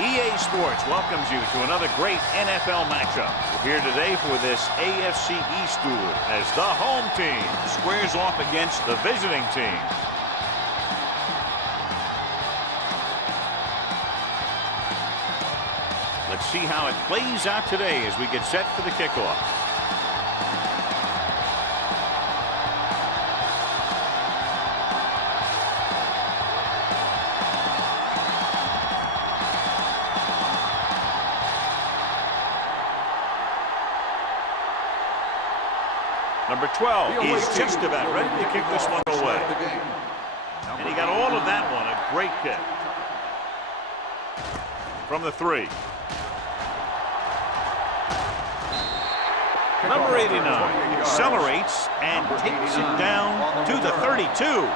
EA Sports welcomes you to another great NFL matchup. We're here today for this AFC East duel as the home team squares off against the visiting team. Let's see how it plays out today as we get set for the kickoff. Number 12 is just about ready to kick this one away. And he got all of that one. A great kick. From the 3. Number 89 accelerates and takes it down to the 32.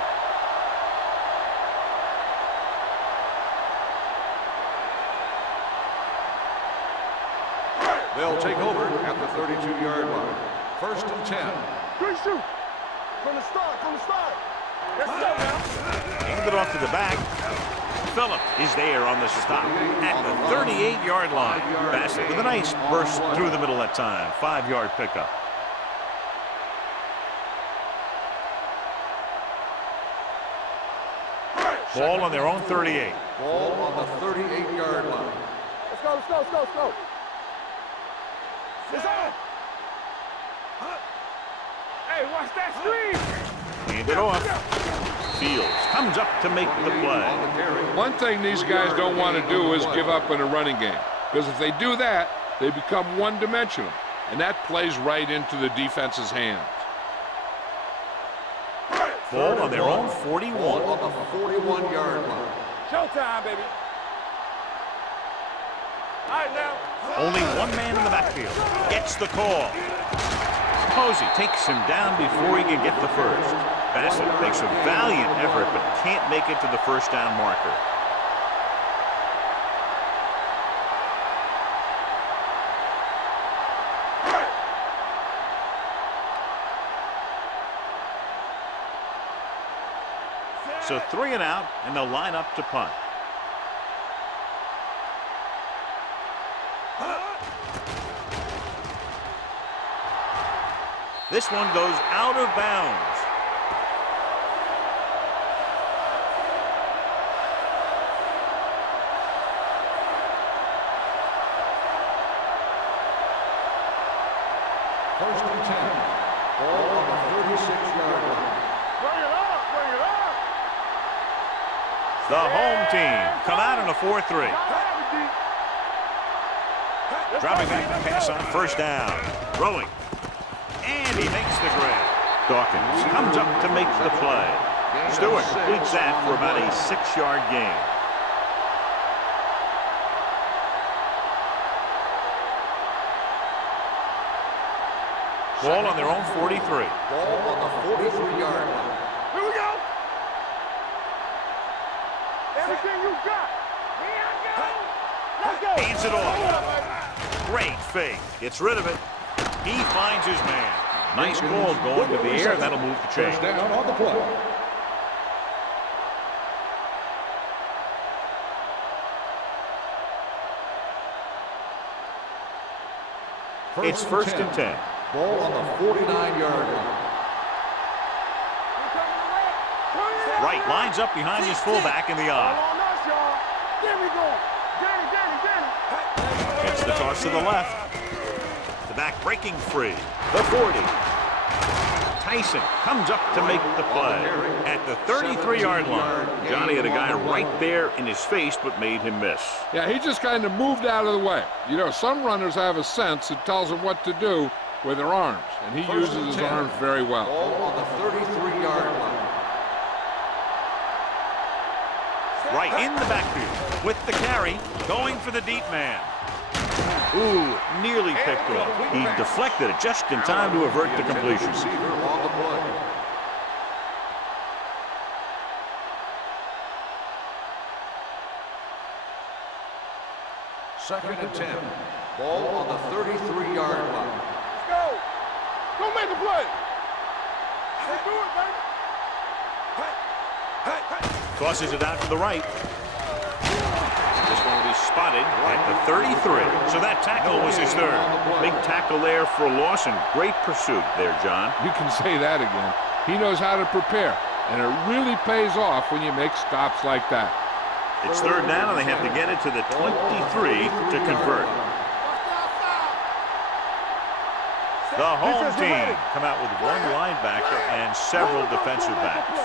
They'll take over at the 32-yard line. 1st and 10. Good shoot. From the start. Let's go now. Hand it off to the back. Phillip is there on the stop at the 38-yard line. Bassett with a nice burst through the middle that time. 5-yard pickup. Ball on their own 38. Ball on the 38-yard line. Let's go. It's on. Hey, watch that screen. Hand it off. Fields comes up to make the play. One thing these guys don't want to do is give up in a running game. Because if they do that, they become one-dimensional. And that plays right into the defense's hands. Ball on their own 41. Ball on the 41-yard line. Showtime, baby. All right, now. Only one man in the backfield. Gets the call. Posey takes him down before he can get the first. Bassett makes a valiant effort but can't make it to the first down marker. So 3 and out, and they'll line up to punt. This one goes out of bounds. First and 10. Ball on the 36-yard line. Bring it up. The home team come out in a 4-3. Dropping back to pass on 1st down. Throwing. And he makes the grab. Dawkins comes up to make the play. Stewart completes that for about a 6-yard gain. Ball on their own 43. Ball on the 43-yard line. Here we go. Everything you got. Here I go. Let's go. Hands it off. Great fake. Gets rid of it. He finds his man. Nice call going to the air. That'll move the chain. First down on the play. It's 1st and 10. Ball on the 49-yard line. Right, lines up behind his fullback in the eye. There we go. Danny. Gets the toss to the left. The back breaking free. The 40. Tyson comes up to make the play at the 33-yard line. Johnny had a guy right there in his face but made him miss. Yeah, he just kind of moved out of the way. You know, some runners have a sense that tells them what to do with their arms, and he uses his arms very well. Ball on the 33-yard line. Right in the backfield with the carry, going for the deep man. Ooh, nearly picked off. He deflected it just in time to avert the completion. Receiver on the play. Second and 10. Ball on the 33-yard line. Let's go. Go make a play. Let's do it, baby. Tosses it out to the right. This one will be spotted at the 33. So that tackle was his third. Big tackle there for a loss and great pursuit there, John. You can say that again. He knows how to prepare, and it really pays off when you make stops like that. It's third down, and they have to get it to the 23 to convert. The home team come out with one linebacker and several defensive backs.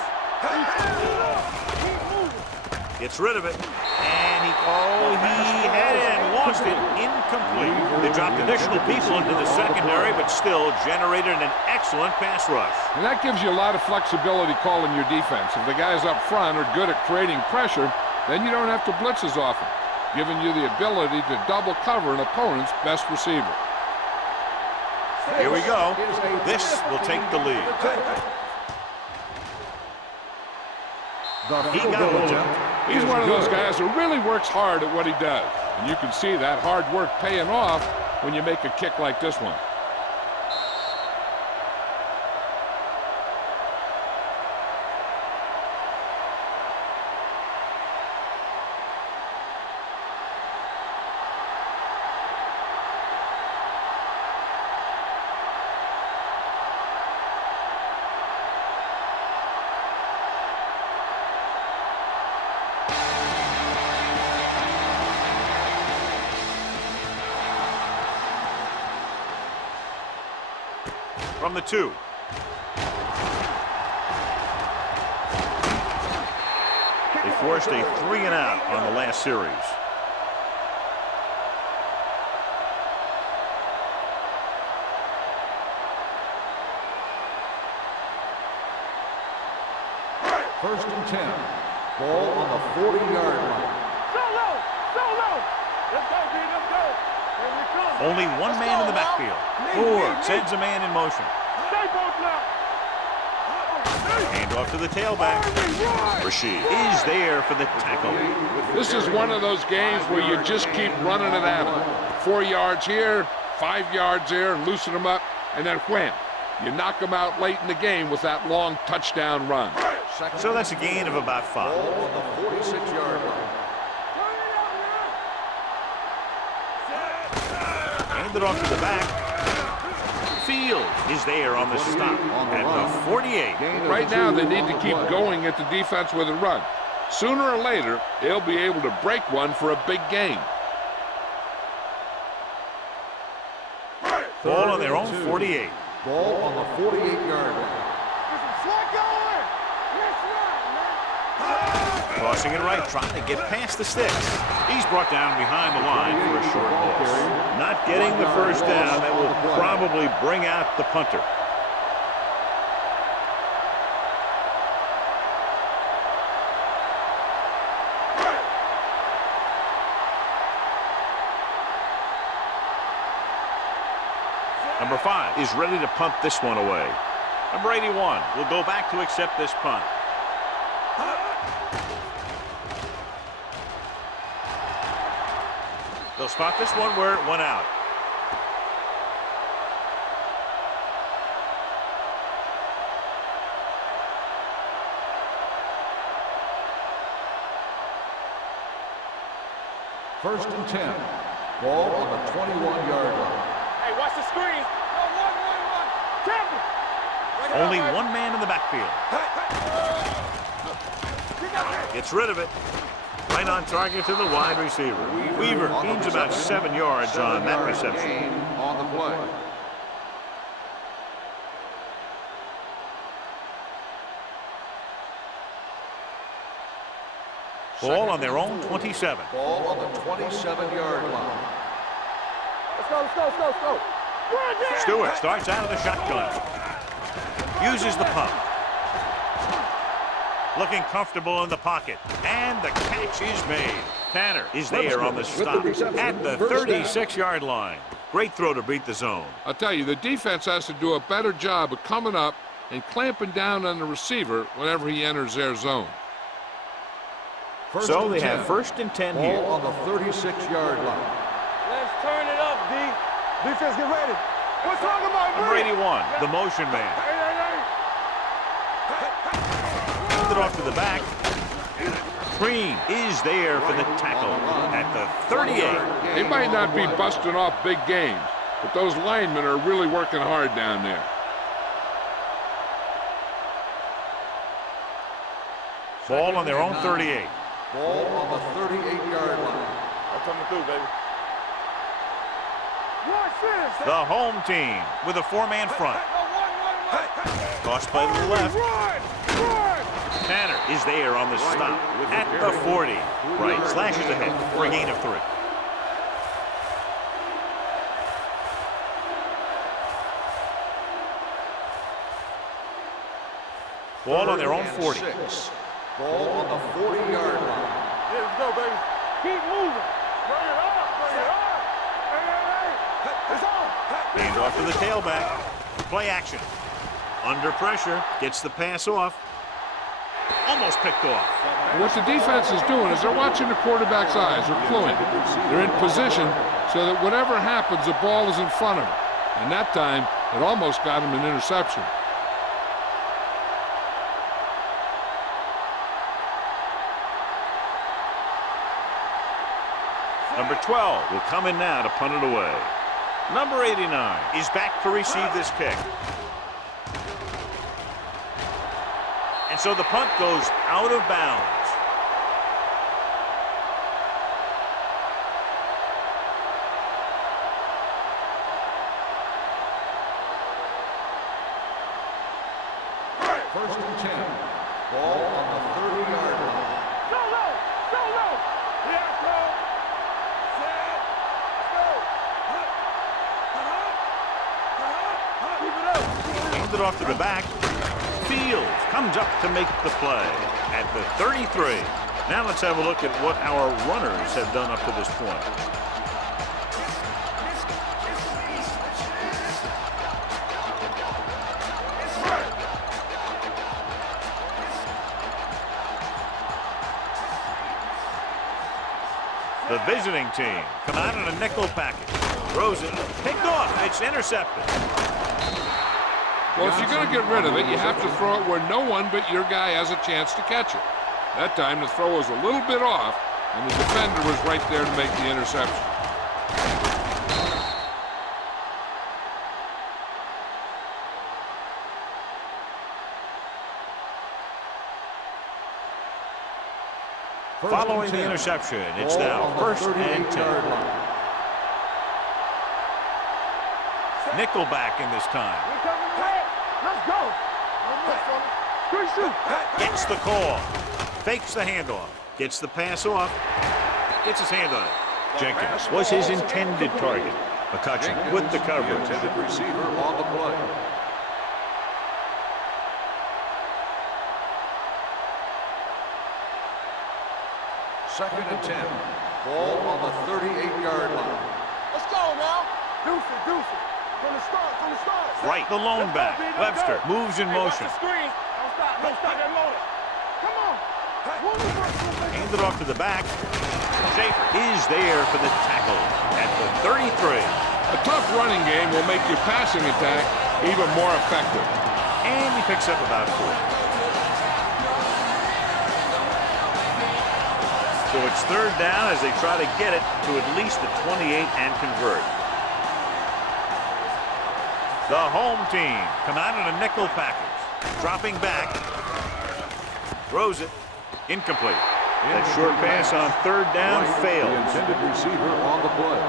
Gets rid of it, and he had it and lost it, incomplete. They dropped additional people into the secondary, but still generated an excellent pass rush. And that gives you a lot of flexibility calling your defense. If the guys up front are good at creating pressure, then you don't have to blitz as often, giving you the ability to double cover an opponent's best receiver. Here we go. This will take the lead. He got one. He's one of those guys who really works hard at what he does. And you can see that hard work paying off when you make a kick like this one. From the 2. They forced a 3 and out on the last series. First and 10. Ball on the 40-yard line. Solo! Solo! Let's go, D. Let's go. Here we come. Only one man in the backfield. Moore sends a man in motion. Stay both now. Hand off to the tailback. Rashid is there for the tackle. This is one of those games where you just keep running it at them. 4 yards here, 5 yards there, and loosen them up, and then wham. You knock them out late in the game with that long touchdown run. So that's a gain of about 5. Ball on the 46-yard line. Handed off to the back. Field is there on the stop at the 48. Right now, they need to keep going at the defense with a run. Sooner or later, they'll be able to break one for a big gain. Ball on their own 48. Ball on the 48-yard line. Crossing it right, trying to get past the sticks. He's brought down behind the line for a short loss. Not getting the first down. That will probably bring out the punter. Number 5 is ready to punt this one away. Number 81 will go back to accept this punt. They'll spot this one where it went out. First and 10. Ball on the 21-yard line. Hey, watch the screen. One. Campbell. Only one man in the backfield. Gets rid of it. Right on target to the wide receiver. Weaver gains about 7 yards on that reception. On the play. Ball on their own 27. Ball on the 27-yard line. Let's go. Stewart starts out of the shotgun. Uses the pump. Looking comfortable in the pocket. And the catch is made. Tanner is there on the stop at the 36-yard line. Great throw to beat the zone. I'll tell you, the defense has to do a better job of coming up and clamping down on the receiver whenever he enters their zone. So they have 1st and 10 here. Ball on the 36-yard line. Let's turn it up, D. Defense, get ready. What's wrong with my Number 81, the motion man. Hand it off to the back. Green is there for the tackle at the 38. They might not be busting off big games, but those linemen are really working hard down there. Ball on their own 38. Ball on the 38-yard line. I'm coming through, baby. Watch this. The home team with a 4-man front. Tossed by the left. Run! Tanner is there on the stop at the 40. Right, slashes ahead for a gain of 3. Ball on their own 40. Ball on the 40-yard line. Yeah, let's go, baby. Keep moving. Bring it up. Bring it up. Hey. It's on. Hand off to the tailback. Play action. Under pressure. Gets the pass off. Almost picked off. What the defense is doing is they're watching the quarterback's eyes. They're cluing. They're in position so that whatever happens, the ball is in front of them. And that time, it almost got him an interception. Number 12 will come in now to punt it away. Number 89 is back to receive this kick. And so the punt goes out of bounds. First and 10. Ball on the 30-yard line. Go low. Go low. Yeah, go. Set. Go. Keep it up. Hands it off to the back. Fields comes up to make the play at the 33. Now let's have a look at what our runners have done up to this point. The visiting team come out in a nickel package. Throws it, picked off, it's intercepted. Well, if you're going to get rid of it, you have to throw it where no one but your guy has a chance to catch it. That time, the throw was a little bit off, and the defender was right there to make the interception. Following the interception, it's now 1st and 10. Nickelback in this time. We're coming away. Let's go. Good shoot. Gets the call. Fakes the handoff. Gets the pass off. Gets his hand on it. Jenkins was his intended target. McCutcheon with the coverage. Intended receiver on the play. Second and 10. Ball on the 38-yard line. Let's go now. Deuce it. From the start. Right, the lone back. Webster moves in motion. Watch the screen. Don't stop that motor. Come on. Hands it off to the back. Schaefer is there for the tackle at the 33. A tough running game will make your passing attack even more effective. And he picks up about 4. So it's 3rd down as they try to get it to at least the 28 and convert. The home team come out in a nickel package. Dropping back. Throws it. Incomplete. That short pass on 3rd down fails. The intended receiver on the play.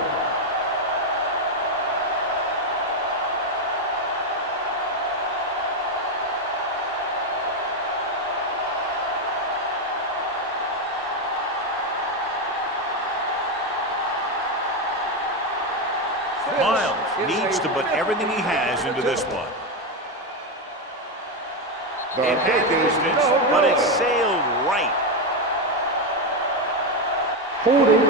Miles needs to put everything he has into this one. It had the distance, but it sailed right. Holding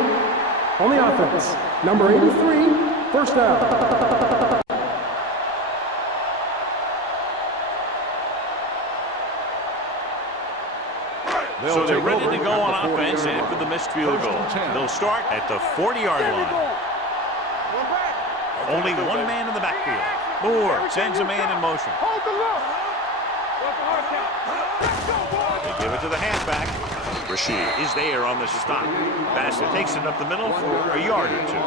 on the offense. Number 83, first down. So they're ready to go on offense after the missed field goal. They'll start at the 40-yard line. Only one man in the backfield. Moore sends a man in motion. They give it to the halfback. Rashid is there on the stop. Bassett takes it up the middle for a yard or two.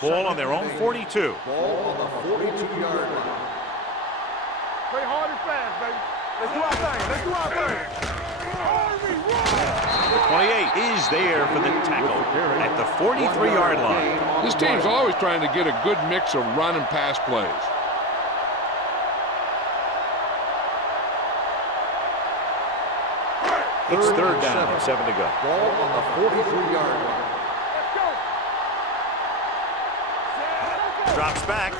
Ball on their own 42. Ball on the 42-yard line. Play hard and fast, baby. Let's do our thing. Let's do our thing. The 28 is there for the tackle at the 43-yard line. This team's always trying to get a good mix of run and pass plays. It's third down, 7 to go. Ball on the 43-yard line. Drops back.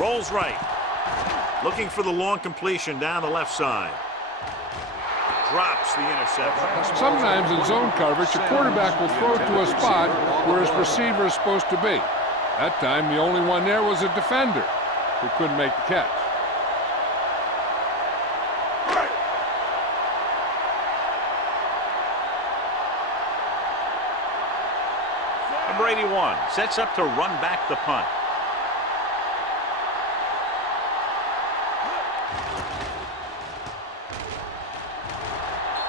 Rolls right. Looking for the long completion down the left side. Drops the interception. Sometimes in zone coverage, a quarterback will throw to a spot where his receiver is supposed to be. That time, the only one there was a defender who couldn't make the catch. Number 81 sets up to run back the punt.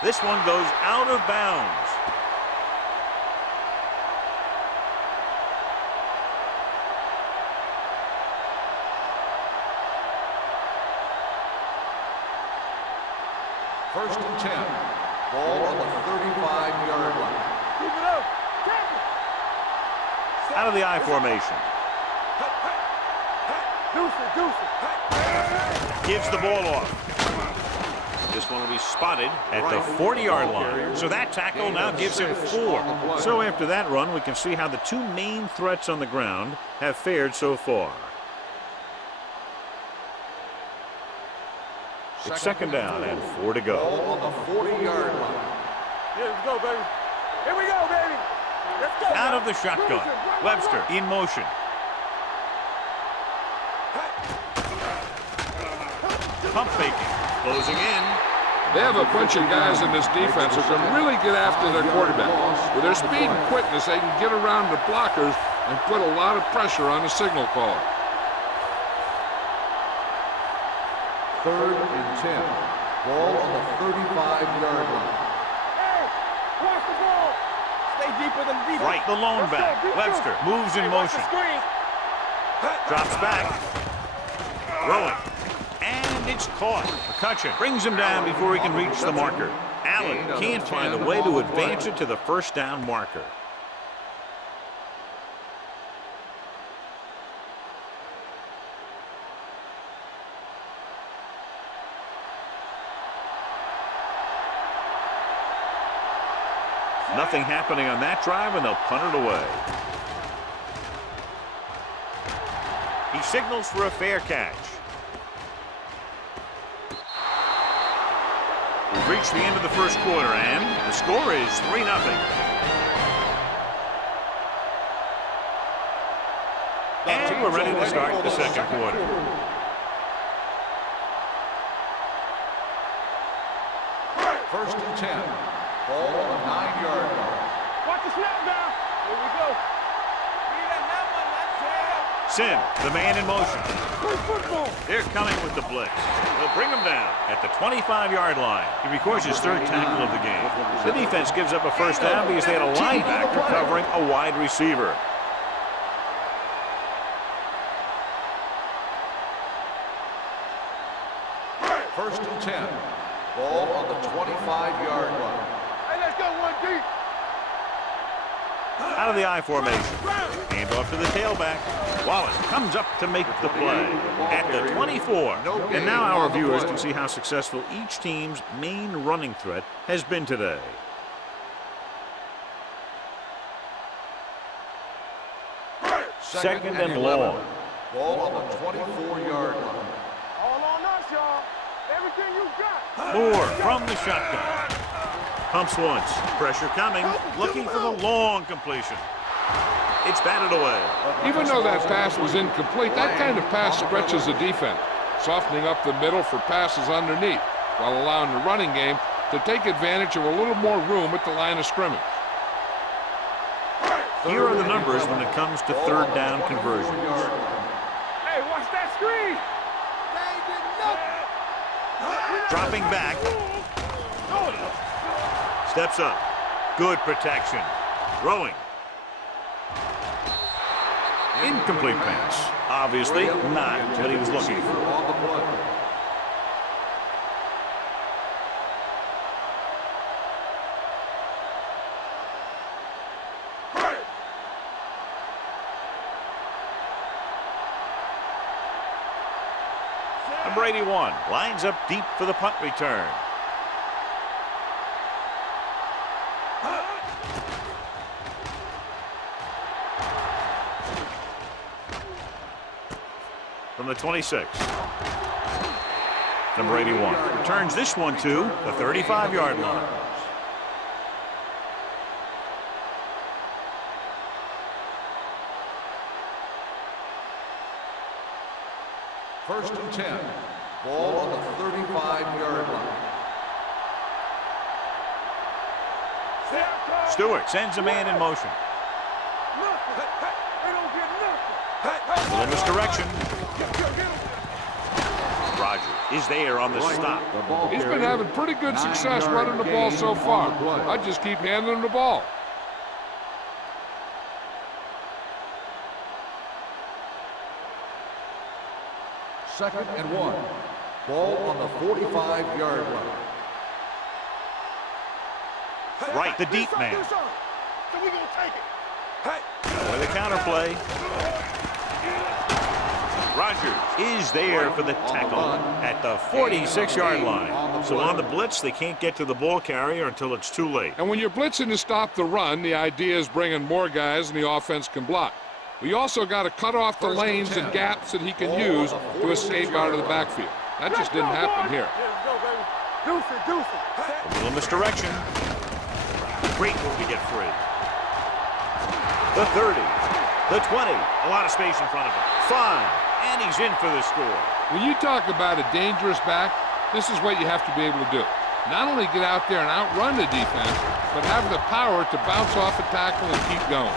This one goes out of bounds. First and 10. Ball on the 35-yard line. Keep it up. Out of the I formation. Gives the ball off. This one will be spotted at the 40-yard line. So that tackle now gives him 4. So after that run, we can see how the two main threats on the ground have fared so far. It's second down and 4 to go. Ball on the 40-yard line. Here we go, baby. Here we go, baby. Let's go. Out of the shotgun. Webster in motion. Pump faking. Closing in. They have a bunch of guys in this defense who can really get after their quarterback. With their speed and quickness, they can get around the blockers and put a lot of pressure on the signal caller. Third and 10. Ball on the 35-yard line. Hey, watch the ball. Stay deeper than the defense. Right, the lone back. Webster moves in motion. Drops back. Throwing. And it's caught. McCutcheon brings him down before he can reach the marker. Allen can't find a way to advance it to the first down marker. Nothing happening on that drive, and they'll punt it away. He signals for a fair catch. We've reached the end of the first quarter, and the score is 3-0. And we're ready to start the second quarter. First and 10. Ball on the 9-yard line. Watch the snap down. Here we go. Sim, the man in motion. Play football. They're coming with the blitz. They'll bring him down at the 25-yard line. He records his third tackle of the game. The defense gives up a first down because they had a linebacker covering a wide receiver. First and 10. Ball on the 25-yard line. Hey, let's go one deep. Out of the I formation. Hand off to the tailback. Wallace comes up to make the play at the 24. And now our viewers can see how successful each team's main running threat has been today. Second and long. Ball on the 24-yard line. All on us, y'all. Everything you got. Moore from the shotgun. Pumps once. Pressure coming. Looking for the long completion. It's batted away. Even though that pass was incomplete, that kind of pass stretches the defense, softening up the middle for passes underneath, while allowing the running game to take advantage of a little more room at the line of scrimmage. Here are the numbers when it comes to third down conversions. Hey, watch that screen. Dropping back. Steps up. Good protection. Throwing. Incomplete pass. Obviously not what he was looking for. On the play. Number 81 lines up deep for the punt return. From the 26. Number 81 returns this one to the 35-yard line. First and 10. Ball on the 35-yard line. Stewart sends a man in motion. They don't get nothing. A little misdirection. Rogers is there on the stop. He's been having pretty good success running the ball so far. I just keep handing him the ball. Second and 1. Ball on the 45-yard line. Right, the deep man. So we gonna take it. With a counterplay. Rogers is there for the tackle at the 46-yard line. So on the blitz, they can't get to the ball carrier until it's too late. And when you're blitzing to stop the run, the idea is bringing more guys and the offense can block. We also got to cut off the lanes and gaps that he can use to escape out of the backfield. That just didn't happen here. Let's go, baby. Deuce it. A little misdirection. Great move to get free. The 30, the 20, a lot of space in front of him. 5, and he's in for the score. When you talk about a dangerous back, this is what you have to be able to do. Not only get out there and outrun the defense, but have the power to bounce off a tackle and keep going.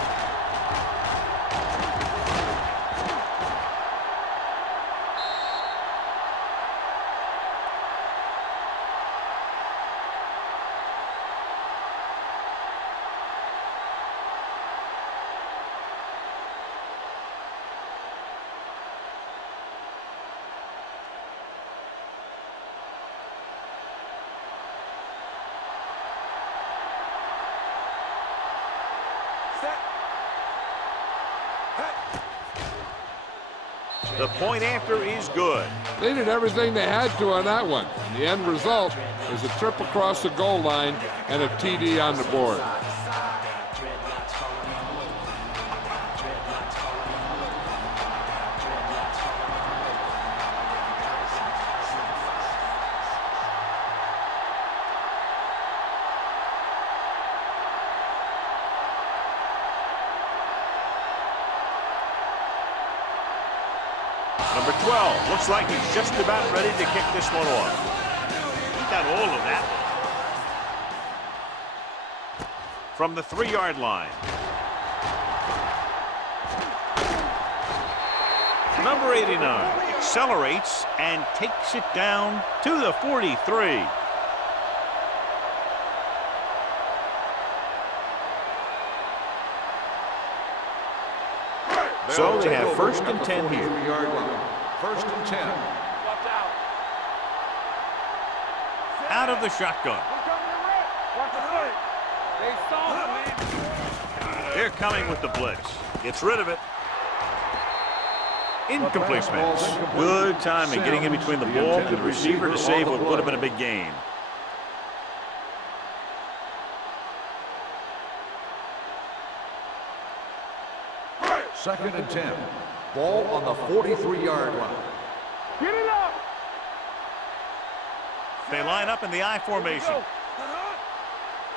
The point after is good. They did everything they had to on that one. The end result is a trip across the goal line and a TD on the board. Number 12 looks like he's just about ready to kick this one off. He got all of that. From the 3-yard line. Number 89 accelerates and takes it down to the 43. So they have first and 10 here. First and 10. Watch out. Out of the shotgun. We're coming to red. Watch the play. They saw me. They're coming with the blitz. Gets rid of it. Incomplete pass. Good timing getting in between the ball and the receiver to save what would have been a big gain. 2nd and 10. Ball on the 43-yard line. Get it up. They line up in the I formation.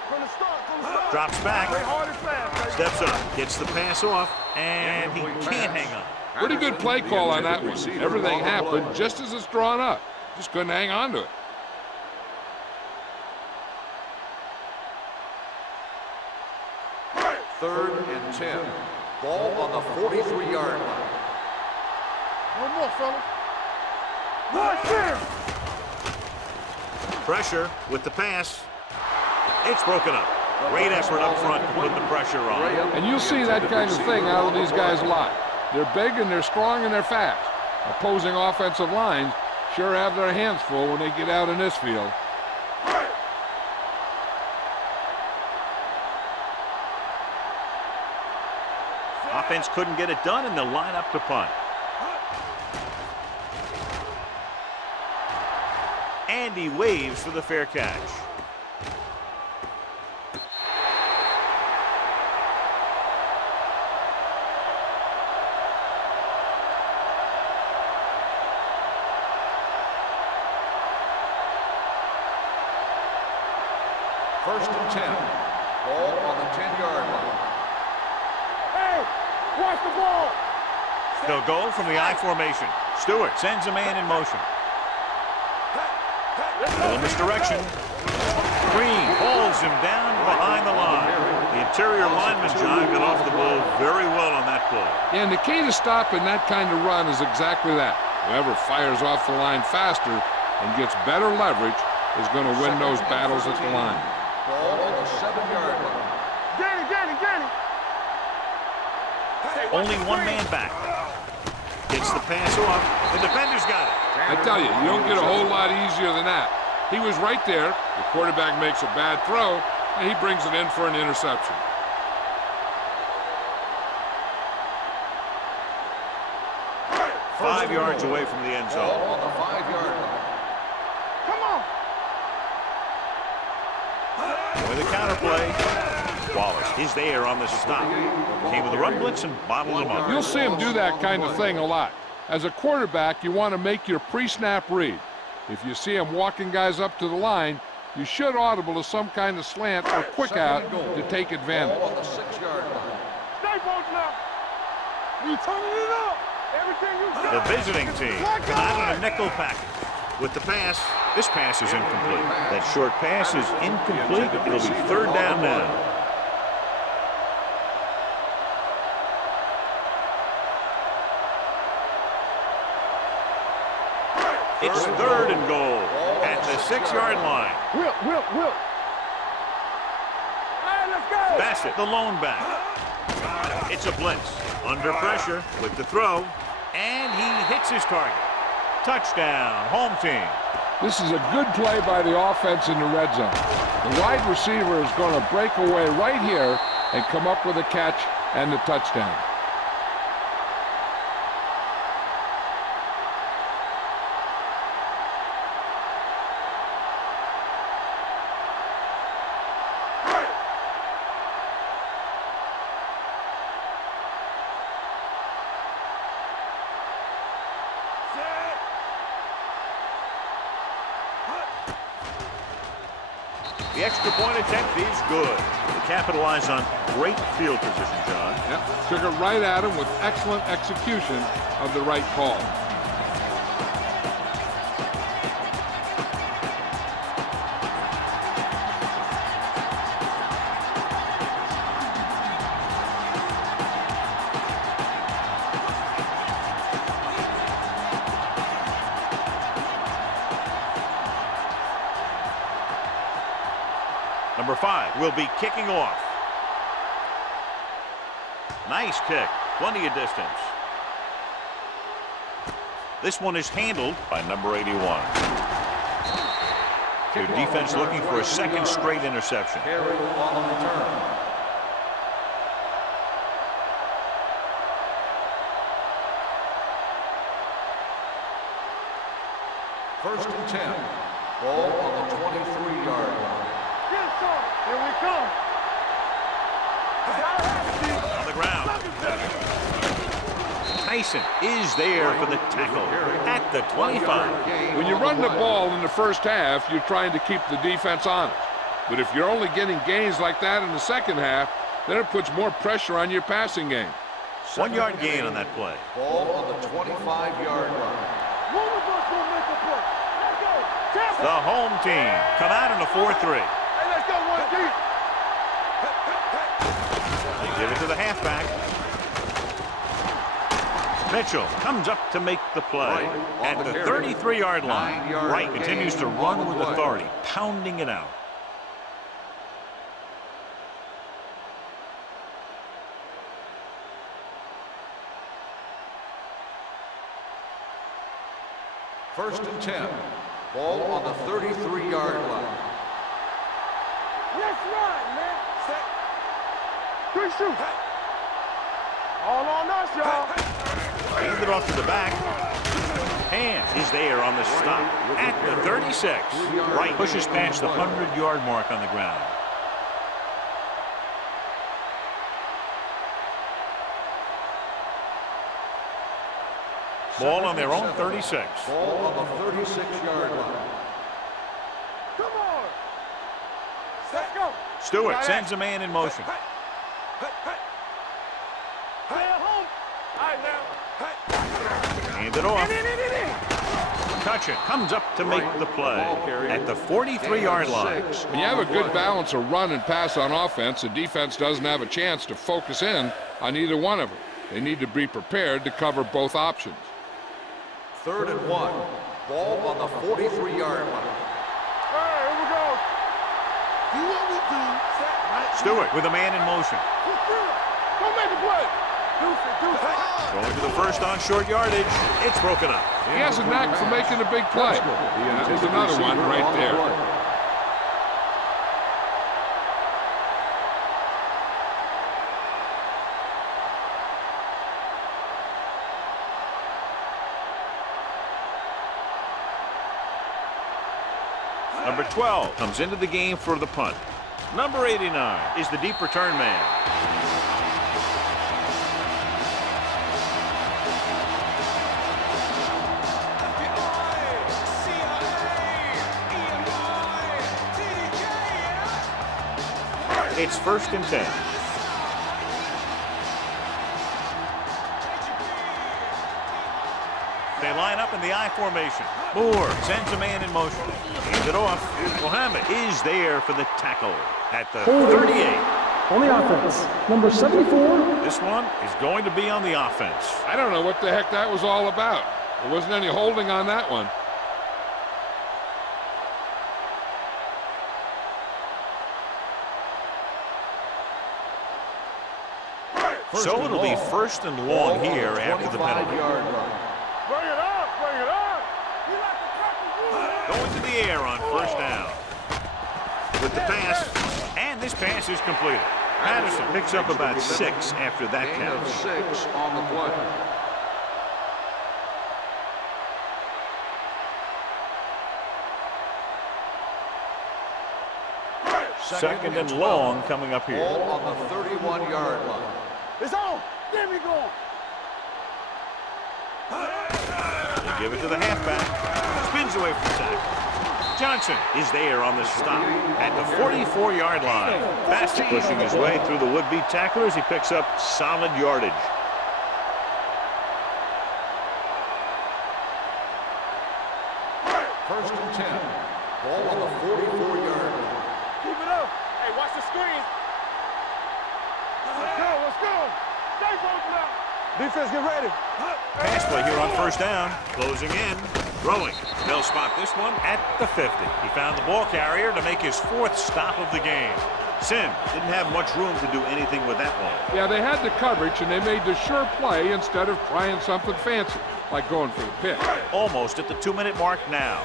From the start. Drops back. Play hard and fast, baby. Steps up. Gets the pass off. And he can't hang on. Pretty good play call on that one. Everything happened just as it's drawn up. Just couldn't hang on to it. Third and 10. Ball on the 43-yard line. One more, fellas. One, clear. Pressure with the pass. It's broken up. Great effort up front to put the pressure on. And you'll see that kind of thing out of these guys a lot. They're big and they're strong and they're fast. Opposing offensive lines sure have their hands full when they get out in this field. Offense couldn't get it done, and they'll line up to punt. And he waves for the fair catch. First and 10. Ball on the 10-yard line. Hey, watch the ball. They'll go from the I formation. Stewart sends a man in motion. In this direction. Green holds him down behind the line. The interior lineman, John, got off the ball very well on that play. And the key to stopping that kind of run is exactly that. Whoever fires off the line faster and gets better leverage is going to win those battles at the line. Ball on the 7-yard line. Get it. Only one man back. Gets the pass off. The defender's got it. I tell you, you don't get a whole lot easier than that. He was right there. The quarterback makes a bad throw, and he brings it in for an interception. Five yards away from the end zone. Ball on the 5-yard line. Come on. With a counterplay. Wallace is there on the stop. Came with a run blitz and bottled him up. You'll see him do that kind of thing a lot. As a quarterback, you want to make your pre-snap read. If you see him walking guys up to the line, you should audible to some kind of slant or quick out to take advantage. Ball on the 6-yard line. Stay bolted up. You turning it up. Everything you got. The visiting team out on a nickel package. With the pass, this pass is incomplete. That short pass is incomplete. It'll be third down now. It's third and goal at the 6-yard line. Whip. All right, let's go. Bassett, the lone back. It's a blitz. Under pressure with the throw. And he hits his target. Touchdown, home team. This is a good play by the offense in the red zone. The wide receiver is going to break away right here and come up with a catch and the touchdown. The extra point attempt is good. They capitalize on great field position, John. Yep, took it right at him with excellent execution of the right call. Number 5 will be kicking off. Nice kick. Plenty of distance. This one is handled by number 81. Their defense looking for a second straight interception. Carry on the return. First and 10. Ball on the 23-yard line. Here we come. On the ground. Tyson is there for the tackle at the 25. When you run the ball in the first half, you're trying to keep the defense honest. But if you're only getting gains like that in the second half, then it puts more pressure on your passing game. 1 yard gain on that play. Ball on the 25-yard line. The home team come out in a 4-3. Hey, let's go, 1G. They give it to the halfback. Mitchell comes up to make the play at the 33-yard line. Wright continues to run with authority, pounding it out. First and 10. Ball on the 33-yard line. Let's run, man. Set. Good shoot. All on us, y'all. Hand it off to the back. Hand is there on the stop at the 36. Wright pushes past the 100-yard mark on the ground. Ball on their own 36. Ball on the 36-yard line. Come on. Let's go. Stewart sends a man in motion. Play at home. All right, now. Hand it off. Cutchin comes up to make the play at the 43-yard line. When you have a good balance of run and pass on offense, the defense doesn't have a chance to focus in on either one of them. They need to be prepared to cover both options. 3rd and 1. Ball on the 43-yard line. All right, here we go. Do what we do. Stewart with a man in motion. Go make the play. Deuce it. Going to the first on short yardage. It's broken up. He has a knack for making a big play. There's another one right there. Number 12 comes into the game for the punt. Number 89 is the deep return man. It's 1st and 10. They line up in the I formation. Moore sends a man in motion. Hands it off. Mohammed is there for the tackle at the 38. On the offense, number 74. This one is going to be on the offense. I don't know what the heck that was all about. There wasn't any holding on that one. So it'll be 1st and long here after the penalty. Bring it up, bring it up. You like the tackle. Going to the air on 1st down. With the pass, and this pass is completed. Patterson picks up about 6 after that Gain of catch. 6 on the play. Second and long coming up here. Ball on the 31-yard line. It's on. Get me going. They give it to the halfback. Spins away from the tackle. Johnson is there on the stop at the 44-yard line. Fast pushing his way through the would-be tacklers. He picks up solid yardage. First and 10. Ball on the 44-yard line. Keep it up. Hey, watch the screen. Let's go, let's go. Stay focused up. Defense, get ready. Pass play here on 1st down. Closing in. Throwing. They'll spot this one at the 50. He found the ball carrier to make his 4th stop of the game. Sim didn't have much room to do anything with that one. Yeah, they had the coverage, and they made the sure play instead of trying something fancy, like going for the pick. Almost at the 2-minute mark now.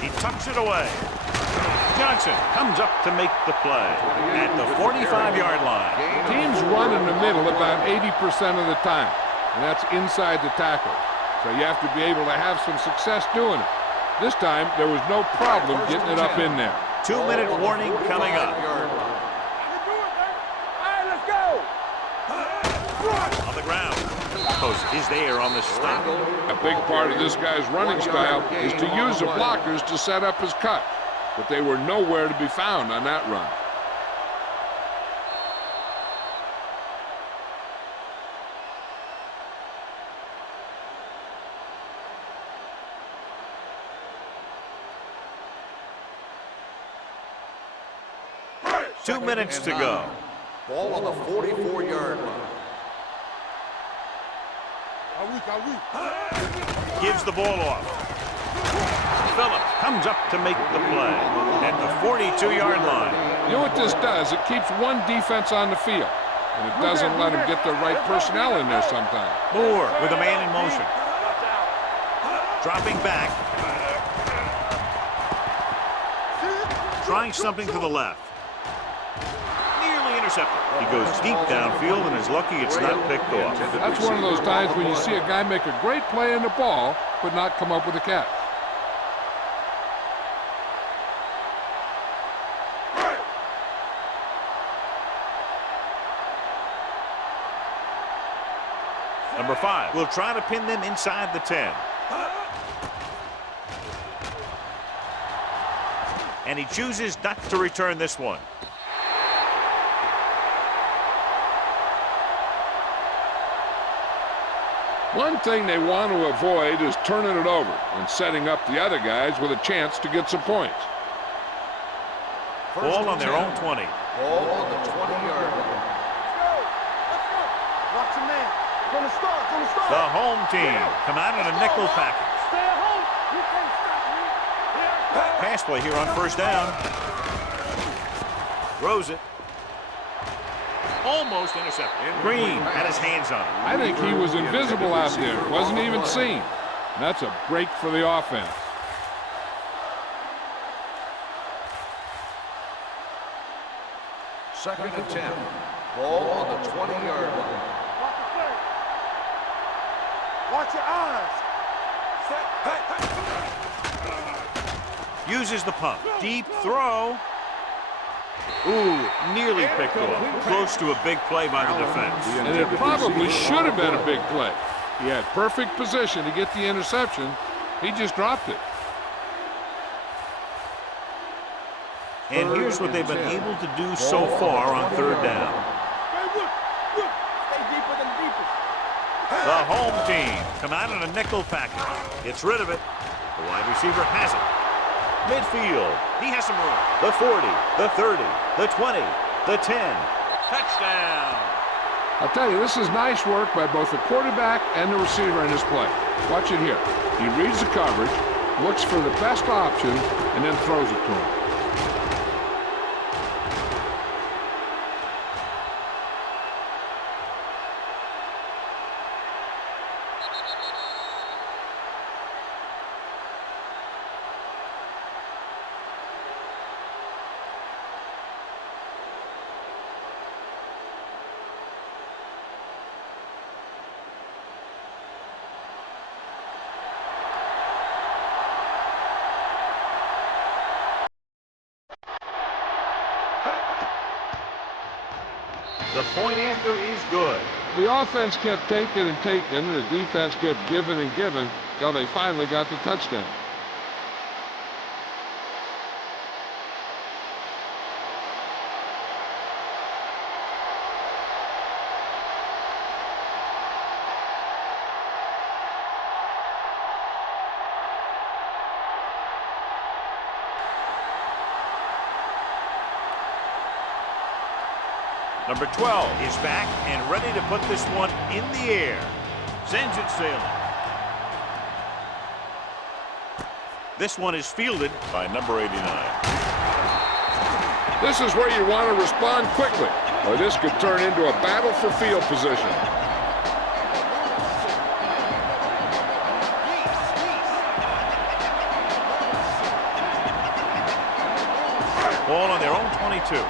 He tucks it away. Johnson comes up to make the play at the 45-yard line. Teams run in the middle about 80% of the time, and that's inside the tackle. So you have to be able to have some success doing it. This time, there was no problem getting it up in there. 2-minute warning coming up. On the ground. Post is there on the stop. A big part of this guy's running style is to use the blockers to set up his cut, but they were nowhere to be found on that run. Two minutes to go. Ball on the 44-yard line. Gives the ball off. Phillips comes up to make the play at the 42-yard line. You know what this does? It keeps one defense on the field, and it doesn't let them get the right personnel in there sometimes. Moore with a man in motion. Dropping back. Trying something to the left. Nearly intercepted. He goes deep downfield and is lucky it's not picked off. That's one of those times when you see a guy make a great play in the ball, but not come up with a catch. Number 5 will try to pin them inside the 10. And he chooses not to return this one. One thing they want to avoid is turning it over and setting up the other guys with a chance to get some points. Ball on their own 20. Ball on the 20-yard line. Watch your man. Gonna start. The home team come out in a nickel package. Stay at home. You can't stop me. Here. Pass play here on first down. Throws it. Almost intercepted. Green had his hands on it. I think he was invisible out there. Wasn't even seen. That's a break for the offense. Second and 10. Ball on the 20-yard line. Watch your eyes. Uses the pump. Deep throw. Ooh, nearly picked off. Close to a big play by the defense. And it probably should have been a big play. He had perfect position to get the interception. He just dropped it. And here's what they've been able to do so far on third down. Stay deeper than the deepest. The home team come out in a nickel package. Gets rid of it. The wide receiver has it. Midfield. He has some room. The 40, the 30, the 20, the 10. Touchdown. I'll tell you, this is nice work by both the quarterback and the receiver in this play. Watch it here. He reads the coverage, looks for the best option, and then throws it to him. The point after is good. The offense kept taking and taking, and the defense kept giving and giving until they finally got the touchdown. Number 12 is back and ready to put this one in the air. Sends it sailing. This one is fielded by number 89. This is where you want to respond quickly, or this could turn into a battle for field position. Ball on their own 22.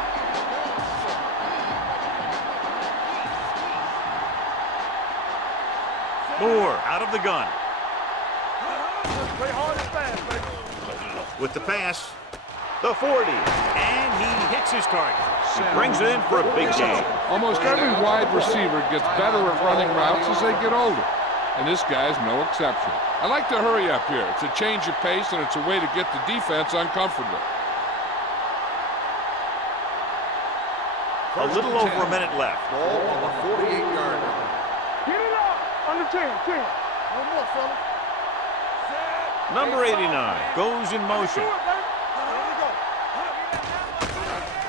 Moore out of the gun. Play hard and fast, baby. With the pass. The 40. And he hits his target. He brings it in for a big gain. Almost every wide receiver gets better at running routes as they get older, and this guy's no exception. I like to hurry up here. It's a change of pace, and it's a way to get the defense uncomfortable. A little over a minute left. Ball on the 48-yard line. Get it up. Under 10. No more, fella. Number 89 goes in motion.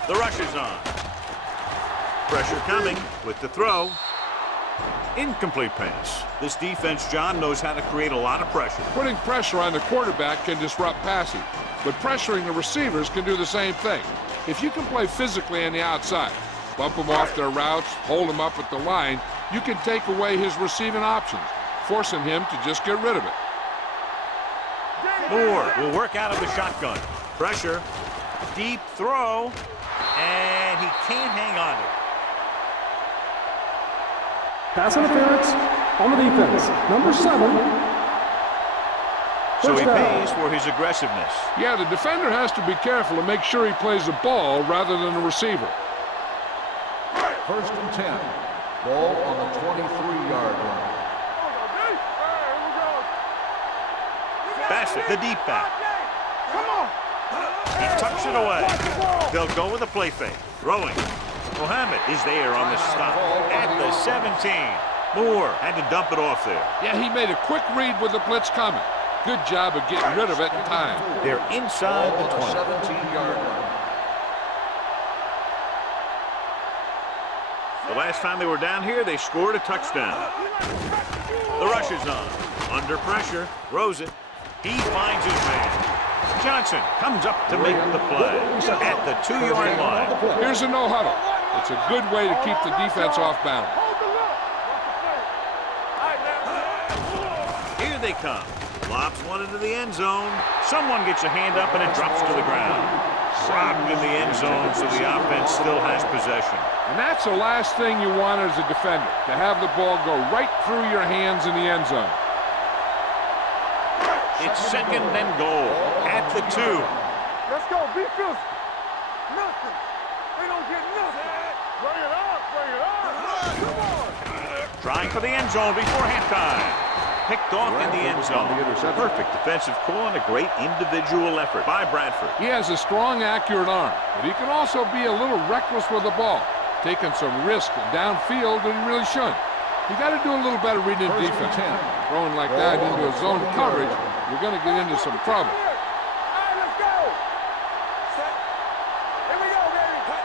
The rush is on. Pressure coming with the throw. Incomplete pass. This defense, John, knows how to create a lot of pressure. Putting pressure on the quarterback can disrupt passing, but pressuring the receivers can do the same thing. If you can play physically on the outside, bump them off their routes, hold them up at the line, you can take away his receiving options, forcing him to just get rid of it. Moore will work out of the shotgun. Pressure. Deep throw. And he can't hang on to it. Pass interference on the defense. Number 7. So he First down. pays for his aggressiveness. Yeah, the defender has to be careful to make sure he plays the ball rather than the receiver. First and 10. Ball on the 23-yard line. Bassett, the deep back. Come on. He tucks it away. They'll go with a play fake. Throwing. Mohammed is there on the stop at the 17. Moore had to dump it off there. Yeah, he made a quick read with the blitz coming. Good job of getting rid of it in time. They're inside Ball the on 20. the 17-yard line. The last time they were down here, they scored a touchdown. The rush is on. Under pressure. Throws it. He finds his man. Johnson comes up to make the play at the 2-yard line. Here's a no-huddle. It's a good way to keep the defense off balance. Here they come. Lobs one into the end zone. Someone gets a hand up and it drops to the ground. Robbed in the end zone, so the offense still has possession. And that's the last thing you want as a defender, to have the ball go right through your hands in the end zone. It's second and goal at the 2. Let's go. Be physical. Nothing. They don't get nothing. Bring it up. Come on. Trying for the end zone before halftime. Picked off in the end zone. Perfect defensive call and a great individual effort by Bradford. He has a strong, accurate arm, but he can also be a little reckless with the ball, taking some risk downfield that he really shouldn't. You got to do a little better reading the defense. Throwing like that into a zone coverage, you're going to get into some trouble. All right, let's go. Set. Here we go, baby.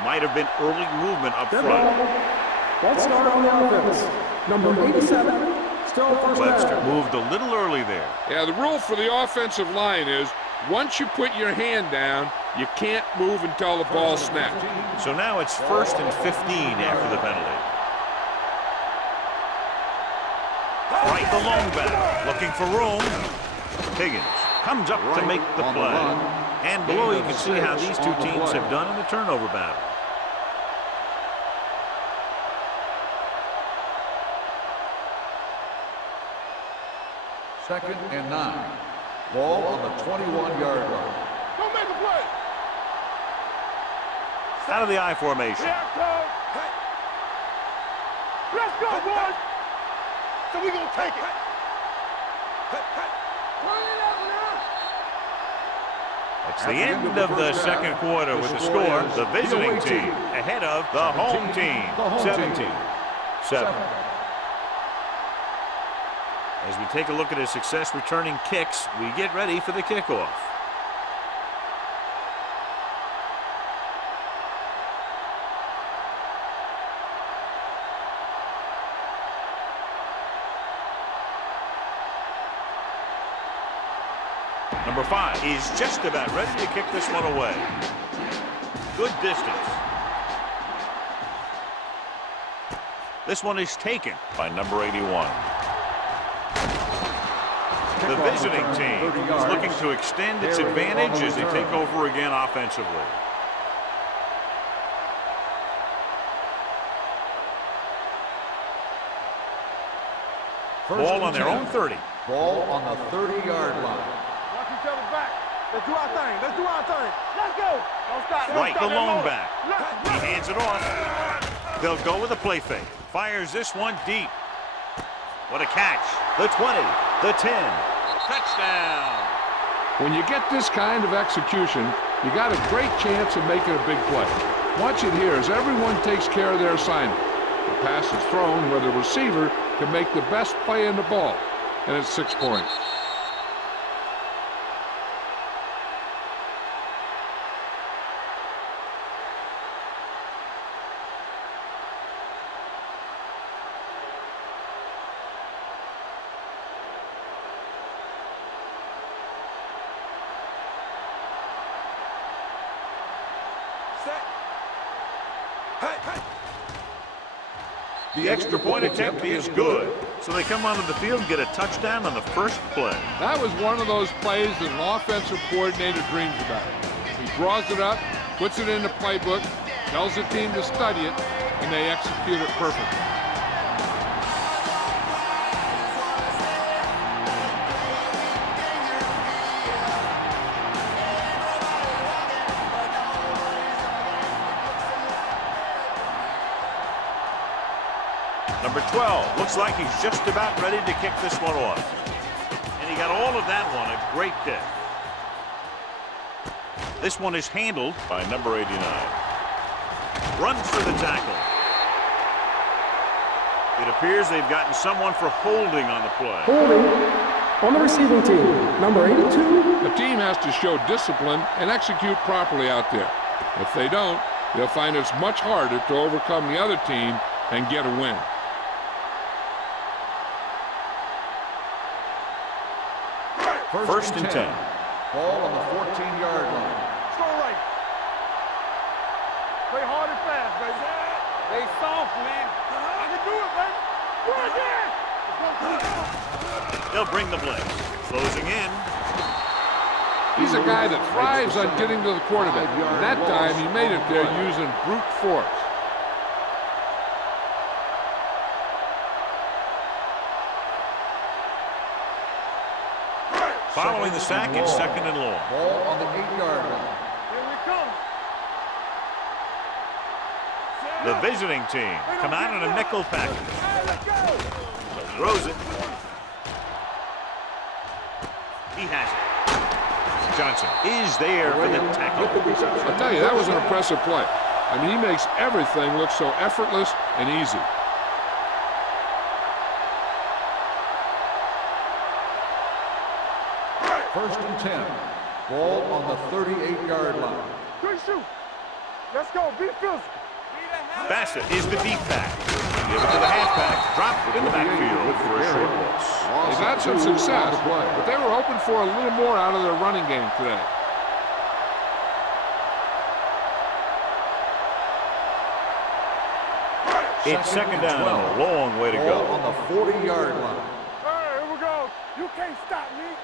Might have been early movement up Dead front. ball. Ball start on the offense. Number 87. Still first Webster down. moved a little early there. Yeah, the rule for the offensive line is once you put your hand down, you can't move until the ball snaps. So now it's 1st and 15 after the penalty. Right the long back, looking for room. Higgins comes up to make the play. And below you can see how these two teams have done in the turnover battle. Second and 9. Ball on the 21-yard line. Don't make a play. Out of the I formation. Here it comes. Let's go, boys. So we gonna take it. It's the end of the second quarter with the score. The visiting team ahead of the home team. 17-7. As we take a look at his success returning kicks, we get ready for the kickoff. Number 5 is just about ready to kick this one away. Good distance. This one is taken by number 81. The visiting team is looking to extend its advantage as they take over again offensively. Ball on their own 30. Ball on the 30-yard line. Watch Let's do our thing. Let's do our thing. Let's go. Don't stop. Right, the lone back. He hands it off. They'll go with a play fake. Fires this one deep. What a catch. The 20, the 10. Touchdown. When you get this kind of execution, you got a great chance of making a big play. Watch it here as everyone takes care of their assignment. The pass is thrown where the receiver can make the best play in the ball, and it's 6 points. The extra point attempt is good. So they come onto the field and get a touchdown on the first play. That was one of those plays that an offensive coordinator dreams about. He draws it up, puts it in the playbook, tells the team to study it, and they execute it perfectly. Number 12, looks like he's just about ready to kick this one off. And he got all of that one, a great kick. This one is handled by number 89. Runs for the tackle. It appears they've gotten someone for holding on the play. Holding on the receiving team. Number 82. The team has to show discipline and execute properly out there. If they don't, they'll find it's much harder to overcome the other team and get a win. First and 10. Ball on the 14-yard line. Let's go right. Play hard and fast, baby. They soft, man. I can do it, baby. Do it again. Let's go. They'll bring the blitz. Closing in. He's a guy that thrives on getting to the quarterback. And that time, he made it there using brute force. Following the sack, it's second and long. Ball on the 8-yard line. Here we come. The visiting team come out in a nickel package. Hey, let's go. Throws it. He has it. Johnson is there for the tackle. I'll tell you, that was an impressive play. I mean, he makes everything look so effortless and easy. First and 10. Ball on the 38-yard line. Good shoot. Let's go. Be physical. Bassett is the deep back. Give it to the halfback. Dropped it in the backfield for a short loss. They've had some success, but they were hoping for a little more out of their running game today. It's second down and a long way to Ball go. on the 40-yard line. Hey, here we go. You can't stop me.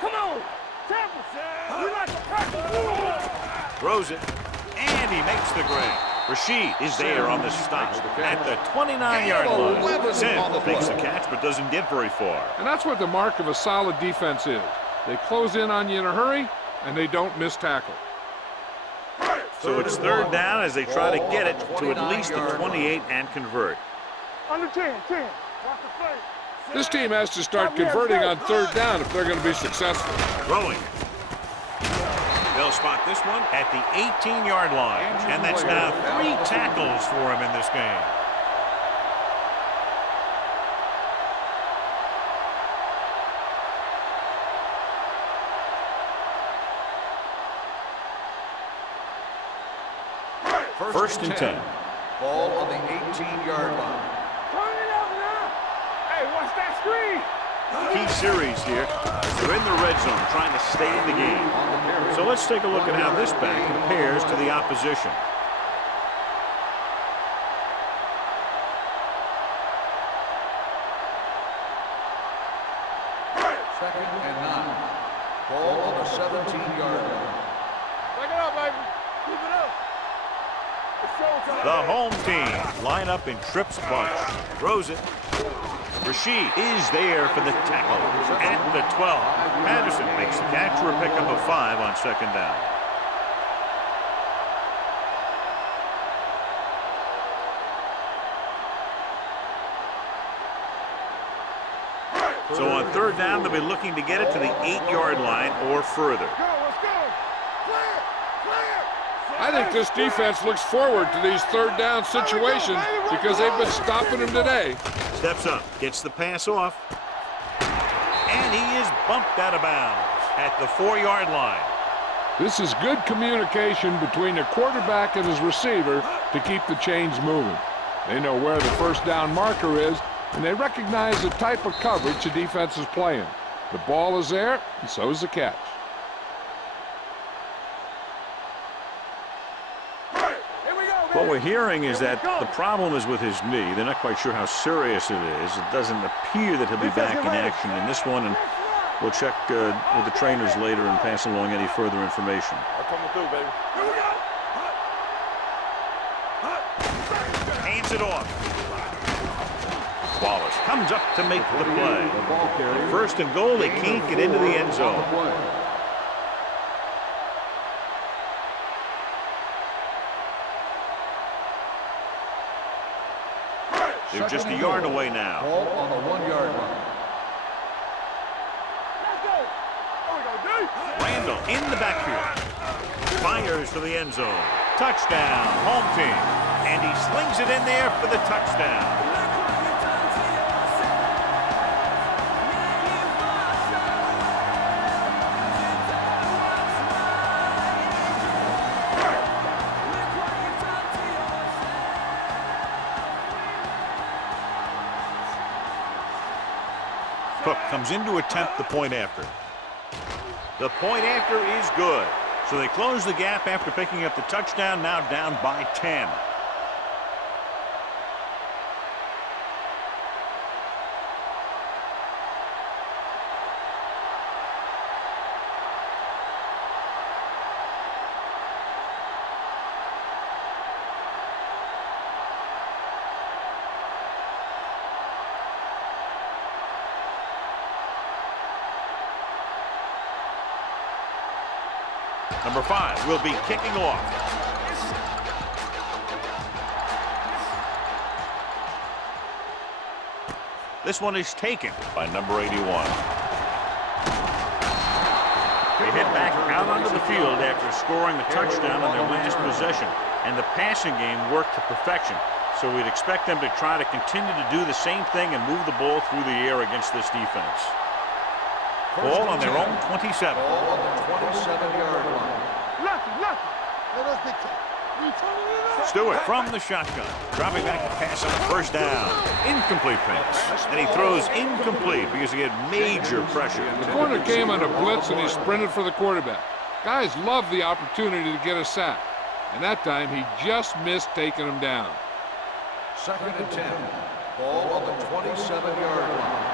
Come on. Tampa. We like to practice. Throws it, and he makes the grab. Rashid is there on the stop at the 29-yard line. Sim makes the catch but doesn't get very far. And that's what the mark of a solid defense is. They close in on you in a hurry, and they don't miss tackle. So it's third down as they try to get it to at least the 28 and convert. Under 10. Watch the play. This team has to start converting on third down if they're going to be successful. Throwing. They'll spot this one at the 18-yard line. And that's now 3 tackles for him in this game. First and 10. Ball on the 18-yard line. Turn it up now. Hey, watch that screen. Key series here. They're in the red zone trying to stay in the game. So let's take a look at how this back compares to the opposition. Second and 9. Ball on the 17-yard line. Back it up, baby. Keep it up. It's showtime. The home team line up in trips bunch. Throws it. Rashid is there for the tackle at the 12. Patterson makes the catch for a pickup of 5 on second down. So on third down, they'll be looking to get it to the 8-yard line or further. I think this defense looks forward to these third down situations because they've been stopping them today. Steps up, gets the pass off, and he is bumped out of bounds at the 4-yard line. This is good communication between the quarterback and his receiver to keep the chains moving. They know where the first down marker is, and they recognize the type of coverage the defense is playing. The ball is there, and so is the catch. What we're hearing is that the problem is with his knee. They're not quite sure how serious it is. It doesn't appear that he'll be back in action in this one, and we'll check with the trainers later and pass along any further information. I'm coming through, baby. Hands it off. Wallace comes up to make the play. First and goal, they can't get into the end zone. They're just a yard away now. Ball on the 1-yard line. Randall in the backfield. Fires to the end zone. Touchdown, home team. And he slings it in there for the touchdown. Cook comes in to attempt the point after. The point after is good. So they close the gap after picking up the touchdown, now down by 10. Number 5 will be kicking off. This one is taken by number 81. They head back out onto the field after scoring the touchdown on their last possession, and the passing game worked to perfection. So we'd expect them to try to continue to do the same thing and move the ball through the air against this defense. Ball on their own 27. Ball on the 27-yard line. Stewart from the shotgun, dropping back to pass on the first down. Incomplete pass. And he throws incomplete because he had major pressure. The corner came on a blitz and he sprinted for the quarterback. Guys love the opportunity to get a sack. And that time he just missed taking him down. 2nd and 10. Ball on the 27-yard line.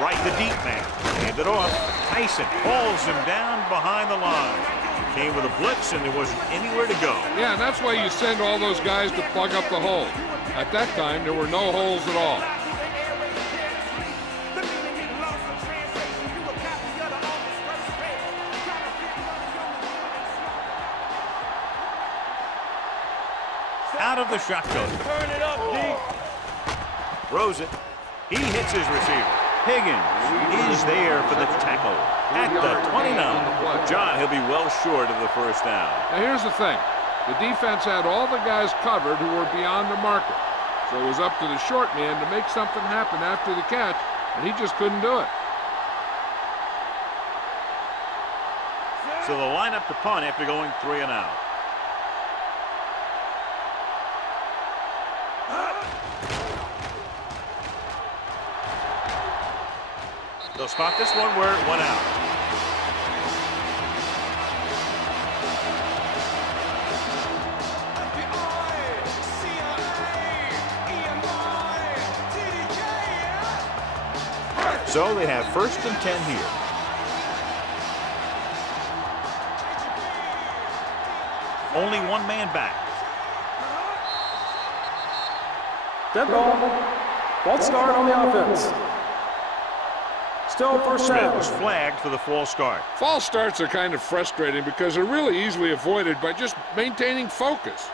Right the deep man. Hand it off. Tyson hauls him down behind the line. Came with a blitz and there wasn't anywhere to go. Yeah, and that's why you send all those guys to plug up the hole. At that time, there were no holes at all. Out of the shotgun. Turn it up, D. Throws it. He hits his receiver. Higgins is there for the tackle at the 29. John, he'll be well short of the first down. Now here's the thing. The defense had all the guys covered who were beyond the marker. So it was up to the short man to make something happen after the catch, and he just couldn't do it. So they'll line up to punt after going 3 and out. They'll spot this one where it went out. So they have 1st and 10 here. Only one man back. Dead ball. False start on the offense. Still first Smith down. was flagged for the false start. False starts are kind of frustrating because they're really easily avoided by just maintaining focus.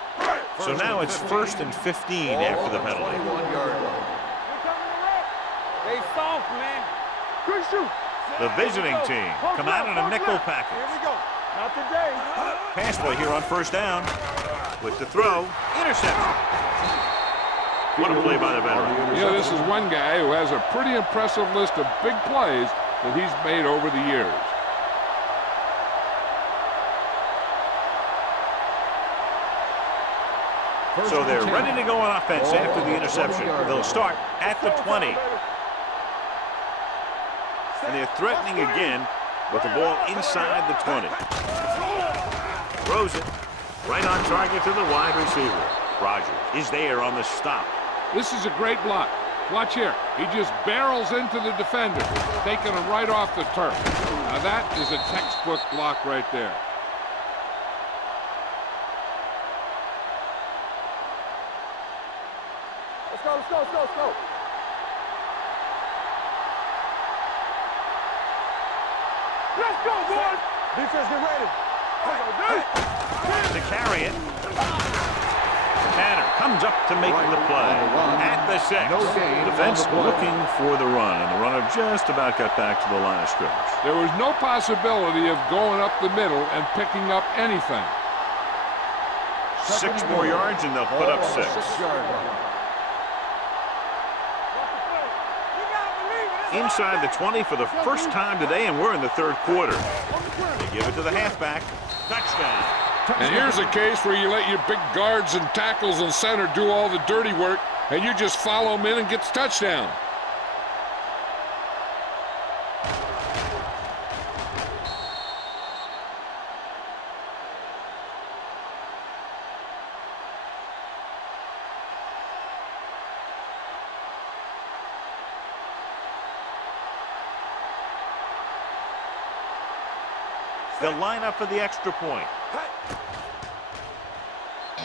So now it's 1st and 15 after the penalty. 21-yard line. They soft, man. Good shoot. The visiting team come out in a nickel package. Here we go. Not today. Pass play here on 1st down. With the throw, interception. What a play by the veteran. You know, this is one guy who has a pretty impressive list of big plays that he's made over the years. So they're ready to go on offense after the interception. They'll start at the 20. And they're threatening again with the ball inside the 20. Throws it right on target to the wide receiver. Rogers is there on the stop. This is a great block. Watch here. He just barrels into the defender, taking him right off the turf. Now that is a textbook block right there. Let's go, let's go, let's go, let's go. Let's go, boys. Defense, get ready. To carry it. Tanner comes up to make the play. At the 6. Defense looking for the run, and the runner just about got back to the line of scrimmage. There was no possibility of going up the middle and picking up anything. 6 more yards, and they'll put up 6. 6-yard line. Inside the 20 for the first time today, and we're in the 3rd quarter. They give it to the halfback. Touchdown. And here's a case where you let your big guards and tackles and center do all the dirty work, and you just follow them in and get the touchdown. They'll line up for the extra point.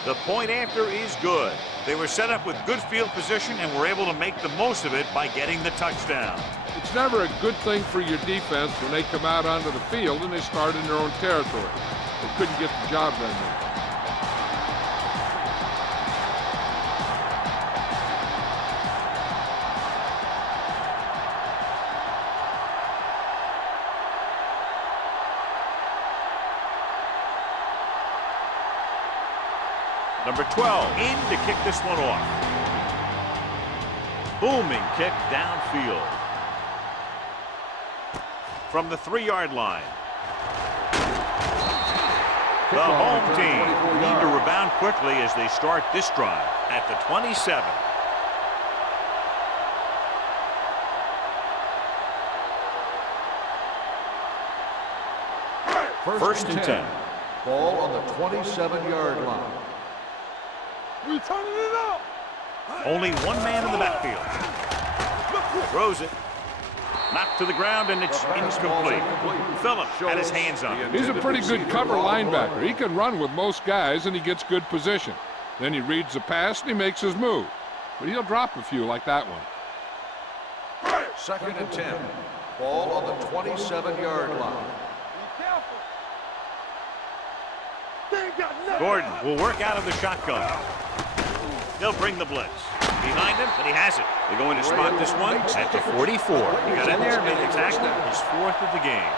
The point after is good. They were set up with good field position and were able to make the most of it by getting the touchdown. It's never a good thing for your defense when they come out onto the field and they start in their own territory. They couldn't get the job done there. Number 12 in to kick this one off. Booming kick downfield. From the 3-yard line. The home team need to rebound quickly as they start this drive at the 27. First and 10. Ball on the 27-yard line. We turning it up. Only one man in the backfield. Throws it. Knocked to the ground, and it's incomplete. Phillip had his hands on it. He's a pretty good cover linebacker. He can run with most guys, and he gets good position. Then he reads the pass, and he makes his move. But he'll drop a few like that one. 2nd and 10. Ball on the 27-yard line. Be careful. They ain't got nothing. Gordon will work out of the shotgun. They'll bring the blitz. Behind him, and he has it. They're going to spot this one at the 44. He got in there, made the tackle, his 4th of the game.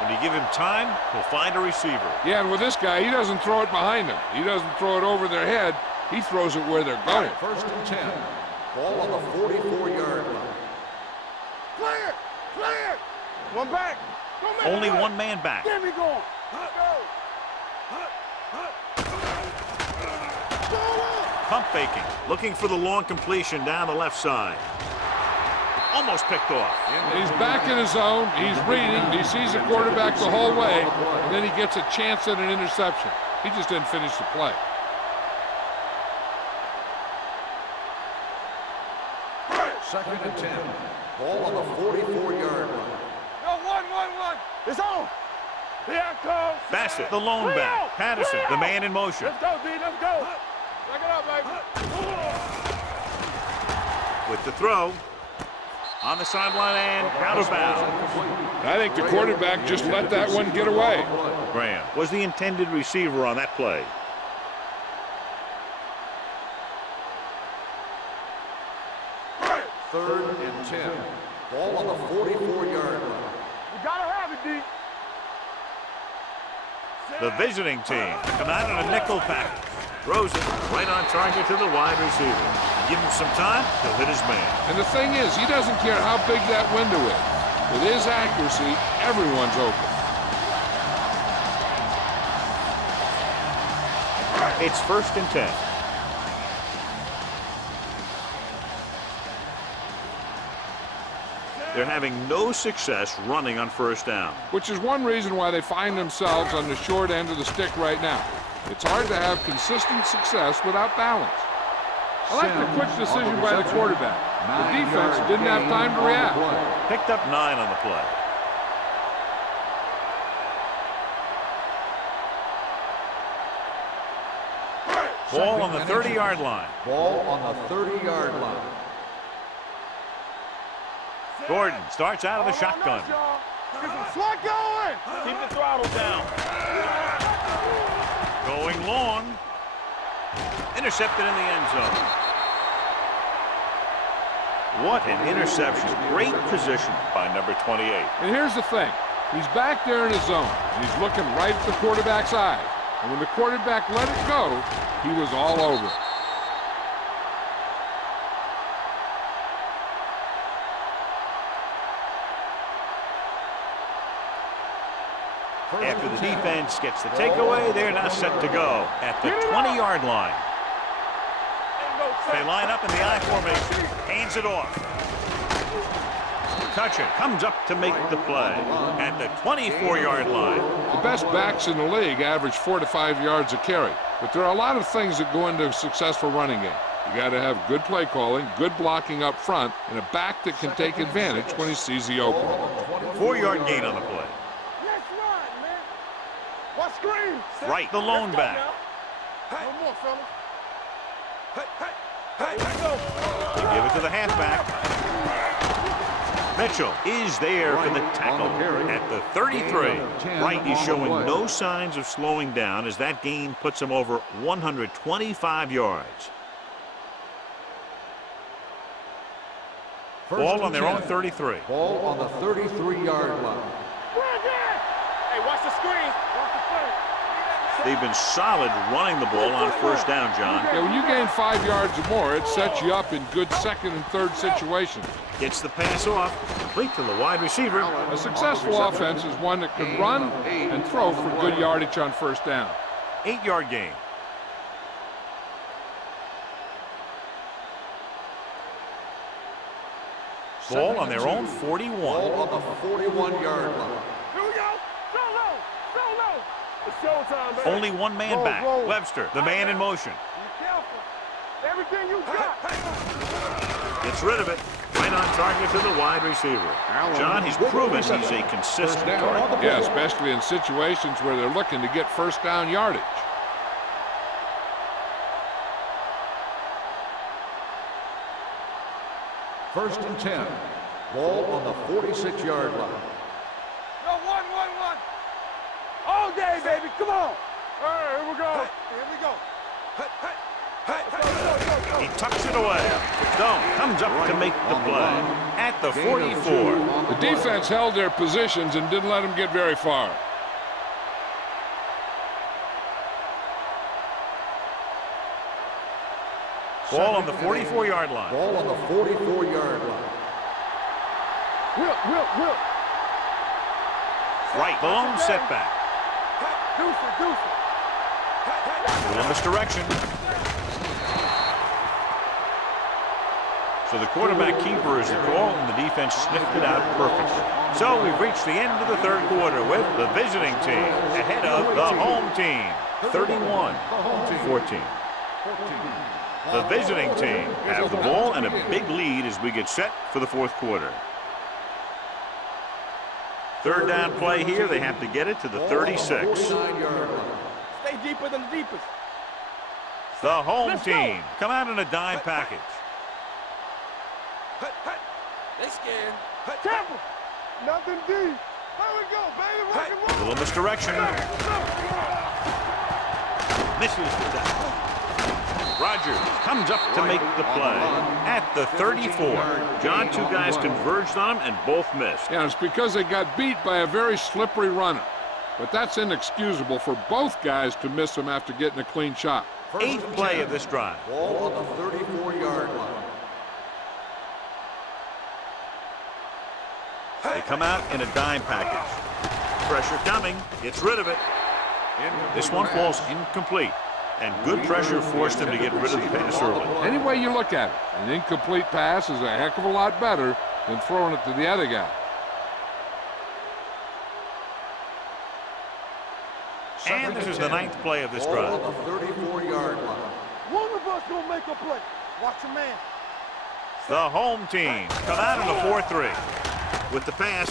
When you give him time, he'll find a receiver. Yeah, and with this guy, he doesn't throw it behind them. He doesn't throw it over their head. He throws it where they're going. 1st and 10. Ball on the 44-yard line. Play it. Play it. One back. Don't make Only it one man back. Get me going. Let's go. Pump faking, looking for the long completion down the left side. Almost picked off. He's back in his zone. He's reading. He sees the quarterback the whole way, and then he gets a chance at an interception. He just didn't finish the play. 2nd and 10. Ball on the 44-yard line. No, one. It's on. Here it comes. Bassett, the lone back. Patterson, the man in motion. Let's go, D. Let's go. Back it up, baby. with the throw. On the sideline and out of bounds. I think the quarterback just let that one get away. Graham was the intended receiver on that play. Third and 10. Ball on the 44-yard line. You gotta have it, D. The visiting team come out in a nickel package. Throws it right on target to the wide receiver. Give him some time, he'll hit his man. And the thing is, he doesn't care how big that window is. With his accuracy, everyone's open. It's 1st and 10. They're having no success running on 1st down. Which is one reason why they find themselves on the short end of the stick right now. It's hard to have consistent success without balance. I like the quick decision by the quarterback. The defense didn't have time to react. Picked up 9 on the play. Ball on the 30-yard line. Ball on the 30-yard line. Gordon starts out of the shotgun. Get some sweat going. Keep the throttle down. Going long. Intercepted in the end zone. What an interception. Great position by number 28. And here's the thing. He's back there in his zone. And he's looking right at the quarterback's eyes. And when the quarterback let it go, he was all over it. After the defense gets the takeaway, they're now set to go at the 20-yard line. They line up in the I formation, hands it off. Touch it, comes up to make the play at the 24-yard line. The best backs in the league average 4 to 5 yards a carry. But there are a lot of things that go into a successful running game. You got to have good play calling, good blocking up front, and a back that can take advantage when he sees the opening. 4-yard gain on the play. Let's run, man. What screen? Right, the lone back. No more, fella. They give it to the halfback. Mitchell is there for the tackle at the 33. Wright is showing no signs of slowing down as that gain puts him over 125 yards. Ball on their own 33. Ball on the 33-yard line. Hey, watch the screen. Watch the play. They've been solid running the ball on 1st down, John. Yeah, when you gain 5 yards or more, it sets you up in good 2nd and 3rd situations. Gets the pass off, complete to the wide receiver. A successful offense is one that can run and throw for good yardage on 1st down. 8-yard gain. Ball on their own 41. Ball on the 41-yard line. Here we go. Go low. Go low. It's showtime, baby. Only one man Roll, back. roll. Webster, the man in motion. Be careful. Everything you got. Gets rid of it. Right on target to the wide receiver. John, he's proven he's a consistent target. Yeah, especially in situations where they're looking to get 1st down yardage. First and 10. Ball on the 46-yard line. No, one. All day, baby. Come on. All right, here we go. Here we go. He tucks it away. Stone comes up to make the play at the 44. The defense held their positions and didn't let them get very far. Ball on the 44-yard line. Ball on the 44-yard line. Whip. Right, the lone setback. Deuce it. Little misdirection. So the quarterback keeper is the call, and the defense sniffed it out perfectly. So we've reached the end of the 3rd quarter with the visiting team ahead of the home team, 31-14. The visiting team have the ball and a big lead as we get set for the 4th quarter. 3rd down play here. They have to get it to the 36. Stay deeper than the deepest. The home team come out in a dime package. They scared. Temple. Nothing deep. There we go, baby. Rock and roll. Little misdirection. Misses the tackle. Rogers comes up to make the play at the 34. John, two guys converged on him and both missed. Yeah, it's because they got beat by a very slippery runner. But that's inexcusable for both guys to miss him after getting a clean shot. Eighth play of this drive. Ball on the 34-yard line. They come out in a dime package. Pressure coming. Gets rid of it. This one falls incomplete. And good pressure forced him to get rid of the pass early. Any way you look at it, an incomplete pass is a heck of a lot better than throwing it to the other guy. And this is the ninth play of this drive. Ball on the 34-yard line. One of us gonna make a play. Watch a man. The home team come out in a 4-3. With the pass,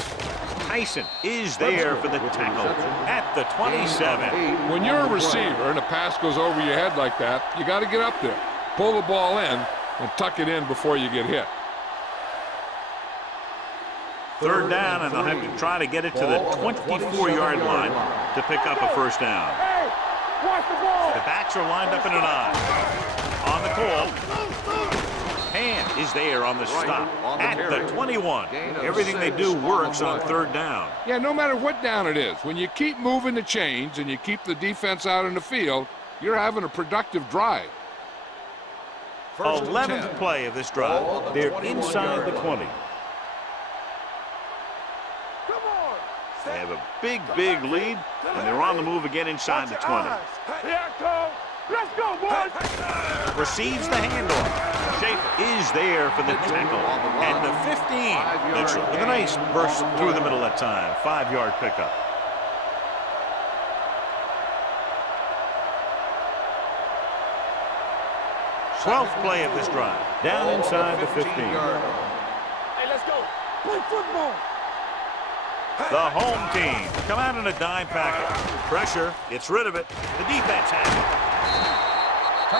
Tyson is there for the tackle at the 27. When you're a receiver and a pass goes over your head like that, you got to get up there, pull the ball in, and tuck it in before you get hit. Third down, and they'll have to try to get it to the 24-yard line to pick up a first down. Hey, watch the ball. The backs are lined up in an I. On the call. Hand is there on the stop at the 21. Everything they do works on third down. Yeah, no matter what down it is, when you keep moving the chains and you keep the defense out in the field, you're having a productive drive. 11th play of this drive. They're inside the 20. Come on. They have a big, big lead, and they're on the move again inside the 20. Here I come. Let's go, boys. Receives the handoff. Schaefer is there for the tackle at the 15. Mitchell with a nice burst through the middle that time. 5-yard pickup. Twelfth play of this drive. Down inside the 15. Hey, let's go. Play football. The home team come out in a dime packet. Pressure, gets rid of it. The defense has it.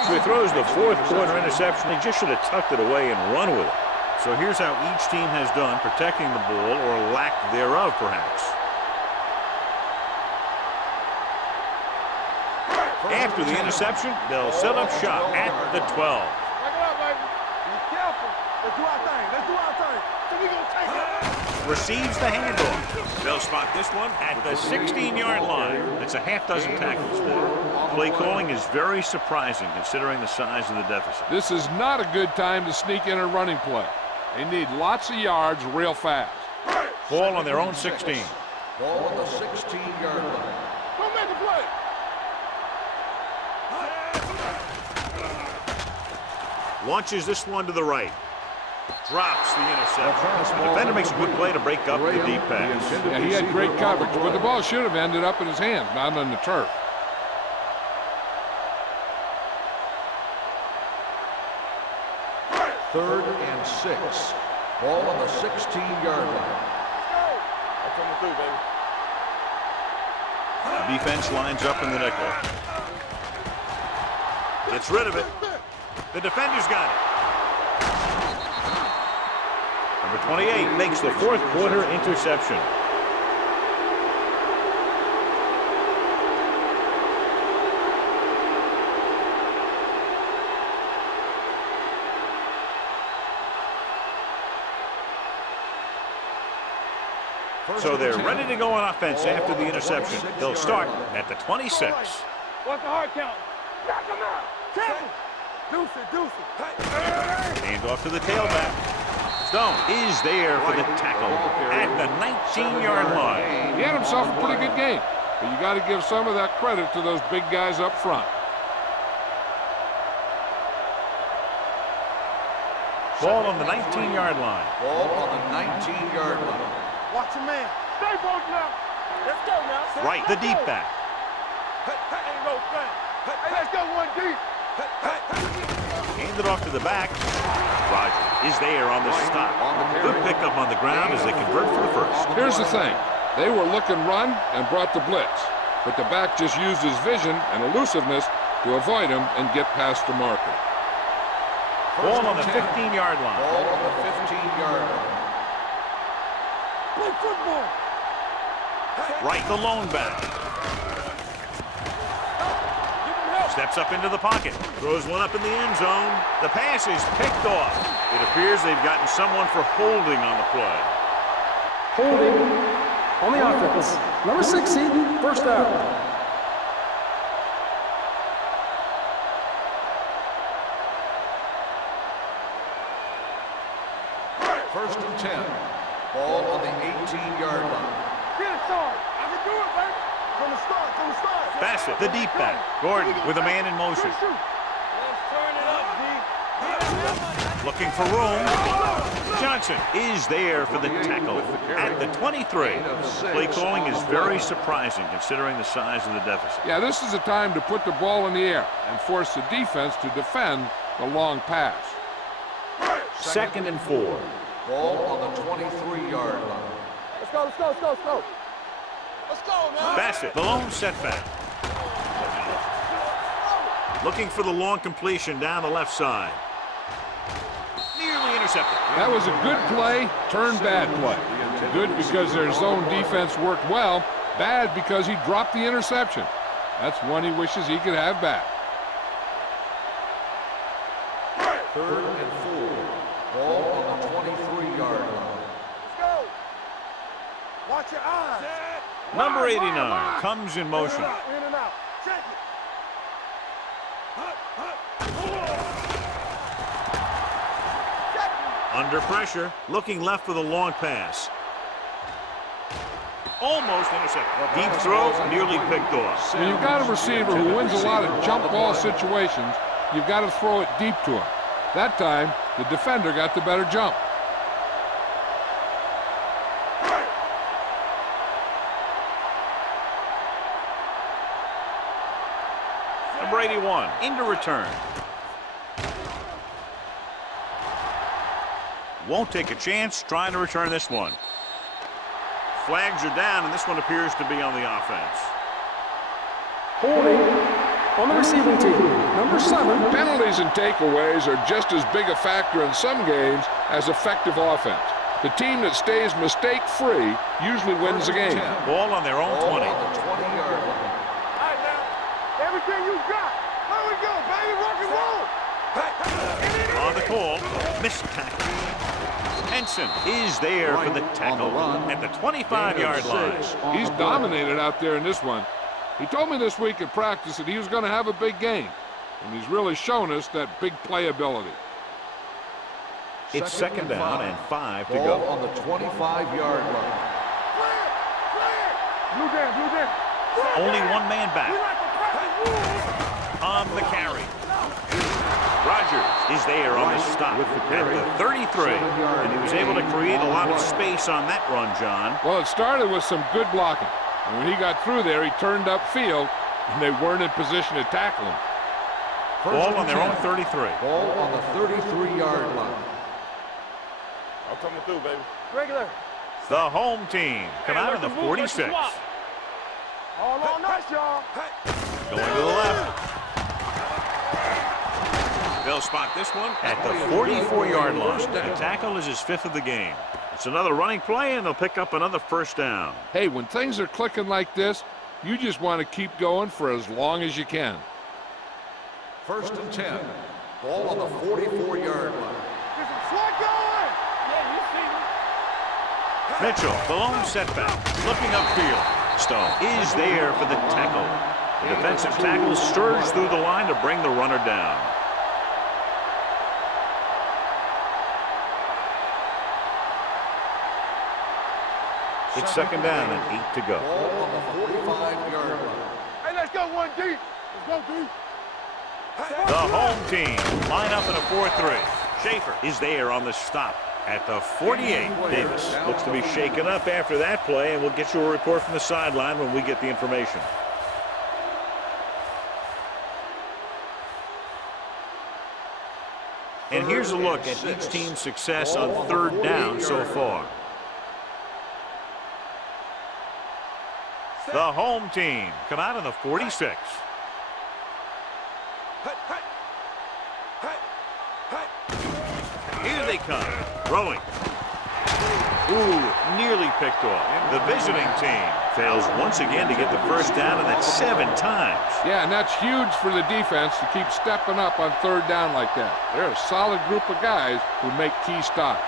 So he throws the fourth quarter interception. He just should have tucked it away and run with it. So here's how each team has done protecting the ball, or lack thereof, perhaps. After the interception, they'll set up shop at the 12. Back it up, baby. Be careful. Let's do our thing. Let's do our thing. So we gonna take it. Receives the handoff. They'll spot this one at the 16-yard line. It's a half dozen tackles there. Play calling is very surprising considering the size of the deficit. This is not a good time to sneak in a running play. They need lots of yards real fast. Ball on their own 16. Ball on the 16-yard line. Go make a play. Launches this one to the right. Drops the interception. The defender makes a good play to break up the deep pass. Yeah, he had great coverage, but the ball should have ended up in his hands, not on the turf. Third and 6. Ball on the 16-yard line. That's coming through, baby. The defense lines up in the nickel. Gets rid of it. The defender's got it. Number 28 makes the fourth quarter interception. So they're ready to go on offense after the interception. They'll start at the 26. What's the hard count? Knock him out. Tackle. Deuce it. Hand off to the tailback. Stone is there for the tackle at the 19-yard line. He had himself a pretty good game, but you got to give some of that credit to those big guys up front. Ball on the 19-yard line. Ball on the 19-yard line. Watch a man. Stay both now. Let's go now. Right, the deep back. Ain't no thing. Hey, let's go one deep. Hand it off to the back. Rogers is there on the stop. Good pickup on the ground as they convert for the first. Here's the thing. They were looking run and brought the blitz, but the back just used his vision and elusiveness to avoid him and get past the marker. Ball on the 15-yard line. Ball on the 15-yard line. Play football. Right, the lone back. Steps up into the pocket. Throws one up in the end zone. The pass is picked off. It appears they've gotten someone for holding on the play. Holding on the offense. Number 60, first down. First and 10. Ball on the 18-yard line. Get it, Sarge. I can do it, baby. From the start, from the start. Bassett, the deep back. Gordon with a man in motion. Let's turn it up, D. Looking for room. Johnson is there for the tackle at the 23. Play calling is very surprising considering the size of the deficit. Yeah, this is the time to put the ball in the air and force the defense to defend the long pass. 2nd and 4. Ball on the 23-yard line. Let's go, let's go, let's go, let's go. Let's go, man. Bassett, the lone setback. Looking for the long completion down the left side. Nearly intercepted. That was a good play, turned bad play. Good because their zone defense worked well. Bad because he dropped the interception. That's one he wishes he could have back. 3rd and 4. Ball on the 23-yard line. Let's go. Watch your eyes. Number 89 comes in motion. In and out. Check it. Under pressure, looking left for the long pass. Almost intercepted. Deep throw, nearly picked off. When you've got a receiver who wins a lot of jump ball situations, you've got to throw it deep to him. That time, the defender got the better jump. Number 81 into return. Won't take a chance trying to return this one. Flags are down, and this one appears to be on the offense. Holding on the receiving team. Number 7. Penalties and takeaways are just as big a factor in some games as effective offense. The team that stays mistake-free usually wins the game. Ball on their own Ball 20. on the 20-yard line. All right, now. Everything you got. There we go, baby. Rock and roll. On the call, missed tackle. Henson is there for the tackle at the 25-yard line. He's dominated out there in this one. He told me this week at practice that he was going to have a big game, and he's really shown us that big playability. It's 2nd down and 5 to Ball go. on the 25-yard line. Blue down, blue down. Only one man We back like to practice. on the carry. Rogers is there on the stop at the 33, and he was able to create a lot of space on that run, John. Well, it started with some good blocking. And when he got through there, he turned upfield, and they weren't in position to tackle him. Ball on their own 33. Ball on the 33-yard line. I'm coming through, baby. Regular. The home team come out of the 46. All on us, y'all. Going to the left. They'll spot this one at the 44-yard line. The tackle is his 5th of the game. It's another running play, and they'll pick up another first down. Hey, when things are clicking like this, you just want to keep going for as long as you can. 1st and 10. Ball on the 44-yard line. Get some slot going. Yeah, you see me. Mitchell, the lone setback, looking upfield. Stone is there for the tackle. The defensive tackle stirs through the line to bring the runner down. It's 2nd down and 8 to go. Ball on the 45-yard line. Hey, let's go one deep. Let's go deep. The home team line up in a 4-3. Schaefer is there on the stop at the 48. Davis looks to be shaken up after that play, and we'll get you a report from the sideline when we get the information. And here's a look at each team's success on 3rd down so far. The home team come out in the 46. come. Throwing. Ooh, nearly picked off. The visiting team fails once again to get the first down, and that's 7 times. Yeah, and that's huge for the defense to keep stepping up on third down like that. They're a solid group of guys who make key stops.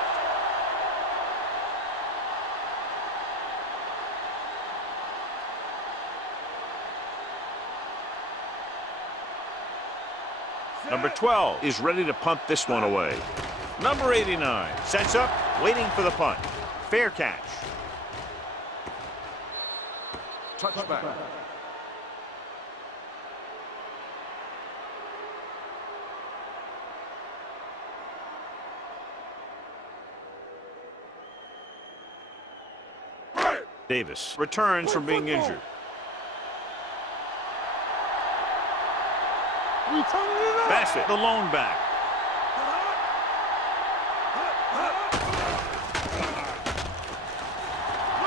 Number 12 is ready to punt this one away. Number 89 sets up, waiting for the punt. Fair catch. Touchback. Davis returns from being injured. Bassett, the lone back.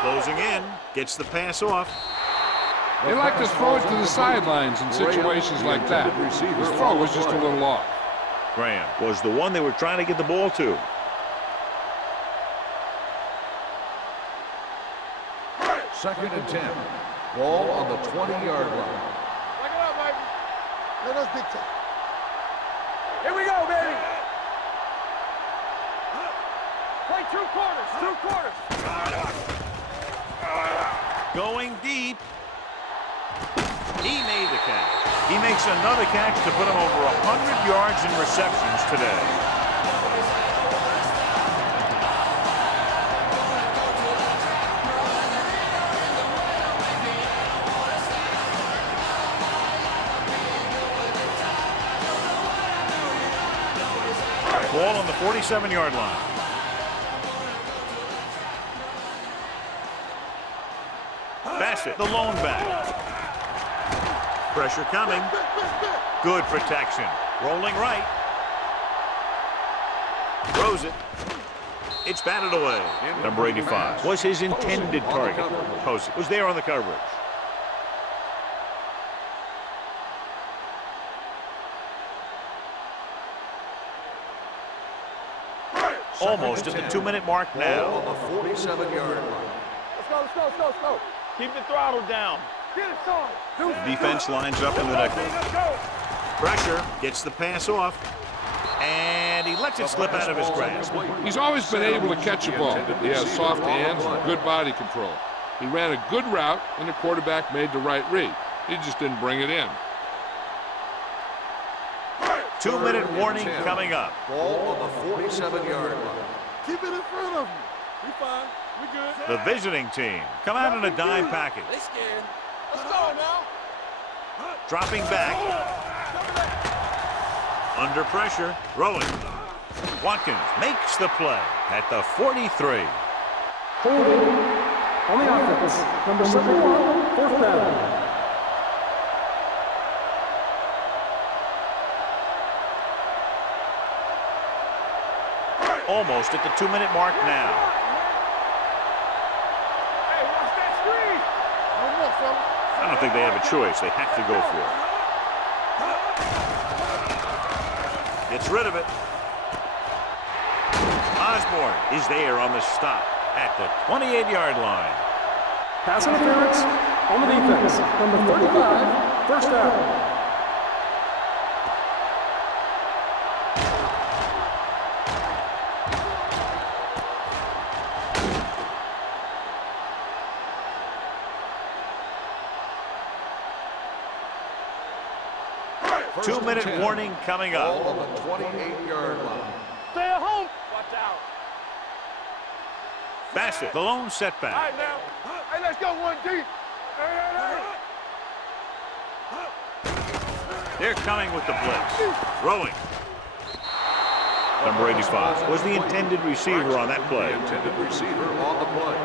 Closing in, gets the pass off. They like to throw it to the sidelines in situations like that. His throw was just a little off. Graham was the one they were trying to get the ball to. Second and 10. Ball on the 20-yard line. Back it up, baby. Let us dictate. Here we go, baby. Play 2 quarters, 2 quarters. Going deep. He made the catch. He makes another catch to put him over 100 yards in receptions today. Ball on the 47-yard line. Bassett, the lone back. Pressure coming. Good protection. Rolling right. Throws it. It's batted away. Number 85 was his intended target. Posey was there on the coverage. Almost at the 2-minute mark now. On the 47-yard line. Let's go, let's go, let's go, let's go. Keep the throttle down. Get it started. Defense lines up in the nickel. Let's go. Pressure, gets the pass off, and he lets it slip out of his grasp. He's always been able to catch a ball. He has soft hands and good body control. He ran a good route, and the quarterback made the right read. He just didn't bring it in. 2-minute warning coming up. Ball on the 47-yard line. Keep it in front of you. We fine. We good. The visiting team come out in a dime package. They scared. Let's go now. Dropping back. Under pressure. Throwing. Watkins makes the play at the 43. Holding on the offense. Number 71, 4th down. Almost at the 2-minute mark now. Hey, watch that screen. No more, fella. I don't think they have a choice. They have to go for it. Gets rid of it. Osborne is there on the stop at the 28-yard line. Pass interference on the defense. Number 35, 1st down. Two-minute warning coming up. Ball on the 28-yard line. Stay at home. Watch out. Bassett, the lone All setback. right, now. Hey, let's go 1 deep. Hey. They're coming with the blitz. Throwing. Number 85 was the intended receiver on that play. The intended receiver on the play.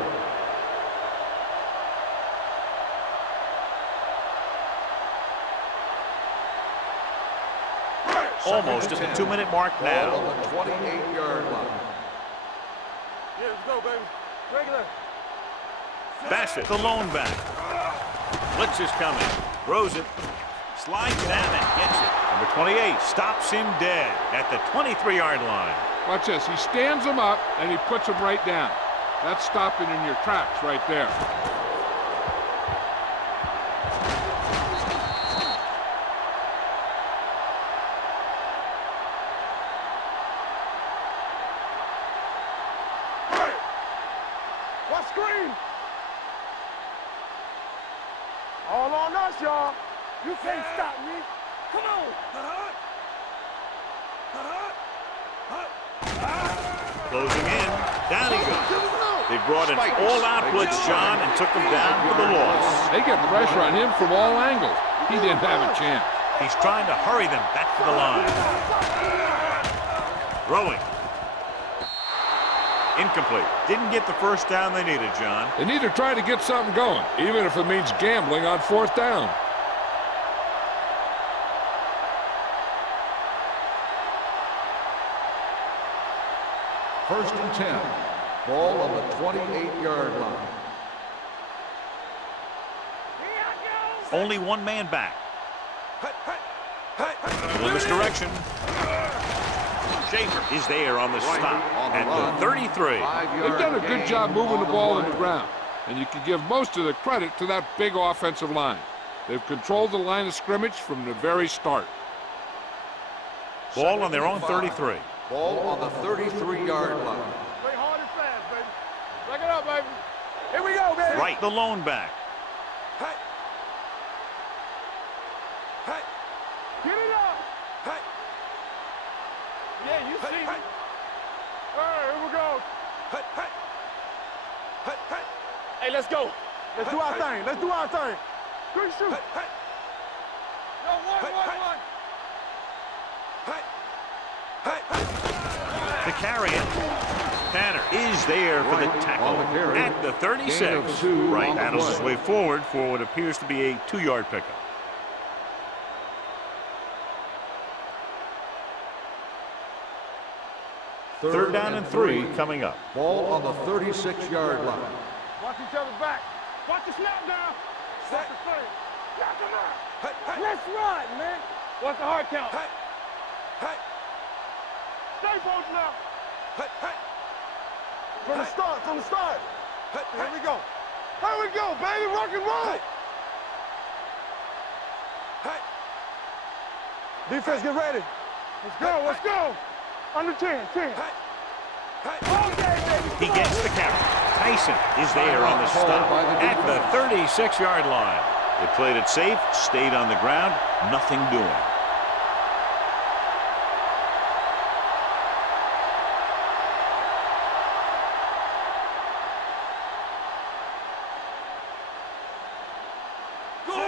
Almost at the 2-minute mark Ball now. on the 28-yard line. Yeah, let's go, baby. Regular. Bassett, the lone back. Blitz is coming. Throws it. Slides down and gets it. Number 28 stops him dead at the 23-yard line. Watch this. He stands them up, and he puts them right down. That's stopping in your tracks right there. What screen? All on us, y'all. You can't stop me. Come on. Closing in. Down he goes. They brought an all-out blitz, John, and took him down for the loss. They get pressure on him from all angles. He didn't have a chance. He's trying to hurry them back to the line. Throwing. Incomplete. Didn't get the first down they needed, John. They need to try to get something going, even if it means gambling on 4th down. First and 10. Ball on the 28-yard line. Only one man back. A little misdirection. Schaefer is there on the stop at the 33. They've done a good job moving the ball in the ground, and you can give most of the credit to that big offensive line. They've controlled the line of scrimmage from the very start. Ball on their own 33. Ball on the 33-yard line. Play hard and fast, baby. Back it up, baby. Here we go, baby. Right, the lone back. Get it up. Yeah, you see me. All right, here we go. Hey, let's go. Let's do our thing. Let's do our thing. Good shoot. No, one. To carry it. Tanner is there for the tackle at the 36. Right, battles his way forward for what appears to be a 2-yard pickup. Third down and 3 coming up. Ball on the 36-yard line. Watch each other back. Watch the snap down. Watch the thing. Knock him out. Let's run, man. What's the hard count? Stay both now. From the start. Here we go. Here we go, baby. Rock and roll. Defense, get ready. Let's go. Under 10. He gets the carry. Tyson is there on the stop at the 36-yard line. They played it safe, stayed on the ground, nothing doing.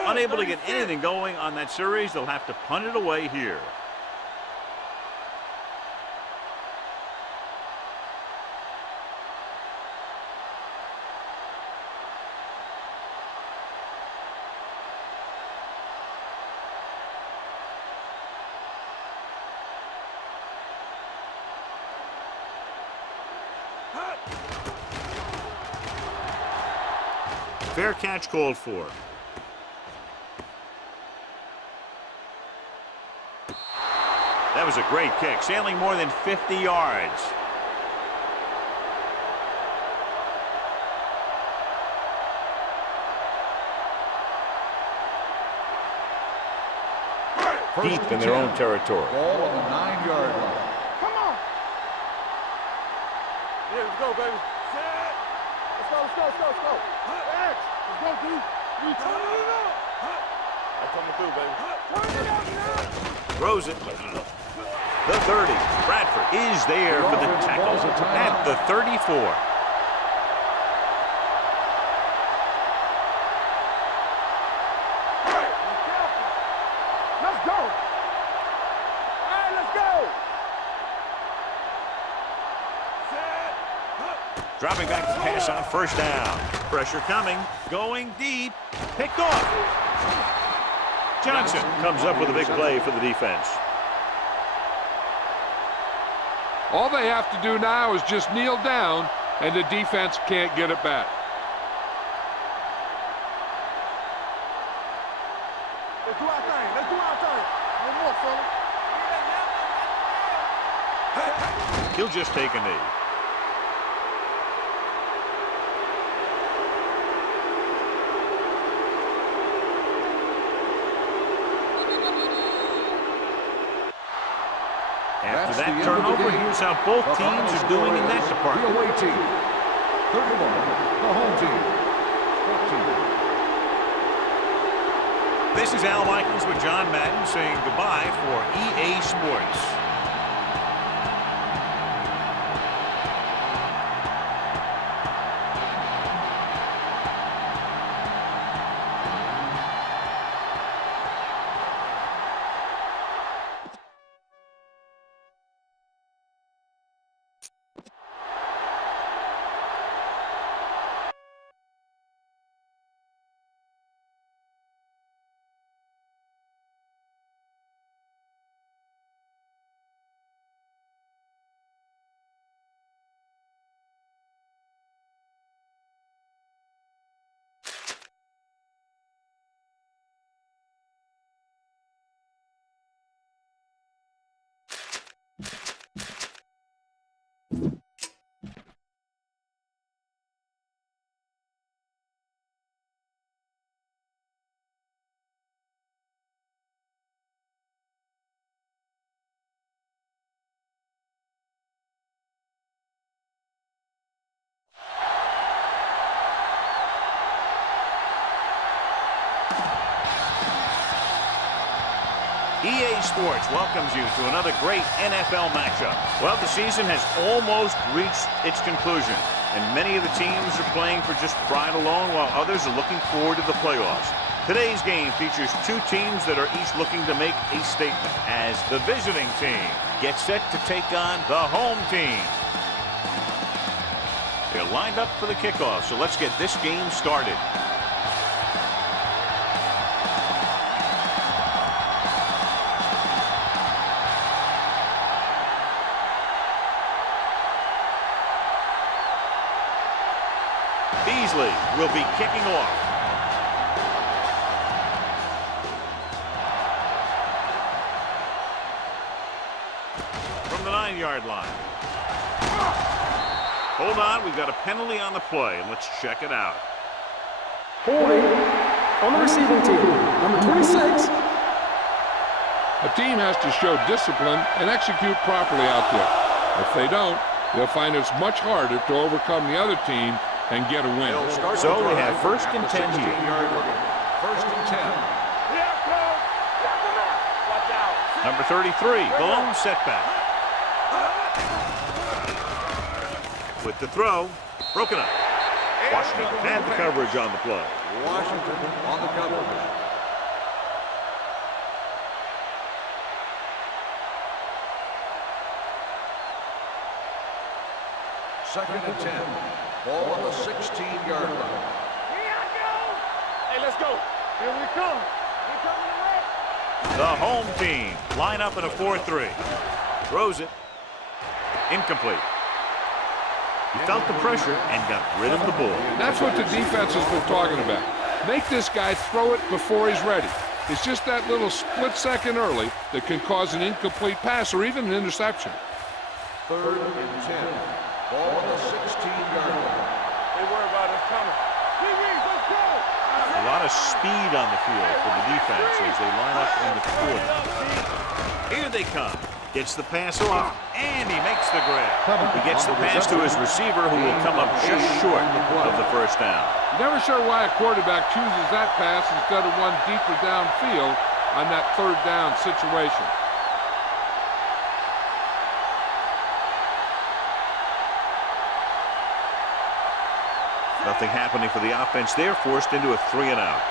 Unable to get anything going on that series, they'll have to punt it away here. Fair catch called for. That was a great kick, sailing more than 50 yards. Deep in their own territory. Ball on the 9-yard line. Come on. Yeah, let's go, baby. Let's go. X. Let's go, D. We turn it up. I'm coming through, baby. Turn it up now. Throws it. The 30. Bradford is there for the tackle at the 34. Let's go. All right, let's go. Dropping back to pass on first down. Pressure coming. Going deep. Picked off. Johnson comes up with a big play for the defense. All they have to do now is just kneel down, and the defense can't get it back. Let's do our thing. One more, fella. He'll just take a knee. After that turnover, here's how both teams are doing in that department. The away team, 31. The home team, 14. This is Al Michaels with John Madden saying goodbye for EA Sports. EA Sports welcomes you to another great NFL matchup. Well, the season has almost reached its conclusion, and many of the teams are playing for just pride alone, while others are looking forward to the playoffs. Today's game features two teams that are each looking to make a statement, as the visiting team gets set to take on the home team. They're lined up for the kickoff, so let's get this game started. Beasley will be kicking off. From the 9-yard line. Hold on, we've got a penalty on the play. Let's check it out. Holding on the receiving team, number 26. A team has to show discipline and execute properly out there. If they don't, they'll find it's much harder to overcome the other team and get a win. So we have first and 10 here. First and 10. Number 33, the lone setback. With the throw, broken up. Washington had the coverage on the play. Washington on the coverage. Second and 10. Ball on the 16-yard line. Hey, let's go. Here we come. Here coming the red. The home team line up in a 4-3. Throws it. Incomplete. He felt the pressure and got rid of the ball. That's what the defense has been talking about. Make this guy throw it before he's ready. It's just that little split second early that can cause an incomplete pass or even an interception. Third and 10. Ball on the 16-yard line. They worry about us coming. Let's go. A lot of speed on the field for the defense as they line up in the quarter. Here they come. Gets the pass off, and he makes the grab. He gets the pass to his receiver, who will come up just short of the first down. Never sure why a quarterback chooses that pass instead of one deeper downfield on that third down situation. Nothing happening for the offense there, forced into a 3-and-out.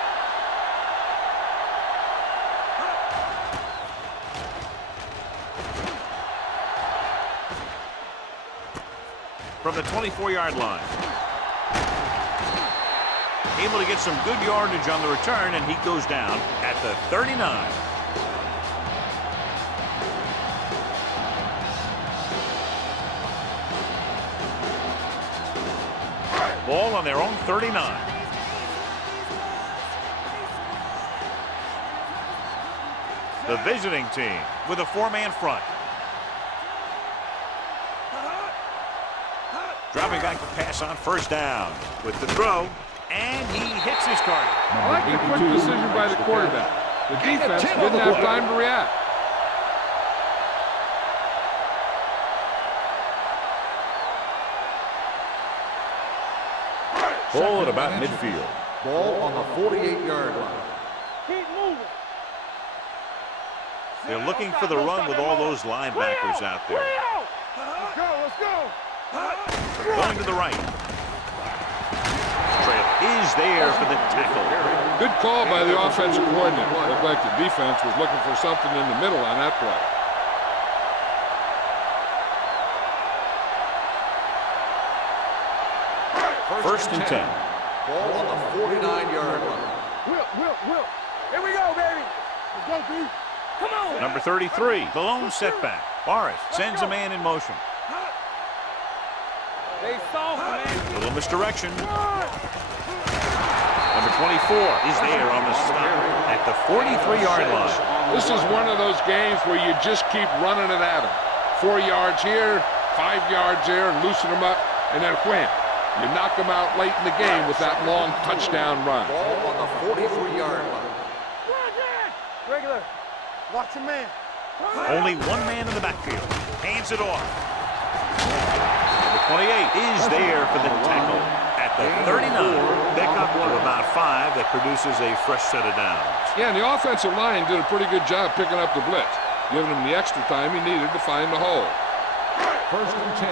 From the 24-yard line. Able to get some good yardage on the return, and he goes down at the 39. Ball on their own 39. The visiting team with a 4-man front. Dropping back to pass on first down with the throw, and he hits his target. I like the quick decision by the quarterback. The defense didn't have time to react. Ball at about midfield. Ball on the 48-yard line. Keep moving. They're looking for the run with all those linebackers out there. Let's go, let's go. Going to the right. Trail is there for the tackle. Good call by the offensive coordinator. Looked like the defense was looking for something in the middle on that play. First and 10. Ball on the 49-yard line. Will. Here we go, baby. Let's go, D. Come on. Number 33, the lone setback. Boris sends a man in motion. They soft, man. Little misdirection. Number 24 is there on the stop at the 43-yard line. This is one of those games where you just keep running it at them. 4 yards here, 5 yards there, and loosen them up, and then wham. You knock them out late in the game with that long touchdown run. Ball on the 43-yard line. Regular. Watch your man. Only one man in the backfield. Hands it off. Number 28 is there for the tackle at the 39. Pickup of about 5 that produces a fresh set of downs. Yeah, and the offensive line did a pretty good job picking up the blitz, giving him the extra time he needed to find the hole. First and 10.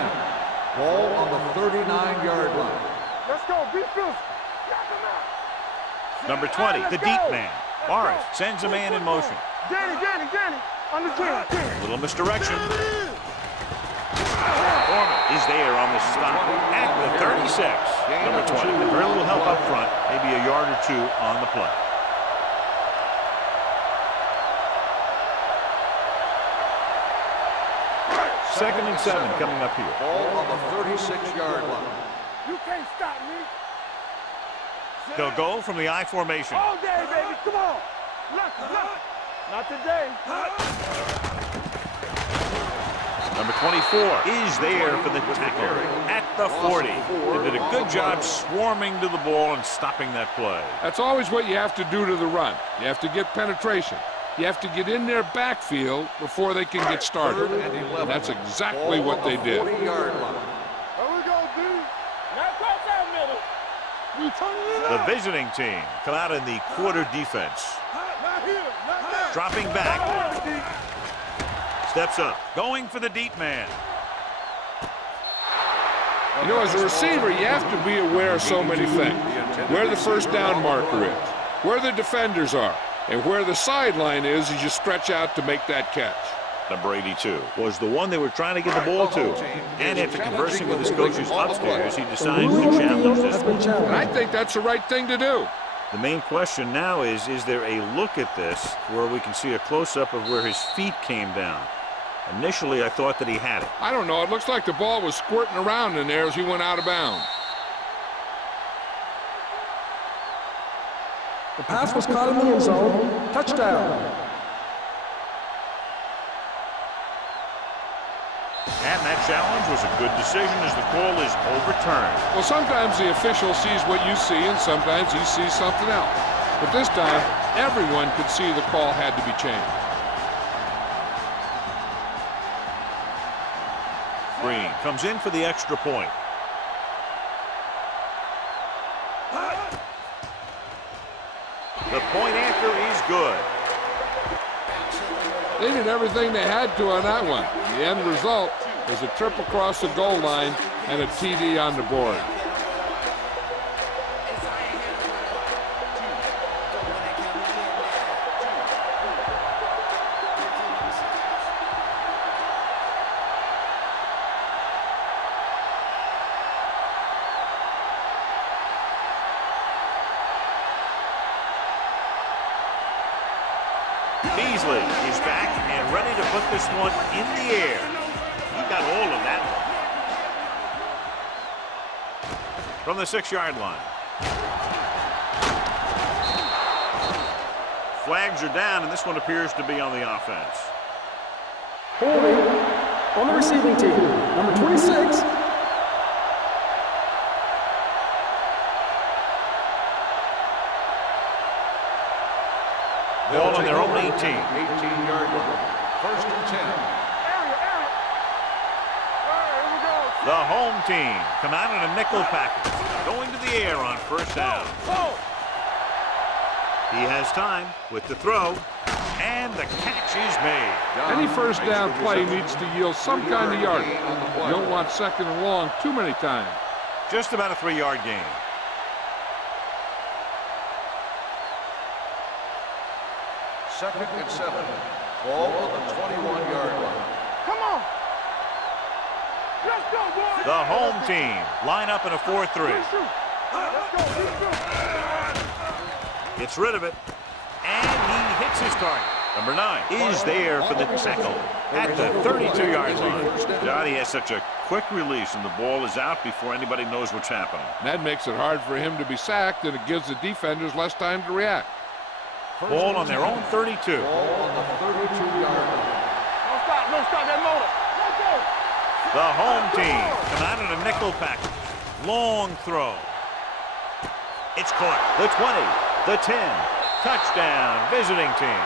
Ball on the 39-yard line. Let's go. Be fierce. Number 20, the deep man. Boris sends a man in motion. Danny. On the Danny. Little misdirection. Foreman is there on the stop at the 36. Number 20, very little help up front, maybe a yard or two on the play. Second and 7 coming up here. Ball on the 36-yard line. You can't stop me. They'll go from the I formation. All day, baby. Come on. Look. Not today. Number 24 is there for the tackle at the 40. They did a good job swarming to the ball and stopping that play. That's always what you have to do to the run. You have to get penetration. You have to get in their backfield before they can get started. And that's exactly what they did. 40-yard line. Here we go, D. Now cross out middle. We turning it The up. visiting team come out in the quarter defense. Not here. Not there. Dropping back. Steps up. Going for the deep man. You know, as a receiver, you have to be aware of so many things. Where the first down marker is, where the defenders are, and where the sideline is as you stretch out to make that catch. Number 82 was the one they were trying to get the ball to. And after conversing with his coaches upstairs, he decided to challenge this one. And I think that's the right thing to do. The main question now is there a look at this where we can see a close-up of where his feet came down? Initially, I thought that he had it. I don't know. It looks like the ball was squirting around in there as he went out of bounds. The pass was caught in the end zone. Touchdown. And that challenge was a good decision as the call is overturned. Well, sometimes the official sees what you see, and sometimes he sees something else. But this time, everyone could see the call had to be changed. Green comes in for the extra point. The point after is good. They did everything they had to on that one. The end result is a trip across the goal line and a TD on the board. Beasley is back and ready to put this one in the air. He got all of that one. From the 6-yard line. Flags are down, and this one appears to be on the offense. Holding on the receiving team. Number 26. team. 18-yard line. First and 10. Area. All right, here we go. The home team come out in a nickel package, going to the air on first down. Go. He has time with the throw, and the catch is made. Any first down play needs to yield some kind of yardage. You don't want second and long too many times. Just about a 3-yard gain. Second and 7. Ball on the 21-yard line. Come on. Let's go, boys. The home team line up in a 4-3. Let's go. Gets rid of it, and he hits his target. Number 9 is there for the tackle at the 32-yard line. Johnny has such a quick release, and the ball is out before anybody knows what's happening. That makes it hard for him to be sacked, and it gives the defenders less time to react. Ball on their own 32. Ball on the 32-yard line. No stop that motor. Let's go. The home team come out in a nickel package. Long throw. It's caught. The 20, the 10. Touchdown, visiting team.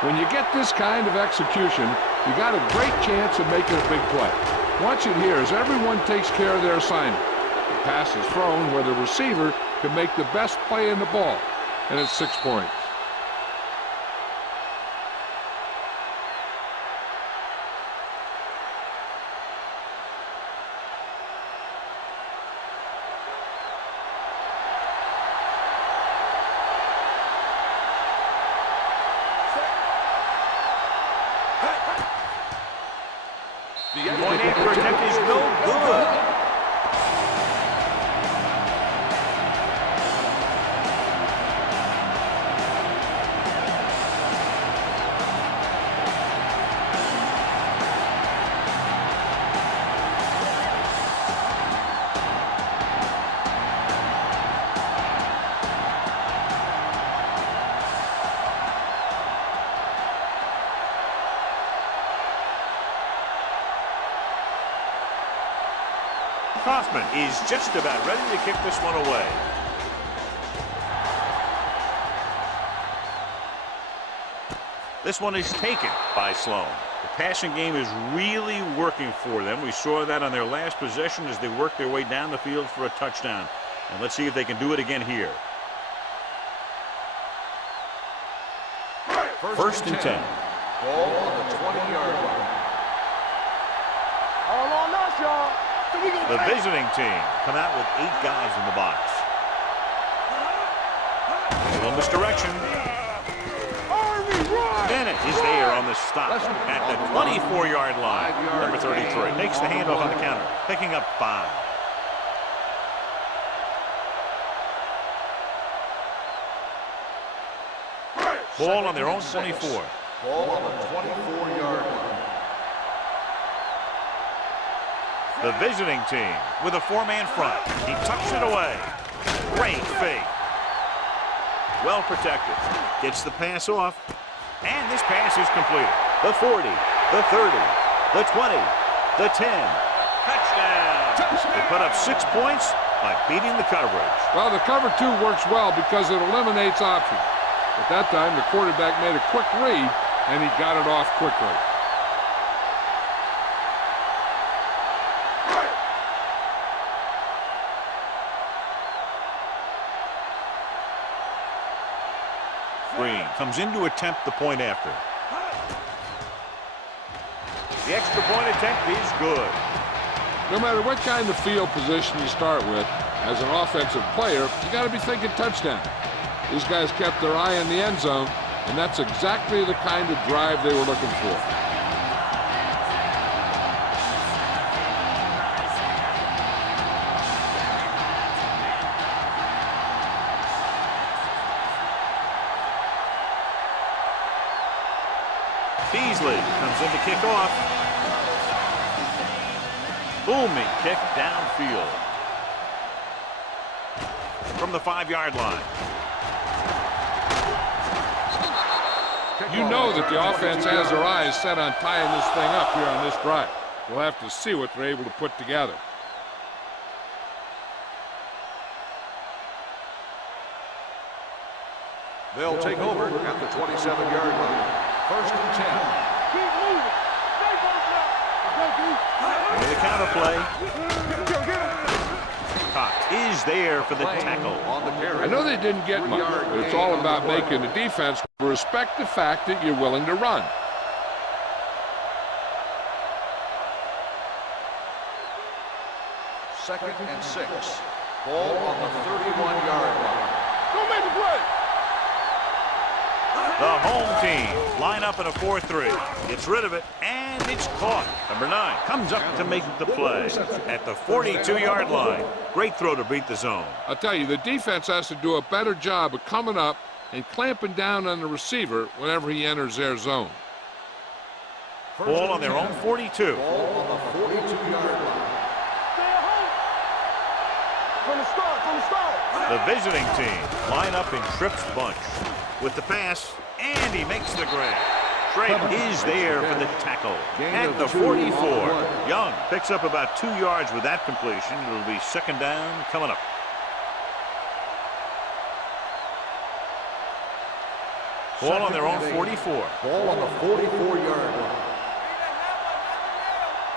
When you get this kind of execution, you got a great chance of making a big play. Watch it here as everyone takes care of their assignment. The pass is thrown where the receiver can make the best play in the ball, and it's 6 points. Point after attempt is no good. Kaufman is just about ready to kick this one away. This one is taken by Sloan. The passing game is really working for them. We saw that on their last possession as they worked their way down the field for a touchdown. And let's see if they can do it again here. First and 10. Ball on the 20-yard line. All on us, y'all. The visiting team come out with 8 guys in the box. On misdirection. Bennett is there on the stop at the 24-yard line. Number 33 takes the handoff on the counter, picking up 5. Ball on their own 24. Ball on the 24-yard line. The visiting team with a 4-man front. He tucks it away. Great fake. Well protected. Gets the pass off. And this pass is completed. The 40, the 30, the 20, the 10. Touchdown. They put up 6 points by beating the coverage. Well, the cover 2 works well because it eliminates options. At that time, the quarterback made a quick read, and he got it off quickly. Green comes in to attempt the point after. The extra point attempt is good. No matter what kind of field position you start with, as an offensive player, you got to be thinking touchdown. These guys kept their eye on the end zone, and that's exactly the kind of drive they were looking for. Beasley comes in to kick off. Booming kick downfield. From the 5-yard line. You know that the offense has their eyes set on tying this thing up here on this drive. We'll have to see what they're able to put together. They'll take over at the 27-yard line. First and 10. Keep moving. Stay close now. Let's go, D. Into the counter play. Get him. Cox is there for the tackle. On the carry. I know they didn't get much, but it's all about making the defense respect the fact that you're willing to run. Second and 6. Ball on the 31-yard line. Don't make the play. The home team line up in a 4-3. Gets rid of it, and it's caught. Number 9 comes up to make the play at the 42-yard line. Great throw to beat the zone. I'll tell you, the defense has to do a better job of coming up and clamping down on the receiver whenever he enters their zone. Ball on their own 42. Ball on the 42-yard line. Stay at home. From the start. The visiting team line up in Tripp's bunch with the pass, and he makes the grab. Trayvon is there for the tackle at the 44. Young picks up about 2 yards with that completion. It'll be second down coming up. Ball on their own 44. Ball on the 44-yard line.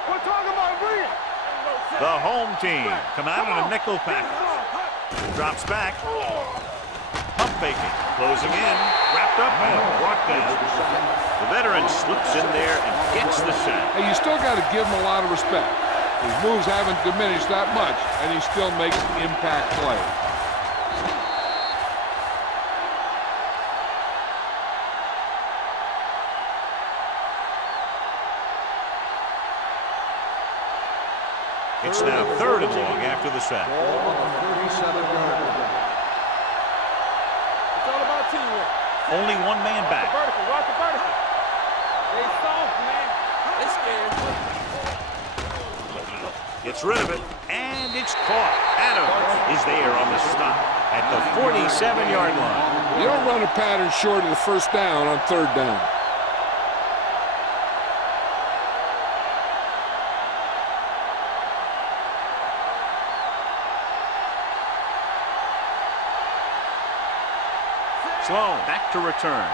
We're talking about bringing. The home team come out in a nickel package. Drops back. Pump faking. Closing in. Wrapped up and brought down. The veteran slips in there and gets the sack. Hey, you still got to give him a lot of respect. His moves haven't diminished that much, and he still makes impact plays. It's now third and long after the sack. Ball on the 37-yard line. It's all about teamwork. Only one man back. Vertical. Watch the vertical. They soft, man. They scared. Gets rid of it, and it's caught. Adams is there on the stop at the 47-yard line. You don't run a pattern short of the first down on third down. Sloan back to return.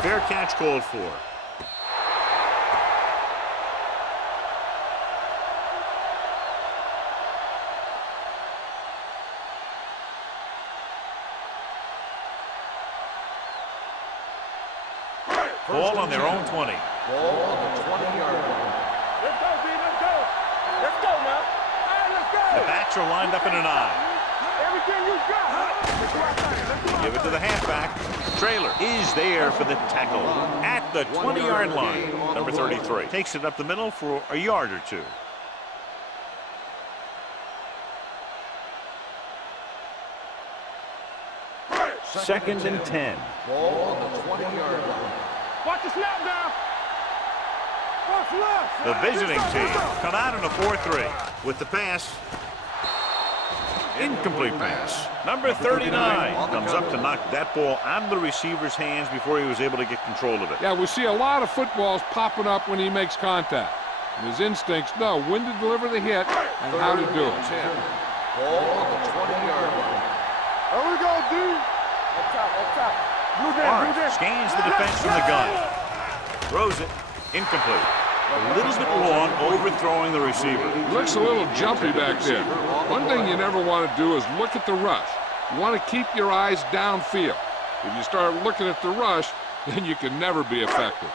Fair catch called for. Ball on their own 20. Ball on the 20-yard line. Let's go, D. Let's go. Let's go, man. All right, let's go. The backs are lined up in an eye. Everything you got. Let's go outside. Let's go Give it to the halfback. Trailer is there for the tackle at the 20-yard line. Number 33 takes it up the middle for a yard or two. Second and 10. Ball on the 20-yard line. Watch the snap down. Watch left. The visiting team come out in a 4-3 with the pass. Incomplete pass. Number 39 comes up to knock that ball out of the receiver's hands before he was able to get control of it. Yeah, we see a lot of footballs popping up when he makes contact. And his instincts know when to deliver the hit and how to do it. 10. Ball on the 20-yard line. Here we go, D. Up top. Blue down. Barnes scans the defense from the gun. Throws it. Incomplete. A little bit long, overthrowing the receiver. Looks a little jumpy back there. One thing you never want to do is look at the rush. You want to keep your eyes downfield. If you start looking at the rush, then you can never be effective.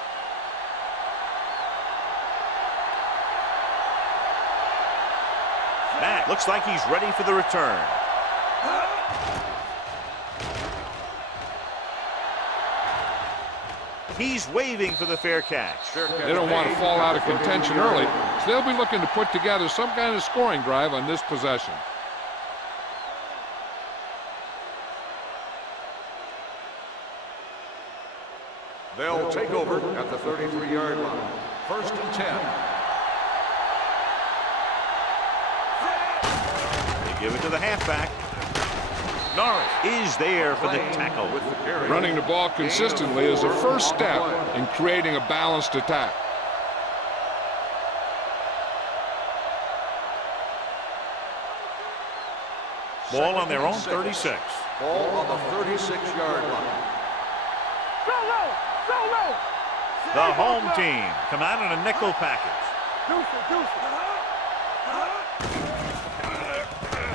Matt looks like he's ready for the return. He's waving for the fair catch. They don't want to fall out of contention early, so they'll be looking to put together some kind of scoring drive on this possession. They'll take over at the 33-yard line. First and 10. They give it to the halfback. Norris is there for the tackle. Running the ball consistently is the first step in creating a balanced attack. Ball on their own 36. Ball on the 36-yard line. The home team come out in a nickel package.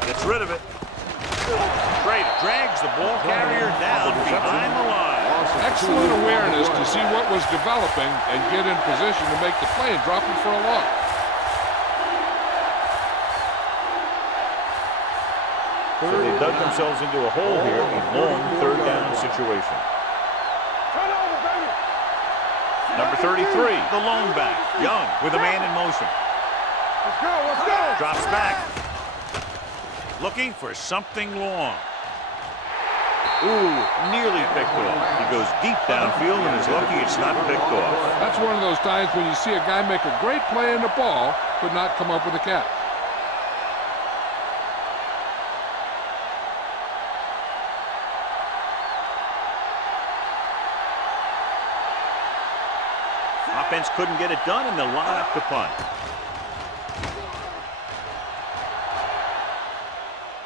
Gets rid of it. Trader drags the ball carrier down behind the line. Excellent awareness to see what was developing and get in position to make the play and drop him for a loss. So they dug themselves into a hole here, a long third down situation. Number 33, the lone back, Young, with a man in motion. Let's go. Drops back. Looking for something long. Ooh, nearly picked off. He goes deep downfield and is lucky it's not picked off. That's one of those times when you see a guy make a great play in the ball, but not come up with a catch. Offense couldn't get it done, and they'll line up to punt.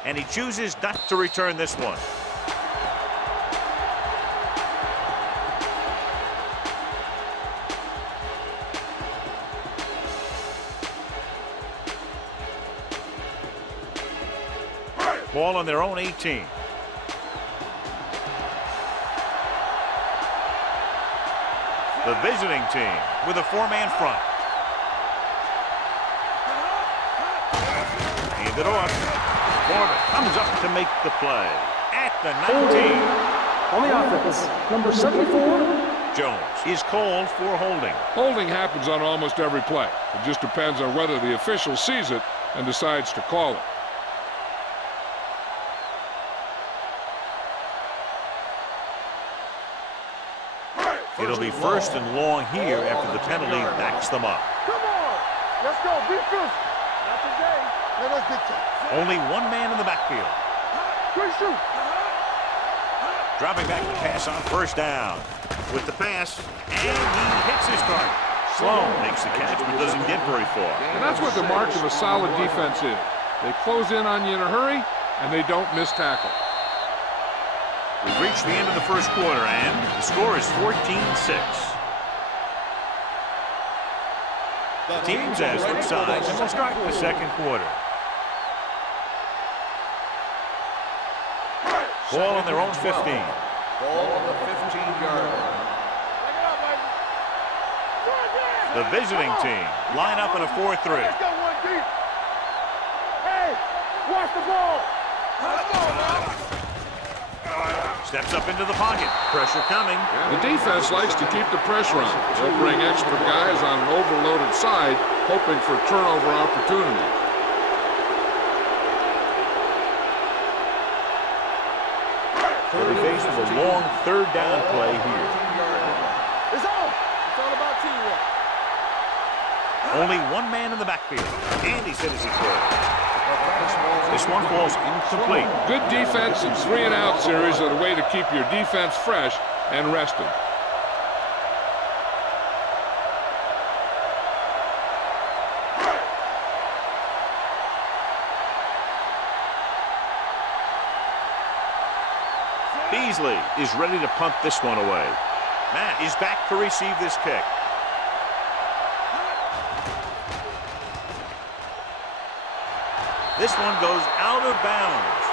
And he chooses not to return this one. Ball on their own 18. The visiting team with a four-man front. Hand it off. Foreman comes up to make the play. At the 19. On the offense, number 74. Jones is called for holding. Holding happens on almost every play. It just depends on whether the official sees it and decides to call it. It'll be first and long here after the penalty backs them up. Come on. Let's go. Defense. Not today. Let us dictate. Only one man in the backfield. Good shoot. Dropping back to pass on first down. With the pass, and he hits his target. Sloan makes the catch, but doesn't get very far. And that's what the mark of a solid defense is. They close in on you in a hurry, and they don't miss tackle. We've reached the end of the first quarter, and the score is 14-6. The teams as switch sides, and we'll start the second quarter. Ball on their own 15. Ball on the 15-yard line. The visiting team line up in a 4-3. Let's go one deep. Hey, watch the ball. Come on, man. Steps up into the pocket. Pressure coming. The defense likes to keep the pressure on. They'll bring extra guys on an overloaded side, hoping for turnover opportunities. They'll be faced with a long third down play here. It's on. It's all about teamwork. Only one man in the backfield. And he said as he could. This one falls incomplete. Good defense and 3-and-out series are the way to keep your defense fresh and rested. Beasley is ready to punt this one away. Matt is back to receive this kick. This one goes out of bounds.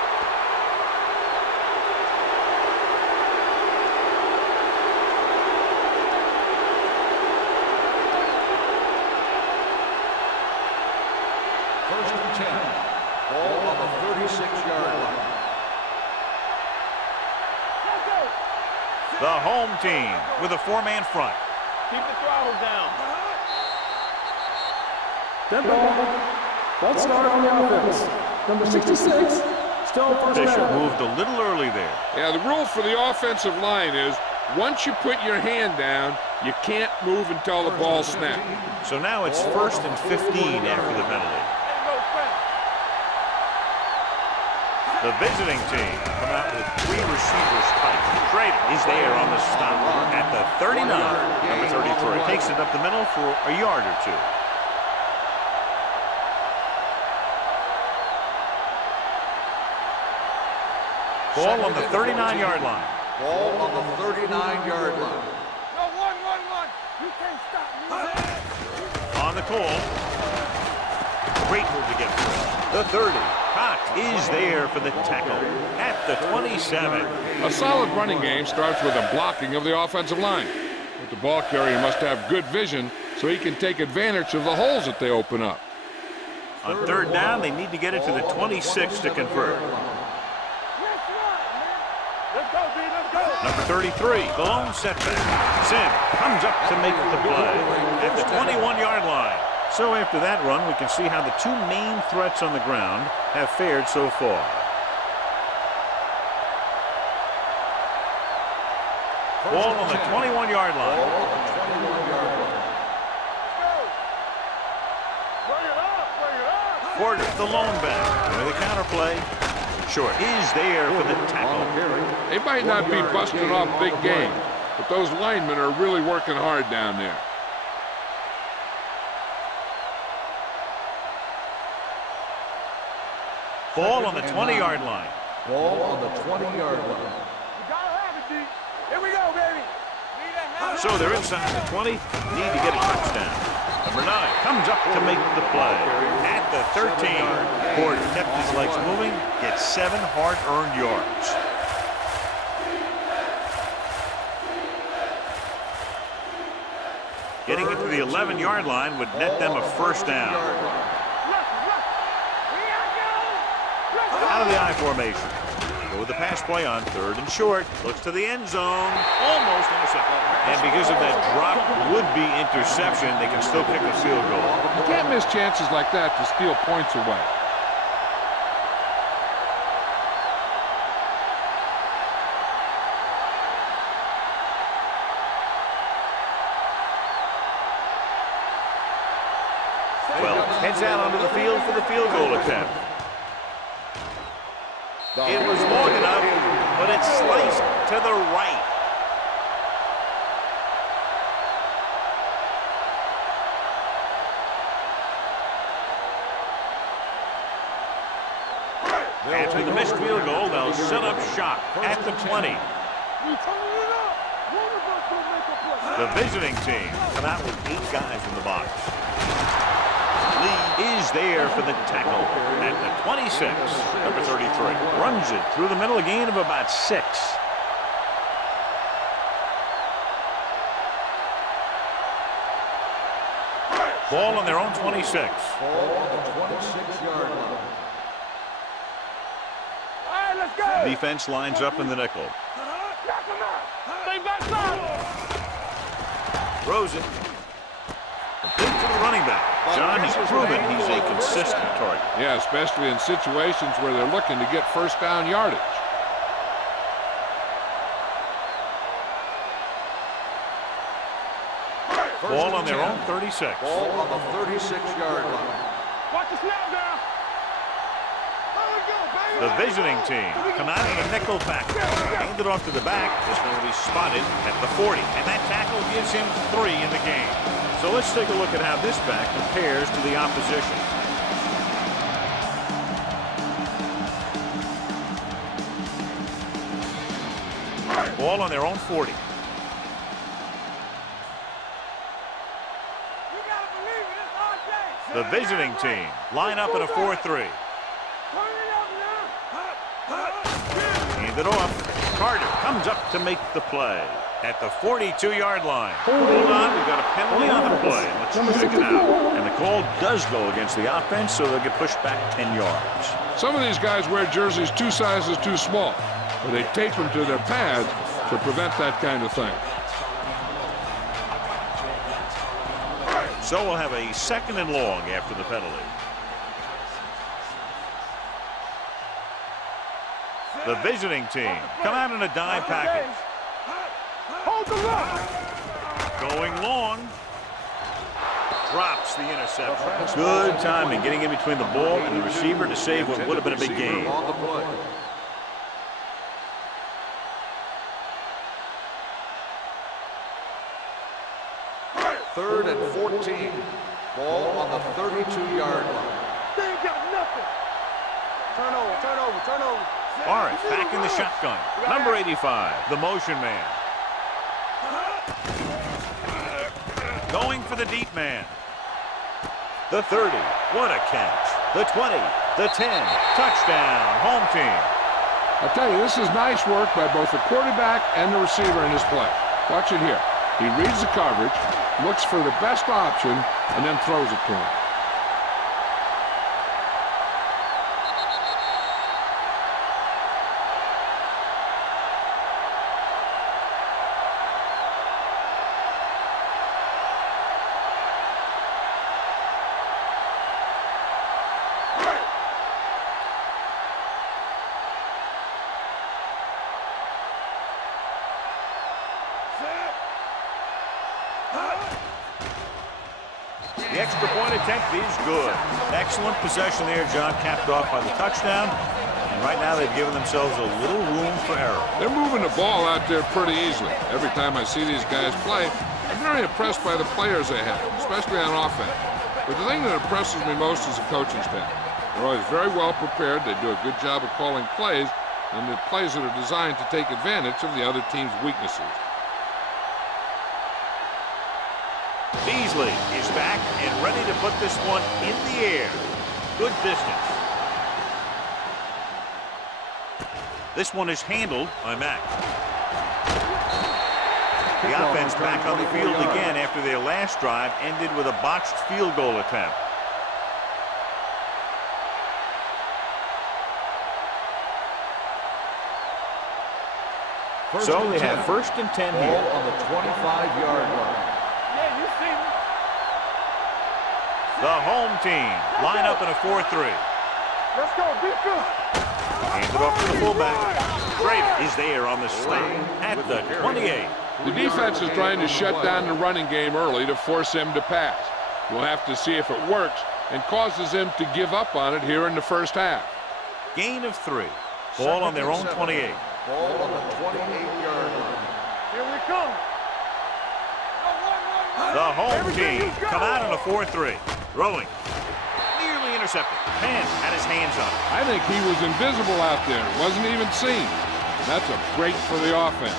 First and 10. Ball on the 36-yard line. The home team with a four-man front. Keep the throttle down. Dead ball. False start on the offense. Number 66, still first Bishop down. moved a little early there. Yeah, the rule for the offensive line is once you put your hand down, you can't move until the ball snaps. So now it's first and 15 after the penalty. The visiting team come out with three receivers tight. Trader is there on the stop at the 39. Number 33 takes it up the middle for a yard or two. Ball on the 39-yard line. Ball on the 39-yard line. No, one. You can't stop me. On the call. Great move to get through. The 30. Cox is there for the tackle at the 27. A solid running game starts with a blocking of the offensive line. But the ball carrier must have good vision so he can take advantage of the holes that they open up. On third down, they need to get it to the 26 to convert. Let's go, B, let's go. Number 33, the lone setback. Sim comes up to make the play at the 21-yard line. So after that run, we can see how the two main threats on the ground have fared so far. Ball on the 21-yard line. Porter, the lone back. With a counter play. Short is there for the tackle. They might not be busting off big games, but those linemen are really working hard down there. Ball on the 20-yard line. Ball on the 20-yard line. You gotta have it, D. Here we go, baby. So they're inside the 20. Need to get a touchdown. Number 9 comes up to make the play at the 13. Porter kept his legs moving, gets 7 hard-earned yards. Getting it to the 11-yard line would net them a first down. Out of the I formation. Go with the pass play on third and short. Looks to the end zone. Almost intercepted. And because of that drop would-be interception, they can still kick a field goal. You can't miss chances like that to steal points away. Well, heads out onto the field for the field goal attempt. It was long enough, but it's sliced to the right. After the missed field goal, they'll set up shop at the 20. The visiting team come out with 8 guys in the box. Lee is there for the tackle at the 26. Number 33 runs it through the middle, a gain of about 6. Ball on their own 26. Ball on the 26-yard line. All right, let's go. Defense lines up in the nickel. Stay back side. Throws it. Complete to the running back. John, he's proven he's a consistent target. Yeah, especially in situations where they're looking to get first down yardage. Ball on their own 36. Ball on the 36-yard line. Watch the snap now. The visiting team come out in a nickel package. Hand it off to the back. This one will be spotted at the 40. And that tackle gives him 3 in the game. So let's take a look at how this back compares to the opposition. Ball on their own 40. The visiting team line up in a 4-3. Hand it off. Carter comes up to make the play at the 42-yard line. Hold on, we've got a penalty on the play. Let's check it out. And the call does go against the offense, so they'll get pushed back 10 yards. Some of these guys wear jerseys 2 sizes too small, but they tape them to their pads to prevent that kind of thing. So we'll have a 2nd and long after the penalty. The visiting team come out in a dime package. Hold the rock. Going long. Drops the interception. Good timing getting in between the ball and the receiver to save what would have been a big gain. On the play. Third and 14. Ball on the 32-yard line. They ain't got nothing. Turn over. Morris back in the shotgun. Number 85, the motion man. Going for the deep man. The 30, what a catch. The 20, the 10, touchdown, home team. I tell you, this is nice work by both the quarterback and the receiver in his play. Watch it here. He reads the coverage, looks for the best option, and then throws it to him. The extra point attempt is good. Excellent possession there, John, capped off by the touchdown. And right now they've given themselves a little room for error. They're moving the ball out there pretty easily. Every time I see these guys play, I'm very impressed by the players they have, especially on offense. But the thing that impresses me most is the coaching staff. They're always very well prepared. They do a good job of calling plays, and the plays that are designed to take advantage of the other team's weaknesses. Beasley is back and ready to put this one in the air. Good distance. This one is handled by Mack. The offense back on the field again after their last drive ended with a botched field goal attempt. So they have 1st and 10 here. Ball on the 25-yard line. Yeah, you see me. The home team line up in a 4-3. Let's go, defense. Hands it off to the fullback. Drake is there on the slant at the 28. The defense is trying to shut down the running game early to force him to pass. We'll have to see if it works and causes him to give up on it here in the first half. Gain of 3. Ball on their own 28. Ball on the 28-yard line. Here we come. The home team come out in a 4-3. Throwing. Nearly intercepted. Penn had his hands on it. I think he was invisible out there. Wasn't even seen. That's a break for the offense.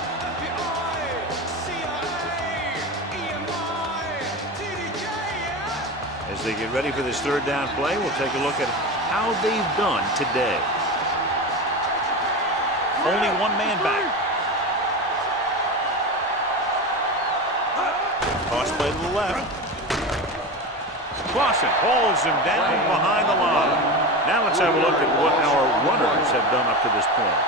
As they get ready for this 3rd down play, we'll take a look at how they've done today. Only one man back. Toss play to the left. Clausen holds him down behind the line. Now let's have a look at what our runners have done up to this point.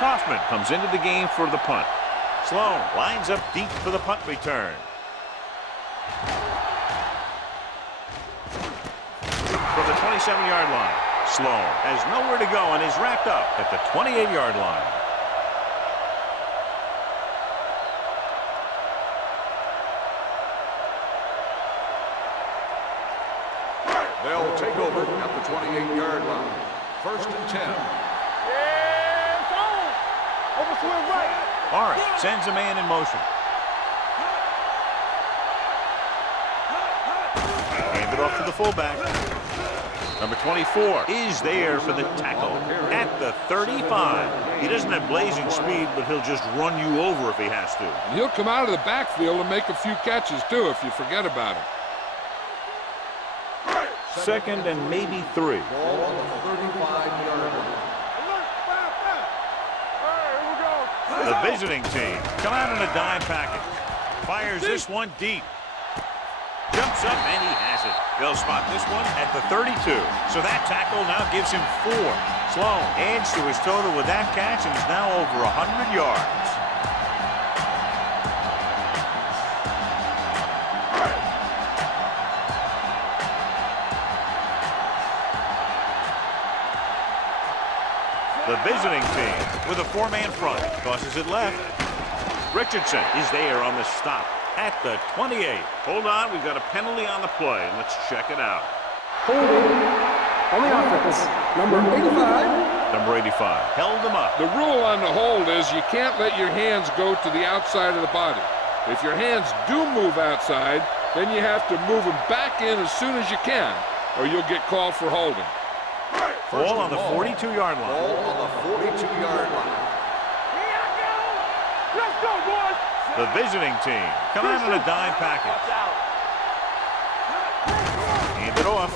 Kaufman comes into the game for the punt. Sloan lines up deep for the punt return. From the 27-yard line, Sloan has nowhere to go and is wrapped up at the 28-yard line. They'll take over at the 28-yard line. 1st and 10. Yeah, it's on. Over to his right. Morris sends a man in motion. Hand it off to the fullback. Number 24 is there for the tackle at the 35. He doesn't have blazing speed, but he'll just run you over if he has to. And he'll come out of the backfield and make a few catches, too, if you forget about him. 2nd and maybe 3. Ball on the 35-yard line. Alert, 5-5. All right, here we go. The visiting team come out in a dime package. Fires this one deep. Jumps up and he has it. They'll spot this one at the 32. So that tackle now gives him 4. Sloan adds to his total with that catch and is now over 100 yards. The visiting team with a 4-man front tosses it left. Richardson is there on the stop at the 28. Hold on, we've got a penalty on the play. Let's check it out. Holding on the offense. Number 85, Number 85 held him up. The rule on the hold is you can't let your hands go to the outside of the body. If your hands do move outside, then you have to move them back in as soon as you can, or you'll get called for holding. Ball on the 42-yard line. Ball on the 42-yard line. Let's go, boys. The visiting team come out in a dime package. Hand it off.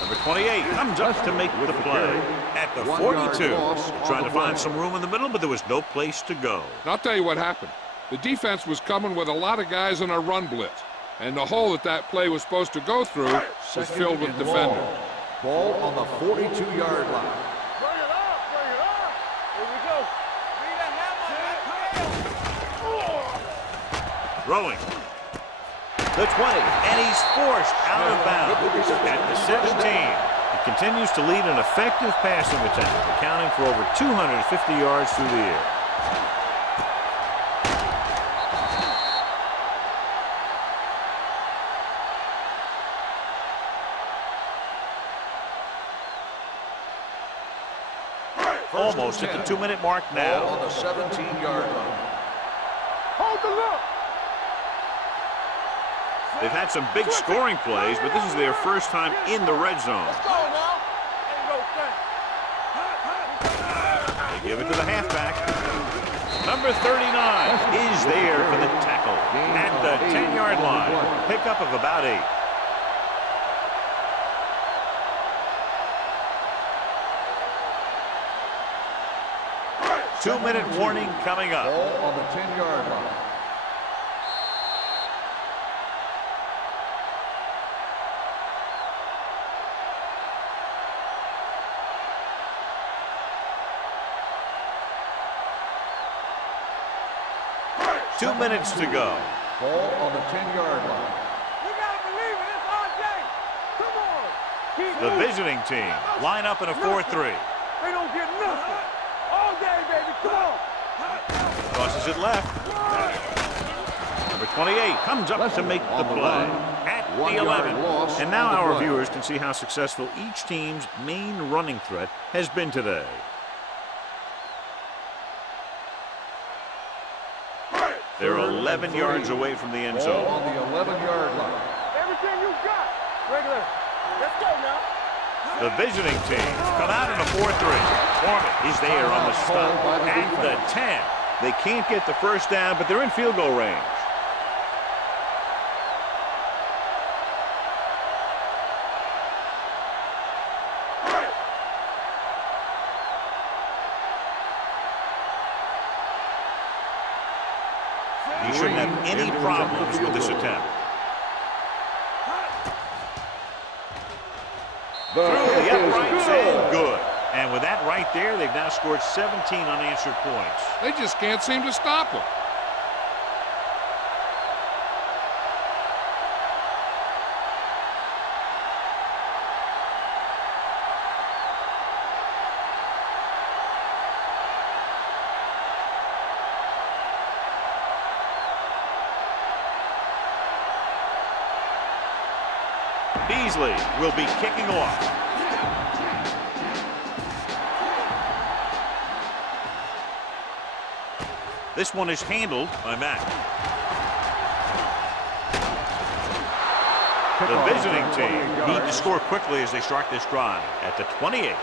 Number 28 comes up to make the play. At the 42, trying to find some room in the middle, but there was no place to go. And I'll tell you what happened. The defense was coming with a lot of guys in a run blitz, and the hole that play was supposed to go through was filled with defenders. Ball on the 42-yard line. Bring it up, bring it up. Here we go. Throwing. The 20, and he's forced out of bounds at the 17. He continues to lead an effective passing attack, accounting for over 250 yards through the air. Almost at the 2-minute mark now. Ball on the 17-yard line. Hold the look. They've had some big scoring plays, but this is their first time in the red zone. Let's go now. Ain't no thing. They give it to the halfback. Number 39 is there for the tackle at the 10-yard line. Pickup of about 8. Two-minute warning coming up. Ball on the 10-yard line. Two minutes to go. Ball on the 10-yard line. You gotta believe it. It's RJ. Come on. Keep The moving. visiting team line up in a 4-3. They don't get nothing. All day, baby. Come on. Crosses it left. Number 28 comes up to make the play at the 11. And now our viewers can see how successful each team's main running threat has been today. They're 11 yards away from the end Ball zone. on the 11-yard line. Everything you got. Regular. Let's go now. The visiting team come out in a 4-3. Foreman is there on the stop at the 10. They can't get the first down, but they're in field goal range. He shouldn't have any problems with this attempt. Through the uprights and good. And with that right there, they've now scored 17 unanswered points. They just can't seem to stop them. Beasley will be kicking off. This one is handled by Matt. The visiting team need to score quickly as they start this drive at the 28.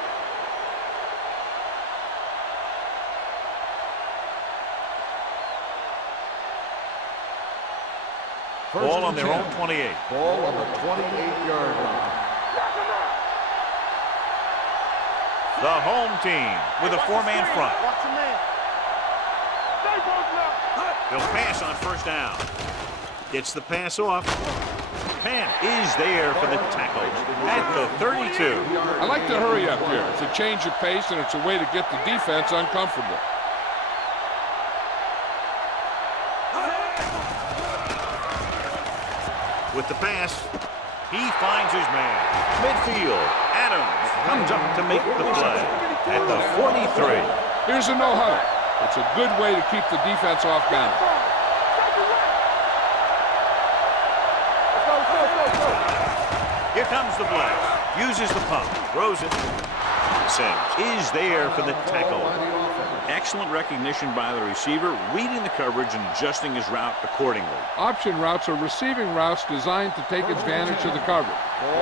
Ball on their own 28. Ball on the 28-yard line. The home team with a 4-man front. Watch your man. Stay both now. They'll pass on first down. Gets the pass off. Penn is there for the tackle at the 32. I like to hurry up here. It's a change of pace, and it's a way to get the defense uncomfortable. With the pass, he finds his man. Midfield, Adams comes up to make the play at the 43. Here's a no-huddle. It's a good way to keep the defense off balance. Here comes the blitz. Uses the pump. Throws it. Sims is there for the tackle. Excellent recognition by the receiver, reading the coverage and adjusting his route accordingly. Option routes are receiving routes designed to take advantage of the coverage.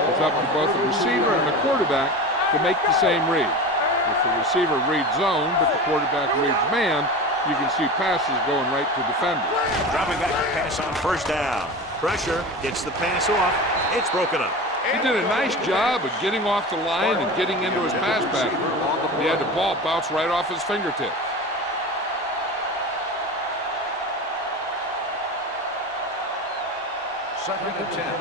It's up to both the receiver and the quarterback to make the same read. If the receiver reads zone, but the quarterback reads man, you can see passes going right to defenders. Dropping back to pass on first down. Pressure gets the pass off. It's broken up. He did a nice job of getting off the line and getting into his pass pattern. He had the ball bounce right off his fingertips. Second and 10.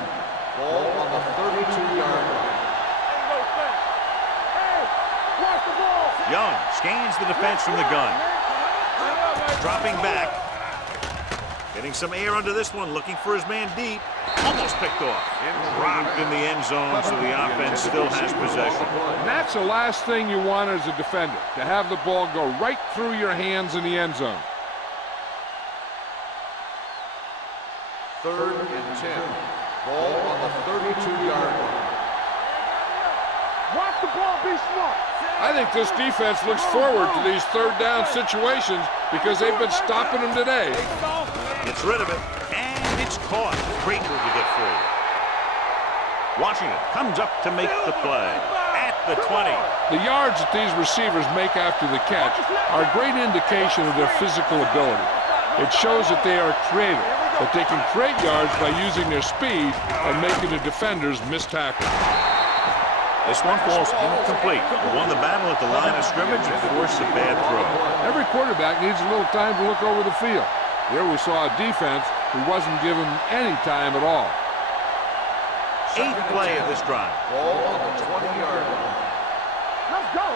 Ball on the 32-yard line. Young scans the defense from the gun. Dropping back. Getting some air under this one, looking for his man deep. Almost picked off. Dropped in the end zone, so the offense still has possession. And that's the last thing you want as a defender, to have the ball go right through your hands in the end zone. Third and 10. Ball on the 32-yard line. Watch the ball, be smart. I think this defense looks forward to these third down situations because they've been stopping them today. Gets rid of it, and it's caught. Great move to get free. Washington comes up to make the play at the 20. The yards that these receivers make after the catch are a great indication of their physical ability. It shows that they are creative, that they can create yards by using their speed and making the defenders miss tackles. This one falls incomplete. They won the battle at the line of scrimmage and forced a bad throw. Every quarterback needs a little time to look over the field. Here we saw a defense who wasn't given any time at all. Eighth play of this drive. Ball on the 20-yard line. Let's go.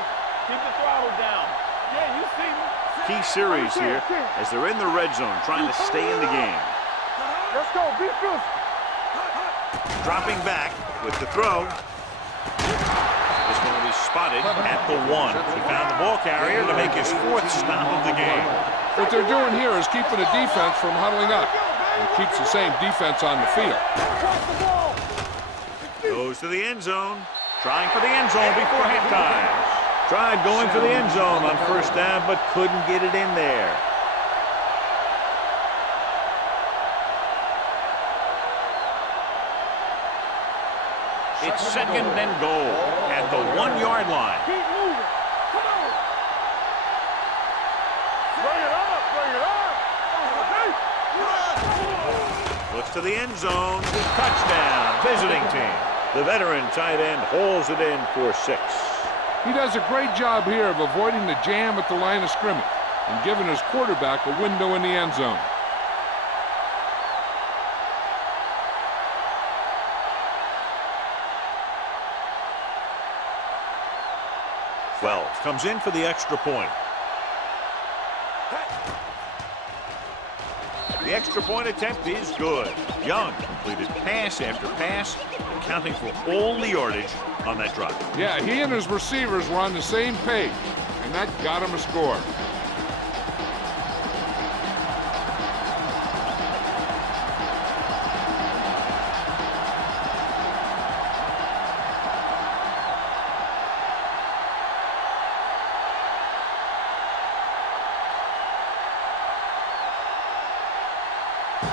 Keep the throttle down. Yeah, you see me. Key series here as they're in the red zone trying to stay in the game. Let's go. Be physical. Dropping back with the throw. This one will be spotted at the 1. He found the ball carrier to make his fourth stop of the game. What they're doing here is keeping the defense from huddling up. And keeps the same defense on the field. Goes to the end zone. Trying for the end zone before halftime. Tried going for the end zone on first down, but couldn't get it in there. It's second and goal at the 1-yard line. Keep moving. Come on. Bring it up. Bring it up. Looks to the end zone. Touchdown. Visiting team. The veteran tight end holds it in for 6. He does a great job here of avoiding the jam at the line of scrimmage and giving his quarterback a window in the end zone. Comes in for the extra point. The extra point attempt is good. Young completed pass after pass, accounting for all the yardage on that drive. Yeah, he and his receivers were on the same page, and that got him a score.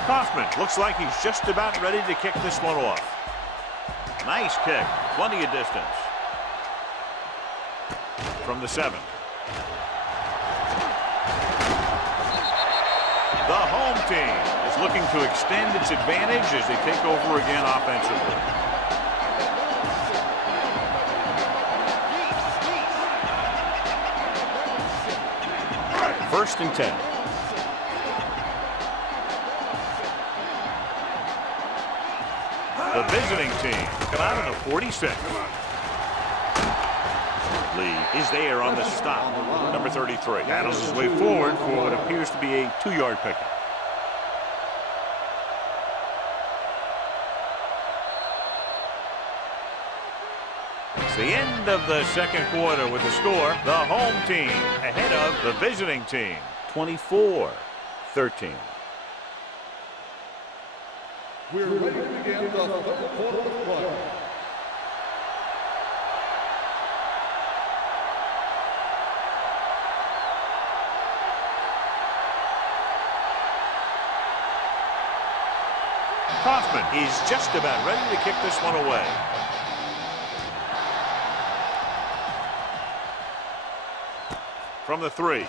Kaufman looks like he's just about ready to kick this one off. Nice kick, plenty of distance. From the 7. The home team is looking to extend its advantage as they take over again offensively. First and 10. The visiting team come out of the 46. Lee is there on the stop. Number 33 battles his way forward for what appears to be a 2-yard pickup. It's the end of the second quarter with the score. The home team ahead of the visiting team, 24-13. We're ready to begin the third quarter of play. Kaufman is just about ready to kick this one away. From the 3.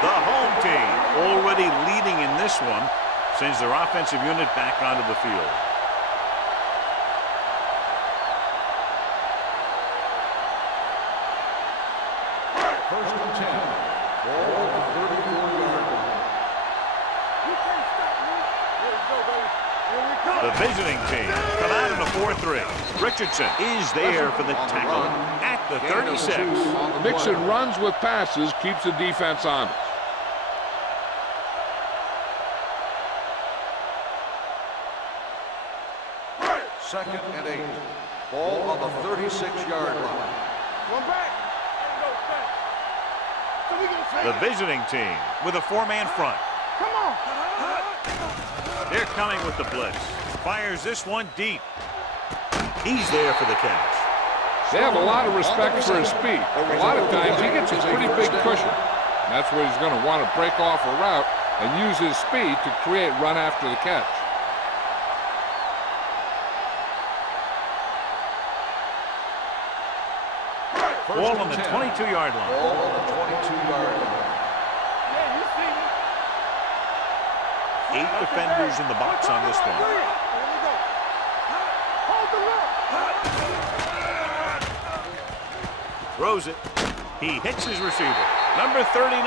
The home team already leading in this one sends their offensive unit back onto the field. First and 10. Ball at the 34-yard line. You can't stop me. Here we go, baby. Here we go. The visiting team come out in a 4-3. Richardson is there for the tackle at the 36. Mixing runs with passes keeps the defense honest. Second and 8. Ball on the 36-yard line. One back. So we gonna take The visiting team with a 4-man front. Come on. They're coming with the blitz. Fires this one deep. He's there for the catch. They have a lot of respect for his speed. A lot of times he gets a pretty big cushion. And that's where he's going to want to break off a route and use his speed to create run after the catch. Ball on the 22-yard line. Ball on the 22-yard line. Yeah, you see me. 8 defenders in the box on this one. Here we go. Hold the look. Throws it. He hits his receiver. Number 39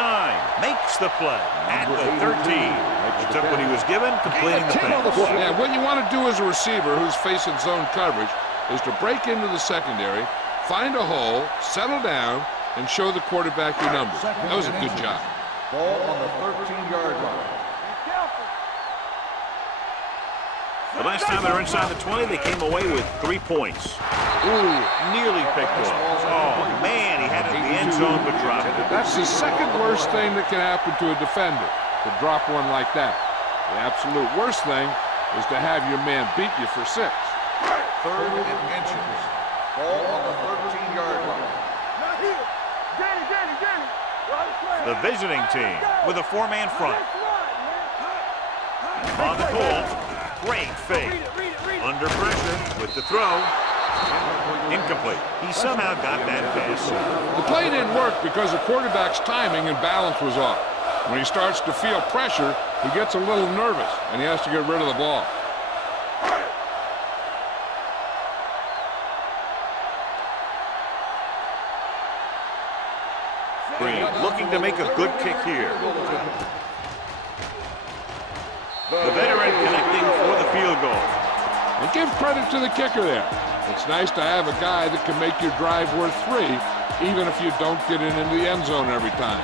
makes the play at the 13. He took what he was given, completing the pass. Yeah, what you want to do as a receiver who's facing zone coverage is to break into the secondary, find a hole, settle down, and show the quarterback your numbers. That was a good job. Ball on the 13-yard line. Be careful. The last time they were inside the 20, they came away with 3 points. Ooh, nearly picked off. Oh, man, he had it in the end zone but dropped it. That's the second worst thing that can happen to a defender, to drop one like that. The absolute worst thing is to have your man beat you for 6. Third and inches. Ball on the 13-yard line. Not here. Danny. Right The visiting team with a 4-man front. Right, On the goal, great fake. Read it. Under pressure with the throw. Incomplete. He somehow got that pass. The play didn't work because the quarterback's timing and balance was off. When he starts to feel pressure, he gets a little nervous, and he has to get rid of the ball. Green looking to make a good kick here. The veteran connecting for the field goal. And give credit to the kicker there. It's nice to have a guy that can make your drive worth 3, even if you don't get it into the end zone every time.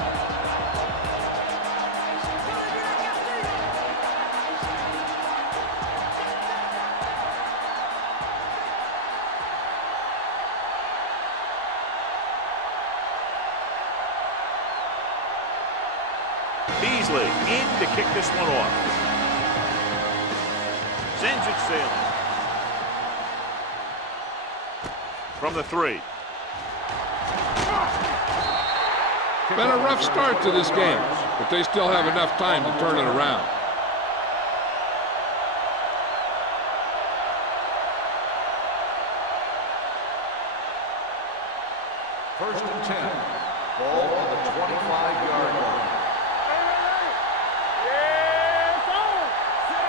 Beasley in to kick this one off. Sends it sailing. From the 3. Been a rough start to this game, but they still have enough time to turn it around. First and 10. Ball on the 25-yard line.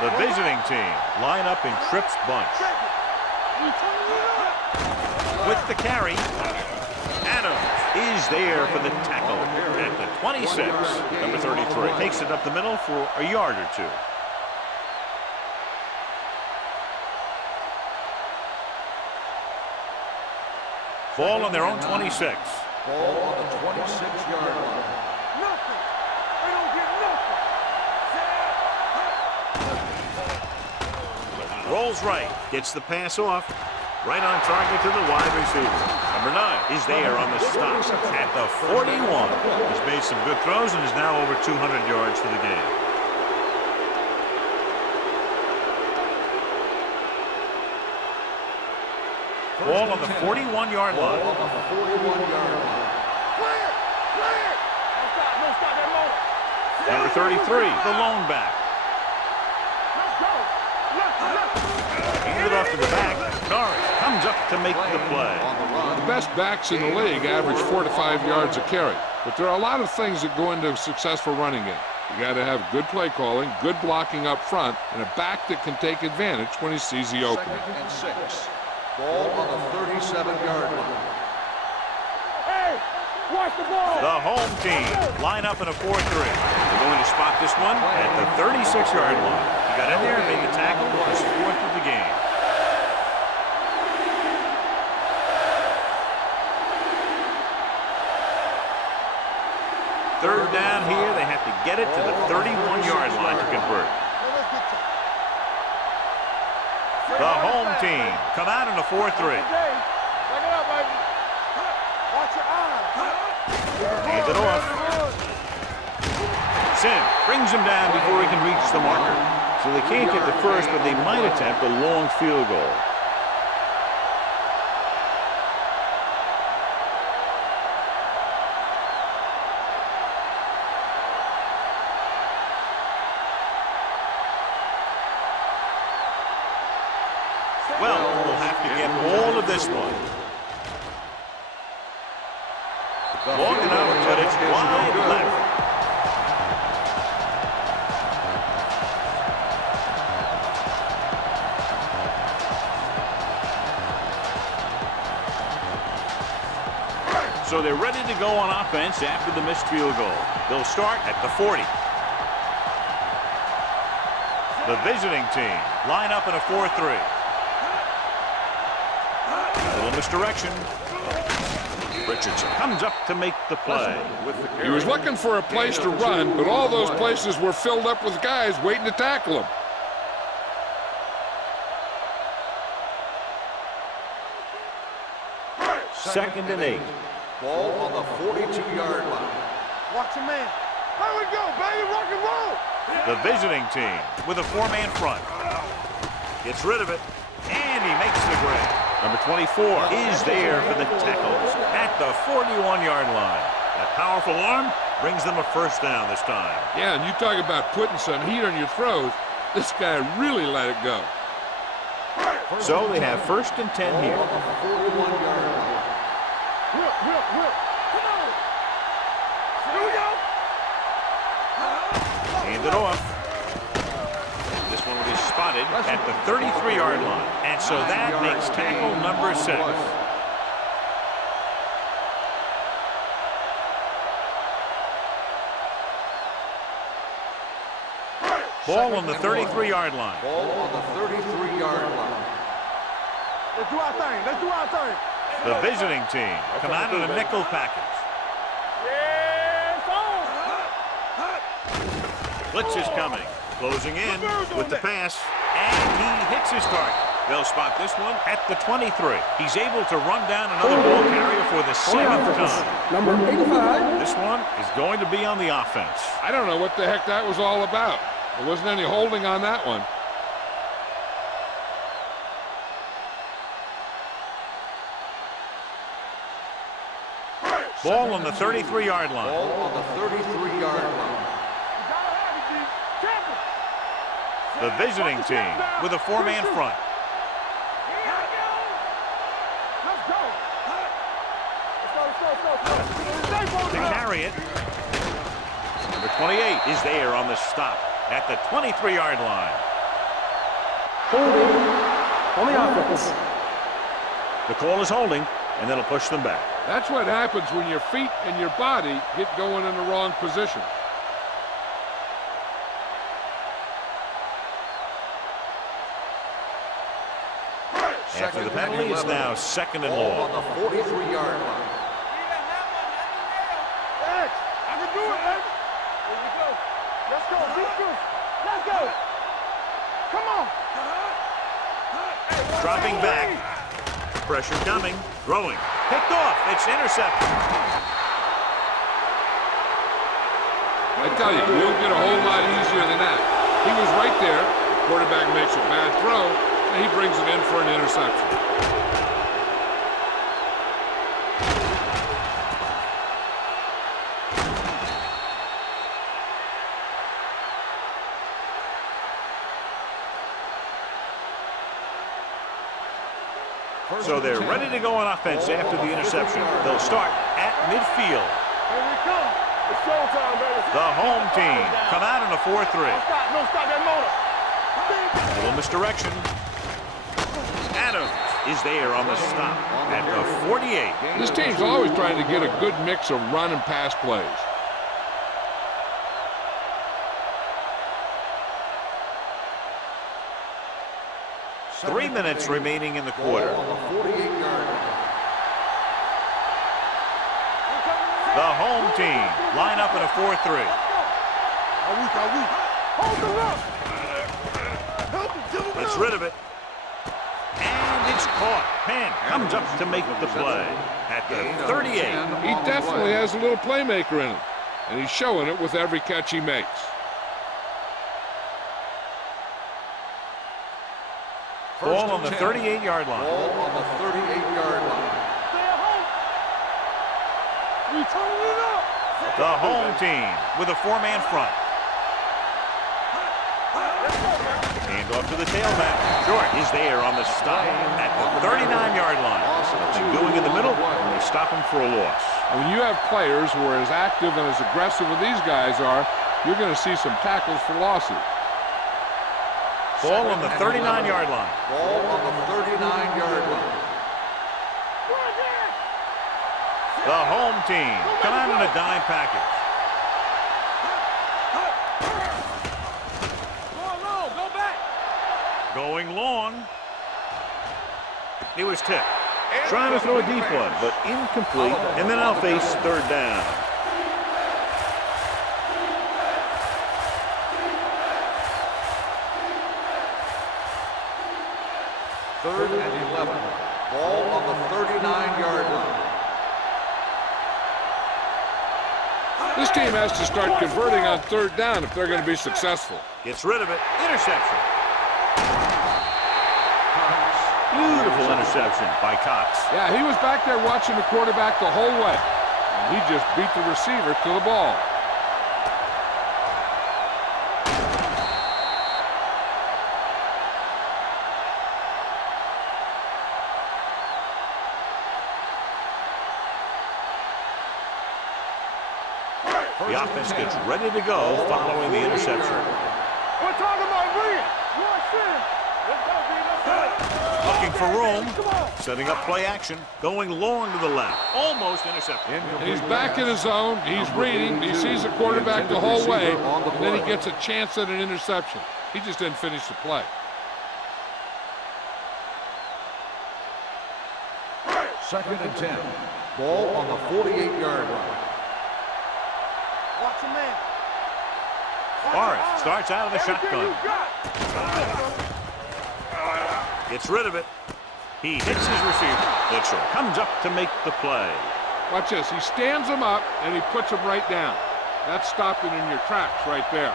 The visiting team line up in Tripp's bunch. With the carry, Adams is there for the tackle at the 26. Number 33 takes it up the middle for a yard or 2. Ball on their own 26. Ball on the 26-yard line. Nothing. They don't get nothing. Rolls right, gets the pass off. Right on target to the wide receiver. Number 9 is there on the stop at the 41. He's made some good throws and is now over 200 yards for the game. Ball on the 41-yard line. Ball on the 41-yard line. Clear. Don't stop that motor. Number 33, the lone back. Handed off to the back. Norris comes up to make the play. The best backs in the league average 4 to 5 yards a carry. But there are a lot of things that go into a successful running game. You got to have good play calling, good blocking up front, and a back that can take advantage when he sees the opening. 2nd and 6. Ball on the 37-yard line. Hey, watch the ball. The home team line up in a 4-3. They're going to spot this one at the 36-yard line. He got in there and made the tackle. His 4th of the game. Third down here. They have to get it to the 31-yard line to convert. The home team come out in a 4-3. Back it up, baby. Watch your eyes. Hands it off. Sim brings him down before he can reach the marker. So they can't get the first, but they might attempt a long field goal. Well, we'll have to get all of this one. Long enough, but it's wide left. So they're ready to go on offense after the missed field goal. They'll start at the 40. The visiting team line up in a 4-3. Little misdirection. Richardson comes up to make the play. He was looking for a place to run, but all those places were filled up with guys waiting to tackle him. Second and 8. Ball on the 42-yard line. Watch your man. There we go, baby. Rock and roll. The visiting team with a 4-man front. Gets rid of it, and he makes the grab. Number 24 is there for the tackles at the 41-yard line. That powerful arm brings them a first down this time. Yeah, and you talk about putting some heat on your throws. This guy really let it go. So they have 1st and 10 here. Ball on the 41-yard line. Whip. Come on. Here we go. Hand it off. This one will be spotted at the 33-yard line. And so that makes tackle number 6. Ball on the 33-yard line. Ball on the 33-yard line. Let's do our thing. Let's do our thing. The visiting team come out in a nickel package. Yes, Blitz is coming. Closing in with the pass. And he hits his target. They'll spot this one at the 23. He's able to run down another ball carrier for the 7th time. Number 85. This one is going to be on the offense. I don't know what the heck that was all about. There wasn't any holding on that one. Ball on the 33-yard line. Ball on the 33-yard line. The visiting team with a 4-man front. To carry it. Number 28 is there on the stop at the 23-yard line. Holding on the offense. The call is holding, and that'll push them back. That's what happens when your feet and your body get going in the wrong position. After the penalty, it's now 2nd and Ball long. on the 43-yard line. X, I can do it, baby. Here we go. Let's go. Let's go. Come on. Dropping back. Pressure coming. Throwing. Picked off. It's intercepted. I tell you, you'll get a whole lot easier than that. He was right there. The quarterback makes a bad throw, and he brings it in for an interception. So they're ready to go on offense after the interception. They'll start at midfield. Here we come. It's showtime, baby. The home team come out in a 4-3. No, stop that motor. Little misdirection. Adams is there on the stop at the 48. This team's always trying to get a good mix of run and pass plays. Three minutes remaining in the quarter. On the 48-yard line. The home team line up in a 4-3. Hold them up. Gets rid of it. And it's caught. Penn comes up to make the play at the 38. He definitely has a little playmaker in him, and he's showing it with every catch he makes. Ball on the 38-yard line. Ball on the 38-yard line. Stay at home. We turning it up. The home team with a four-man front. Hand off to the tailback. Short is there on the stop at the 39-yard line. Nothing doing in the middle, and they stop him for a loss. And when you have players who are as active and as aggressive as these guys are, you're going to see some tackles for losses. Ball on the 39-yard line. Ball on the 39-yard line. The home team come out in a dime package. Going long. He was tipped. Trying to throw a deep one, but incomplete. And then I'll face third down. Third and 11. Ball on the 39-yard line. This team has to start converting on third down if they're going to be successful. Gets rid of it. Interception. Beautiful interception by Cox. Yeah, he was back there watching the quarterback the whole way. And he just beat the receiver to the ball. The offense gets ready to go following the interception. We're talking about Green. Let's go, B. Looking for room. Setting up play action. Going long to the left. Almost intercepted. And he's back in his zone. He's reading. He sees the quarterback the whole way. And then he gets a chance at an interception. He just didn't finish the play. Second and 10. Ball on the 48-yard line. Watch your man. Forrest starts out of the shotgun. Gets rid of it. He hits his receiver. Mitchell comes up to make the play. Watch this. He stands him up, and he puts him right down. That's stopping in your tracks right there.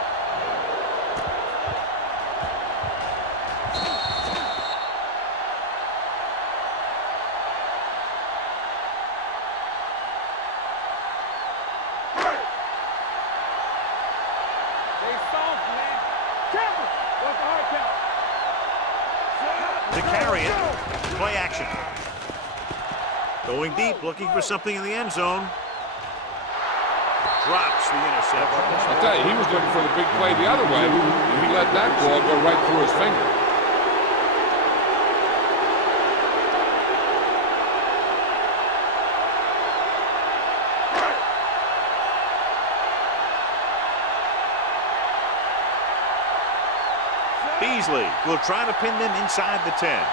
To carry it. Play action. Going deep, looking for something in the end zone. Drops the interception. I'll tell you, he was looking for the big play the other way, and he let that ball go right through his finger. Beasley will try to pin them inside the 10.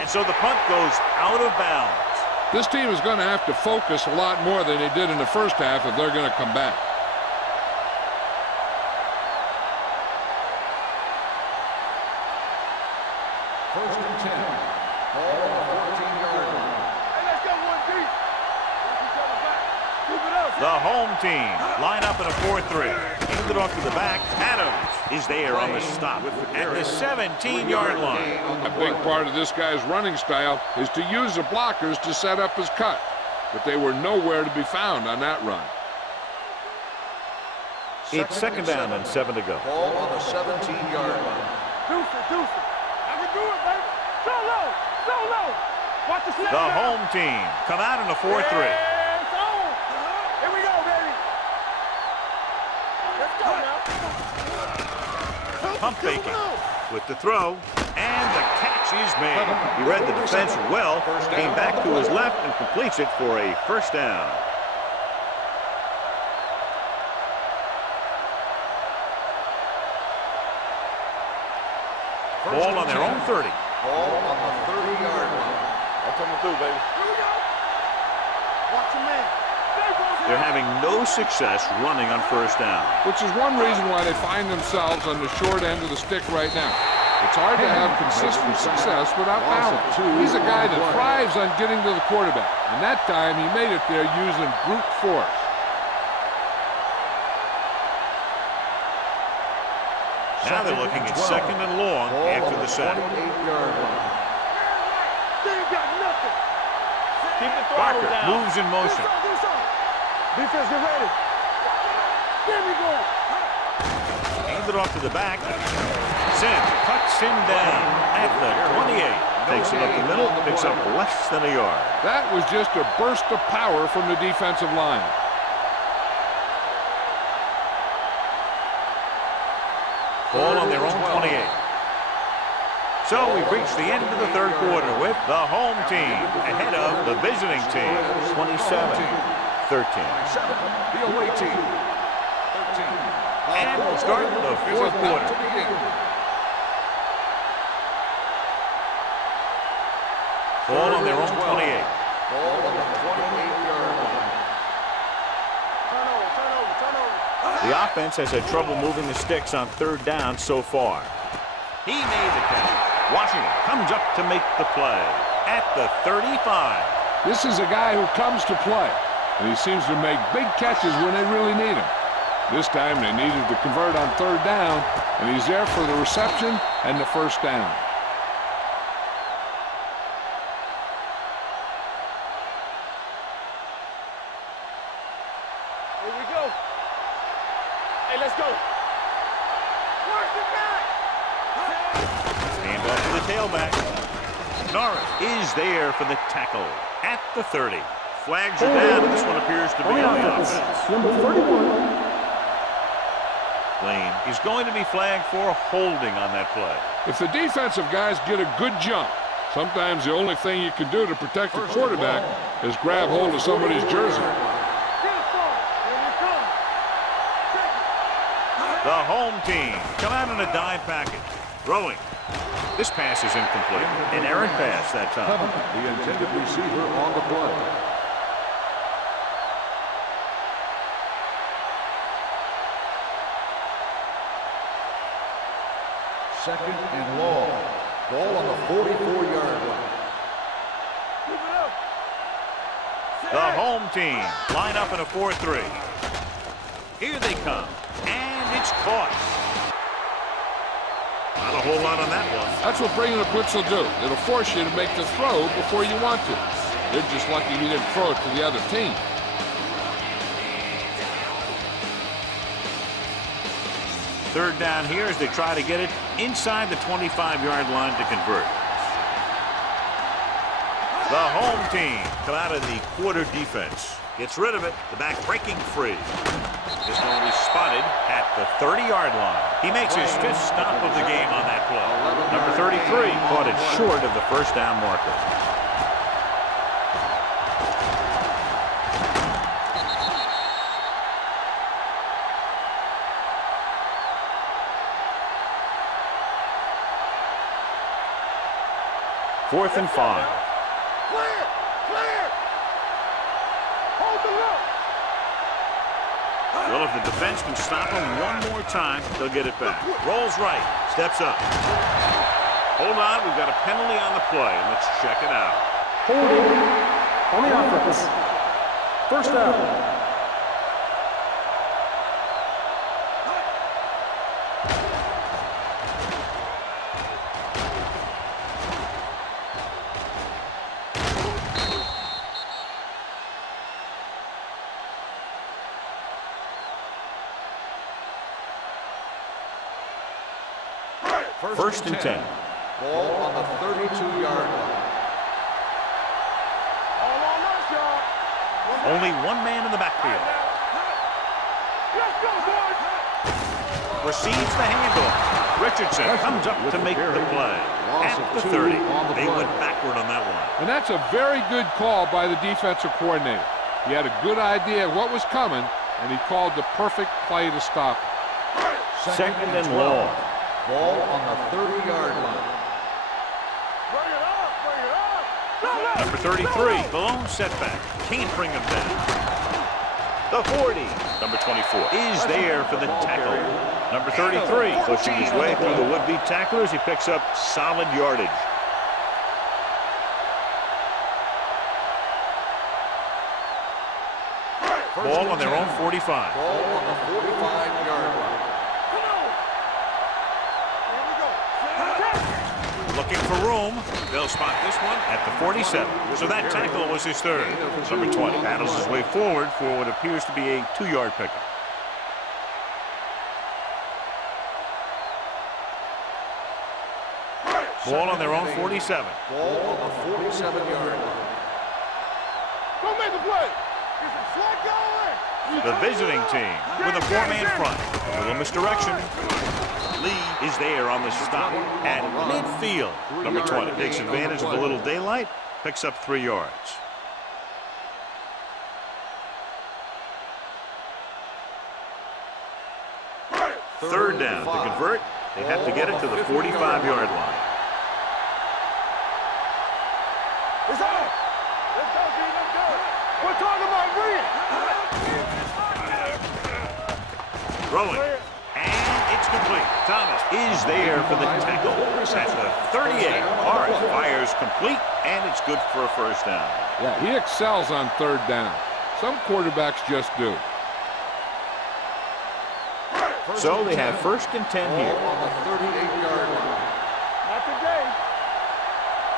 And so the punt goes out of bounds. This team is going to have to focus a lot more than they did in the first half if they're going to come back. First and 10. Ball on the 14-yard line. Hey, let's go one deep. Watch each other back. Keep it up. The home team line up in a 4-3. Hand it off to the back. Adams is there on the stop at the 17-yard line. A big part of this guy's running style is to use the blockers to set up his cut, but they were nowhere to be found on that run. It's second down and 7 to go. Ball on the 17-yard line. Deuce it, deuce it. I can do it, baby. So low, so low. Watch the snap. The home team come out in a 4-3. It's on. Here we go, baby. Let's go now. Pump faking with the throw, and the catch is made. He read the defense well, came back to his left and completes it for a first down. Ball on their own 30. Ball on the 30-yard line. That's coming through, baby. Here we go. Watch your man. They're having no success running on first down. Which is one reason why they find themselves on the short end of the stick right now. It's hard to have consistent success without balance. He's a guy that thrives on getting to the quarterback, and that time he made it there using brute force. Now they're looking at second and long after the sack. 28-yard line. They ain't got nothing. Keep the throttle Barker down. moves in motion. Do something. Defense, get ready. There we go. Hands it off to the back. Sim cuts him down at the 28. Takes it up the middle, picks up less than a yard. That was just a burst of power from the defensive line. Ball on their own 28. So we've reached the end of the third quarter with the home team ahead of the visiting team, 27-13. The away team. 13. And we'll start the fourth quarter. Ball on their own 28. Ball on the 28-yard line. The offense has had trouble moving the sticks on third down so far. He made the catch. Washington comes up to make the play at the 35. This is a guy who comes to play, and he seems to make big catches when they really need him. This time they needed to convert on third down, and he's there for the reception and the first down. Here we go. Hey, let's go. Work it back. Hand off to the tailback. Norris is there for the tackle at the 30. Flags are down, and this one appears to be on the offense. Number 31. Lane is going to be flagged for holding on that play. If the defensive guys get a good jump, sometimes the only thing you can do to protect the quarterback is grab hold of somebody's jersey. The home team come out in a dime package. Throwing. This pass is incomplete. An errant pass that time. The intended receiver on the play. Second and long. Ball on the 44-yard line. The home team line up in a 4-3. Here they come. And it's caught. Not a whole lot on that one. That's what bringing a blitz will do. It'll force you to make the throw before you want to. They're just lucky he didn't throw it to the other team. Third down here as they try to get it inside the 25-yard line to convert. The home team come out of the quarter defense. Gets rid of it. The back breaking free. This one will be spotted at the 30-yard line. He makes his fifth stop of the game on that play. Number 33 caught it short of the first down marker. Fourth and 5. Clear! Clear! Hold the look! Well, if the defense can stop him one more time, they'll get it back. Rolls right. Steps up. Hold on. We've got a penalty on the play. Let's check it out. Holding on the offense. First down. First and 10. Ball on the 32-yard line. All on us, y'all. Only one man in the backfield. Let's go, boys. Receives the handoff. Richardson comes up to make the play. At the 30. They went backward on that one. And that's a very good call by the defensive coordinator. He had a good idea of what was coming, and he called the perfect play to stop it. Second and long. Ball on the 30-yard line. Bring it up, bring it up. Number 33, the lone setback. Can't bring him down. The 40, number 24, is there for the tackle. Number 33, pushing his way through the would-be tacklers. He picks up solid yardage. Ball on their own 45. Ball on the 45-yard line. Looking for room. They'll spot this one at the 47. So that tackle was his third. Number 20 battles his way forward for what appears to be a 2-yard pickup. Ball on their own 47. Ball on the 47-yard line. Don't make the play. Get some slack going. The visiting team with a 4-man front. A little misdirection. Lee is there on the stop at midfield. Number 20 takes advantage of a little daylight, picks up 3 yards. Third down to convert. They have to get it to the 45-yard line. It's on. Let's go, D. Let's go. We're talking about bringing. Throwing. And it's complete. Thomas is there for the tackle at the 38. Morris fires complete, and it's good for a first down. Yeah, he excels on third down. Some quarterbacks just do. So they have first and 10 Ball here. on the 38-yard line. Not today.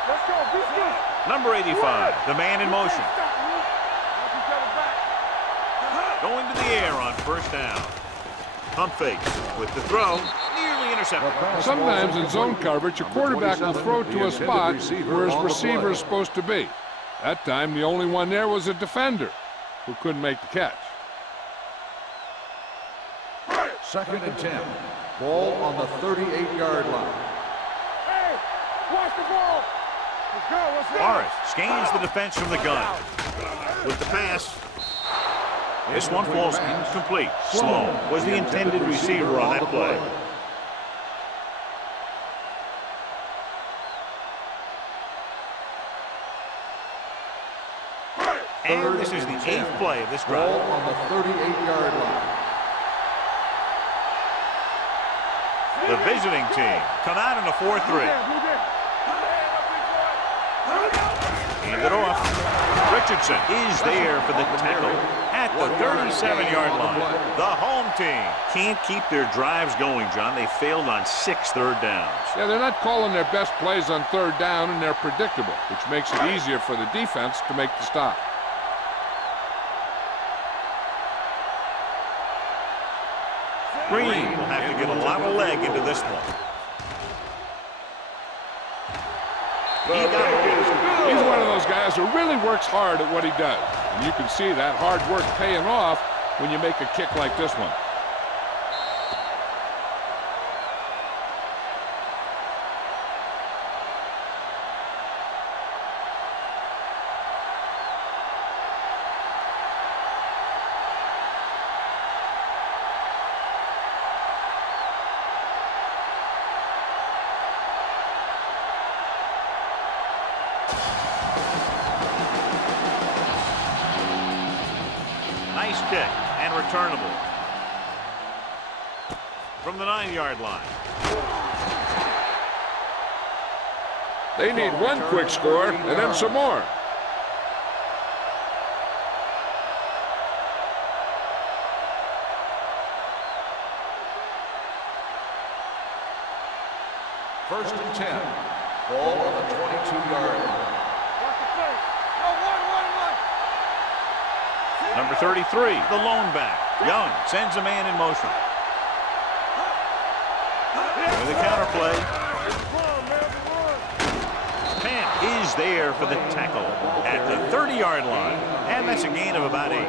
Let's go. Be good. Number 85, the man in motion. Watch each other back. Going to the air on first down. Pump fakes with the throw. Nearly intercepted. Sometimes in zone coverage, a quarterback will throw to a spot where his receiver is supposed to be. That time, the only one there was a defender who couldn't make the catch. Second and 10. Ball on the 38-yard line. Hey, watch the ball. Let's go. Let's go. Morris scans the defense from the gun. With the pass. This one falls incomplete. Sloan was the intended receiver on that play. And this is the 8th play of this drive. Ball on the 38-yard line. The visiting team come out in a 4-3. Hand it off. Richardson is there for the tackle at the 37-yard line. The home team can't keep their drives going, John. They failed on 6 third downs. Yeah, they're not calling their best plays on third down, and they're predictable, which makes it easier for the defense to make the stop. Green will have to get a lot of leg into this one. He got it. He's one of those guys who really works hard at what he does. And you can see that hard work paying off when you make a kick like this one. Nice kick and returnable from the 9-yard line. They need one quick score and then some more. First and 10. Ball on the 22-yard line. Number 33, the lone back. Young sends a man in motion. With the counter play. Pant is there for the tackle at the 30-yard line. And that's a gain of about 8.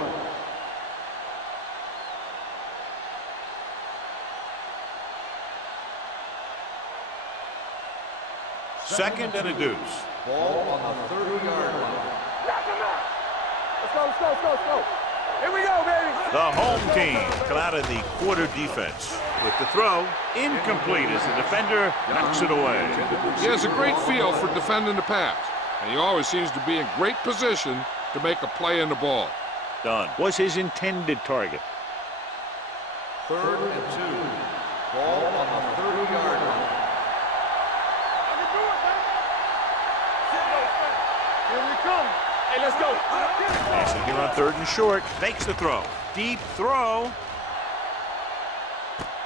Second and a deuce. Ball on the 30-yard line. Let's go, let's go, let's go, let's go. Here we go, baby. The home team come out of the quarter defense. With the throw, incomplete as the defender knocks it away. He has a great feel for defending the pass, and he always seems to be in great position to make a play in the ball. Dunn was his intended target. 3rd and 2. Ball on the 30-yard line. Here we come. Hey, let's go. Passing here on 3rd and short. Makes the throw. Deep throw.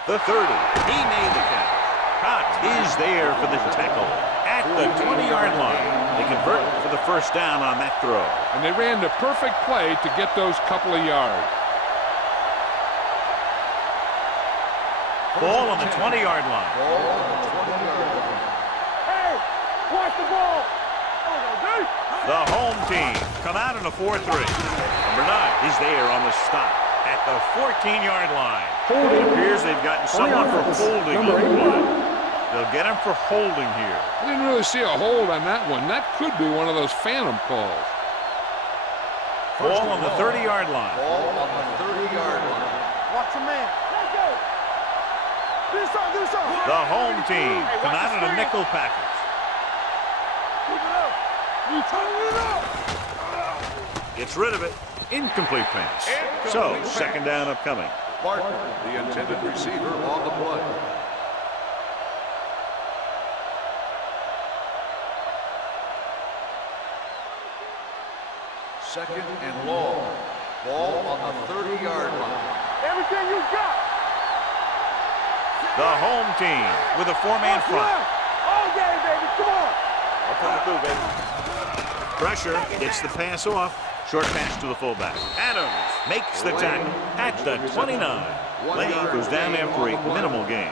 The 30. He made the catch. Cox is there for the tackle at the 20-yard line. They convert for the first down on that throw. And they ran the perfect play to get those couple of yards. Ball on the 20-yard line. Ball on the 20-yard line. Hey, watch the ball. The home team come out in a 4-3. Number 9 is there on the stop at the 14-yard line. It appears they've gotten someone for holding on the play. They'll get him for holding here. I didn't really see a hold on that one. That could be one of those phantom calls. Ball on the 30-yard line. Ball on the 30-yard line. Watch your man. Let's go. Do something, do something. The home team come out in a nickel package. Keep it up. We turn it up. Gets rid of it. Incomplete pass. So, second down upcoming. Barton, the intended receiver, on the play. Second and long. Ball on the 30-yard line. Everything you got. The home team with a 4-man front. All game, baby. Come on. I'm coming through, baby. Pressure gets the pass off. Short pass to the fullback. Adams makes the tackle at the 29. Lane goes down after a minimal gain.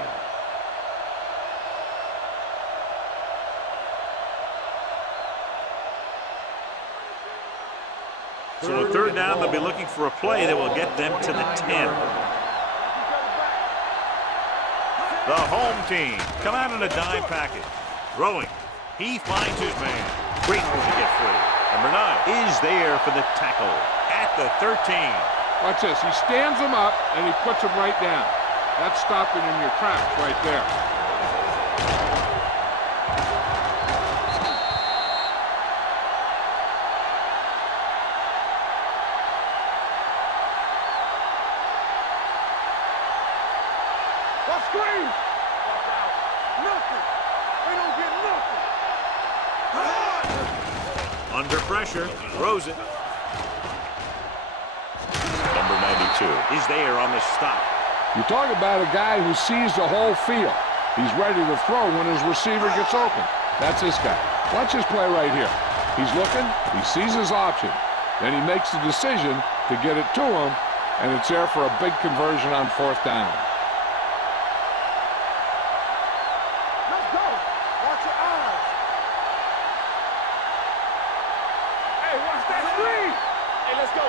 So on 3rd down, they'll be looking for a play that will get them to the 10. The home team come out in a dime package. Throwing. He finds his man. Great move to get free. Number 9 is there for the tackle at the 13. Watch this. He stands him up, and he puts him right down. That's stopping in your tracks right there. What screen? Nothing. They don't get nothing. Under pressure, throws it. Number 92 is there on the stop. You talk about a guy who sees the whole field. He's ready to throw when his receiver gets open. That's this guy. Watch his play right here. He's looking, he sees his option. Then he makes the decision to get it to him, and it's there for a big conversion on 4th down. Let's go. Watch your eyes. Hey, watch that screen. Hey, let's go.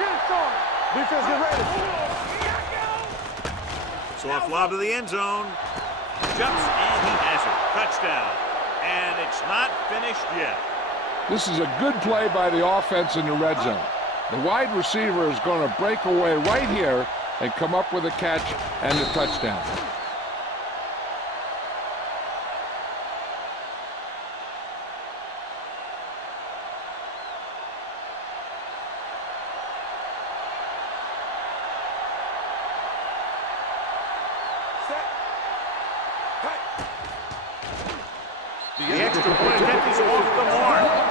Get it started. Defense, get ready. So off lob to the end zone. Jumps and he has it. Touchdown. And it's not finished yet. This is a good play by the offense in the red zone. The wide receiver is going to break away right here and come up with a catch and a touchdown. The extra point attempt is off the mark.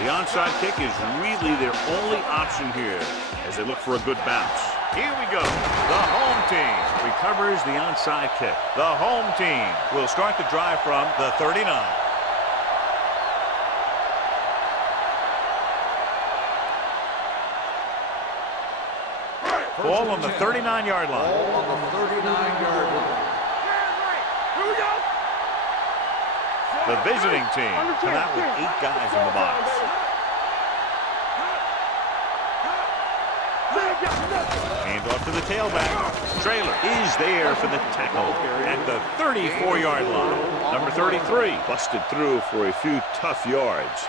The onside kick is really their only option here as they look for a good bounce. Here we go. The home team recovers the onside kick. The home team will start the drive from the 39. Ball on the 39-yard line. Ball on the 39-yard line. Here we go. The visiting team come out with 8 guys in the box. Hand off to the tailback. Trailer is there for the tackle at the 34-yard line. Number 33 busted through for a few tough yards.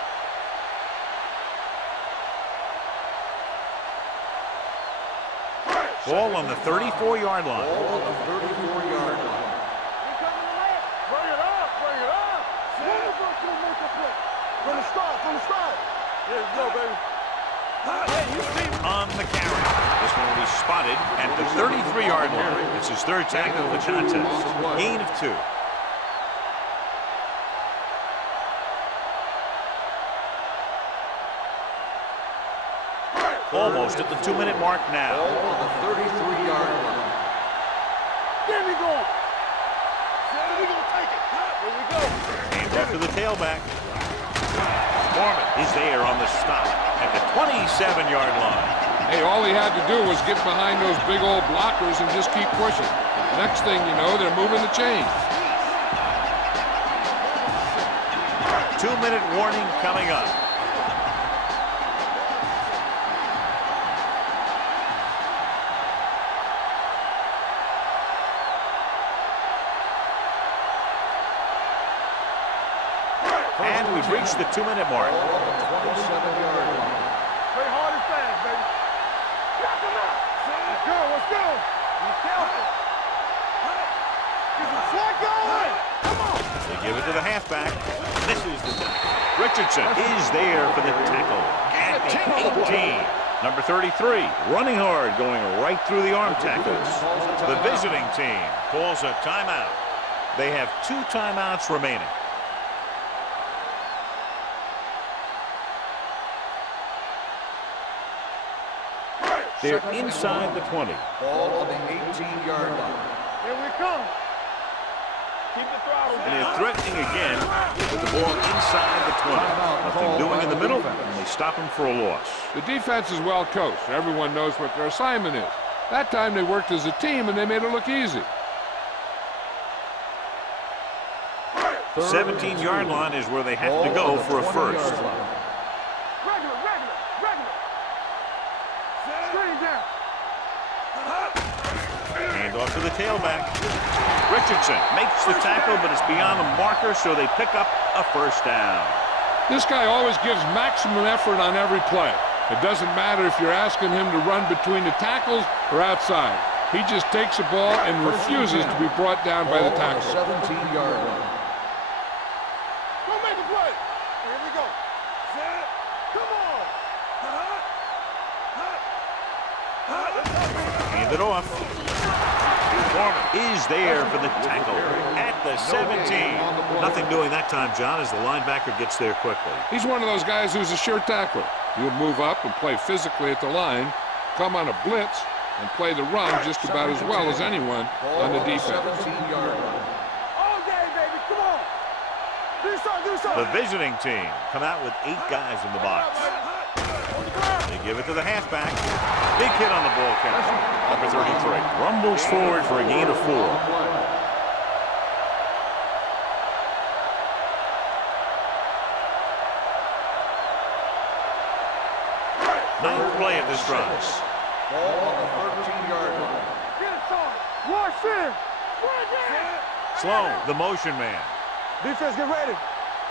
Ball on the 34-yard line. Ball on the 34-yard line. Bring it up, bring it up. From the start, from the start. Here we go, baby. Hey, you see me. On the carry. This one will be spotted at the 33-yard line. It's his 3rd tackle of the contest. Gain of 2. Almost at the 2-minute mark now. Ball on the 33-yard line. There we go. We're going to take it. Here we go. Hand off to the tailback. Foreman is there on the stop at the 27-yard line. Hey, all he had to do was get behind those big old blockers and just keep pushing. Next thing you know, they're moving the chains. 2-minute warning coming up. And we've reached the 2-minute mark. Ball on the 27-yard line. Play hard and fast, baby. Knock him out. Let's go, let's go. Be careful. Get some slack going. Come on. They give it to the halfback. This is the tackle. Richardson is there for the tackle at the 18. Number 33, running hard, going right through the arm tackles. The visiting team calls a timeout. They have 2 timeouts remaining. They're inside the 20. Ball on the 18-yard line. Here we come. Keep the throttle And down. they're threatening again with the ball inside the 20. Nothing doing in the middle, and they stop him for a loss. The defense is well coached. Everyone knows what their assignment is. That time they worked as a team and they made it look easy. 17-yard line is where they have to go for a first. Regular. Screen down. Hand off to the tailback. Richardson makes the tackle, but it's beyond the marker, so they pick up a first down. This guy always gives maximum effort on every play. It doesn't matter if you're asking him to run between the tackles or outside. He just takes the ball and refuses to be brought down by the tackle. 17-yard line. Go make a play. Here we go. Set. Come on. Hand it off. Foreman is there for the tackle at the 17. Nothing doing that time, John, as the linebacker gets there quickly. He's one of those guys who's a sure tackler. He'll move up and play physically at the line, come on a blitz, and play the run just about as well as anyone on the defense. 17-yard line. All day, baby. Come on. Do something. The visiting team come out with 8 guys in the box. They give it to the halfback. Big hit on the ball count. Number 33 rumbles forward for a gain of 4. Ninth play of this drive. Ball on the 13-yard line. Get it started. Rush in. Sloan, the motion man, Defense, get ready.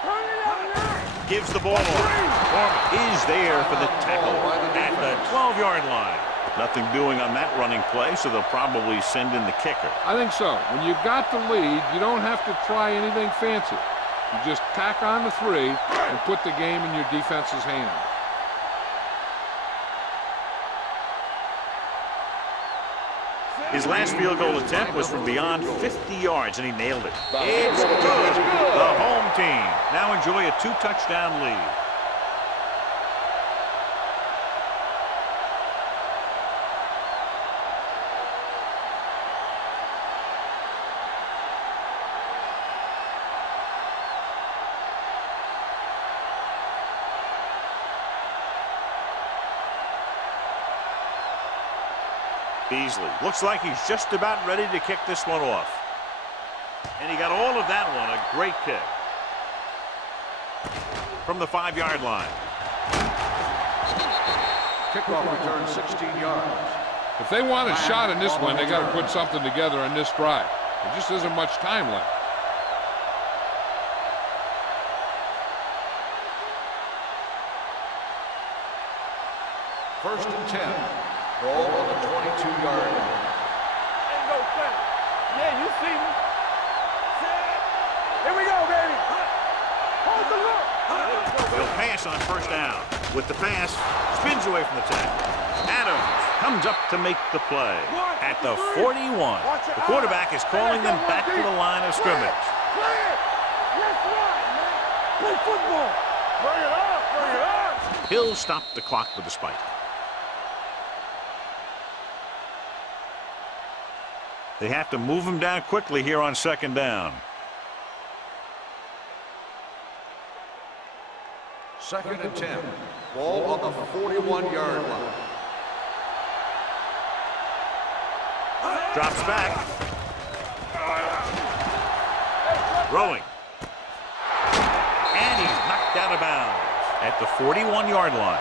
Turn it up now. gives the ball off. Foreman is there for the tackle at the 12-yard line. Nothing doing on that running play, so they'll probably send in the kicker. I think so. When you've got the lead, you don't have to try anything fancy. You just tack on the 3 and put the game in your defense's hands. His last field goal attempt was from beyond 50 yards, and he nailed it. It's good. The home team now enjoy a 2-touchdown lead. Beasley looks like he's just about ready to kick this one off. And he got all of that one. A great kick. From the 5-yard line. Kickoff return 16 yards. If they want a shot in this one, they got to put something together on this drive. There just isn't much time left. First and 10. Ball on the 22-yard line. Ain't no sense. Yeah, you see me. Here we go, baby. Hold the look. He'll pass on first down. With the pass, spins away from the tackle. Adams comes up to make the play. At the 41, the quarterback is calling them back to the line of scrimmage. Play it. That's right, man. Play football. Bring it up. Bring it up. He'll stop the clock with a spike. They have to move him down quickly here on second down. Second and 10. Ball on the 41-yard line. Drops back. Throwing. And he's knocked out of bounds at the 41-yard line.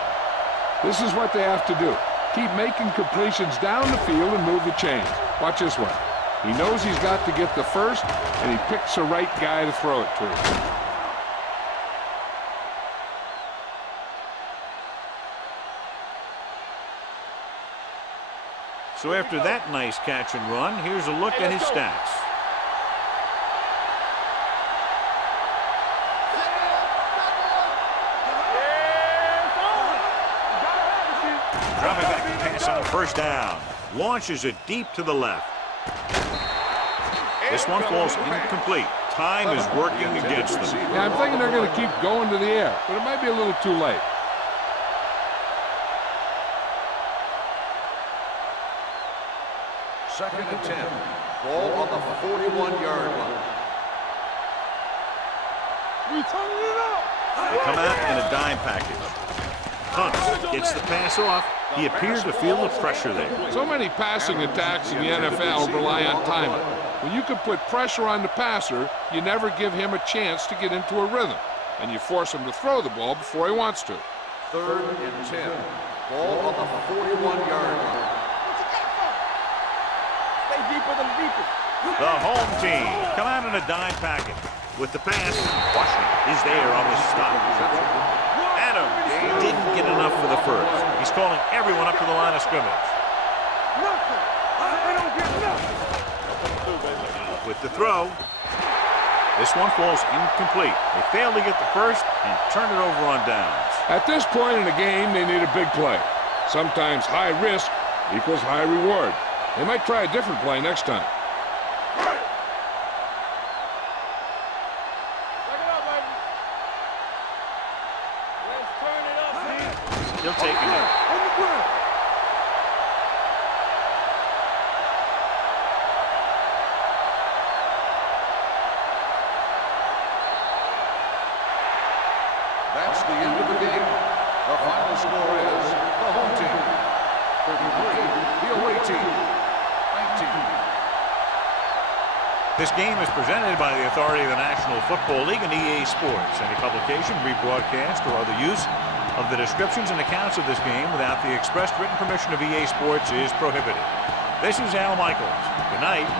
This is what they have to do. Keep making completions down the field and move the chains. Watch this one. He knows he's got to get the first, and he picks the right guy to throw it to. So after that nice catch and run, here's a look at his stats. Dropping back to pass on first down. Launches it deep to the left. This one falls incomplete. Time is working against them. Yeah, I'm thinking they're going to keep going to the air, but it might be a little too late. Second and 10. Ball on the 41-yard line. We turning it up. They come out in a dime package. Hunt gets the pass off. He appears to feel the pressure there. So many passing attacks in the NFL rely on timing. When you can put pressure on the passer, you never give him a chance to get into a rhythm, and you force him to throw the ball before he wants to. Third and 10. Ball on the 41-yard line. Stay deeper than deepest. The home team come out in a dime package. With the pass, Washington is there on the stop. Adams didn't get enough for the first. He's calling everyone up to the line of scrimmage. Nothing. They don't get nothing. With the throw, this one falls incomplete. They fail to get the first and turn it over on downs. At this point in the game, they need a big play. Sometimes high risk equals high reward. They might try a different play next time. He'll take it in. That's the end of the game. The final score is the home team 33, the away team 19. This game is presented by the authority of the National Football League and EA Sports. Any publication, rebroadcast, or other use of the descriptions and accounts of this game without the expressed written permission of EA Sports is prohibited. This is Al Michaels. Good night.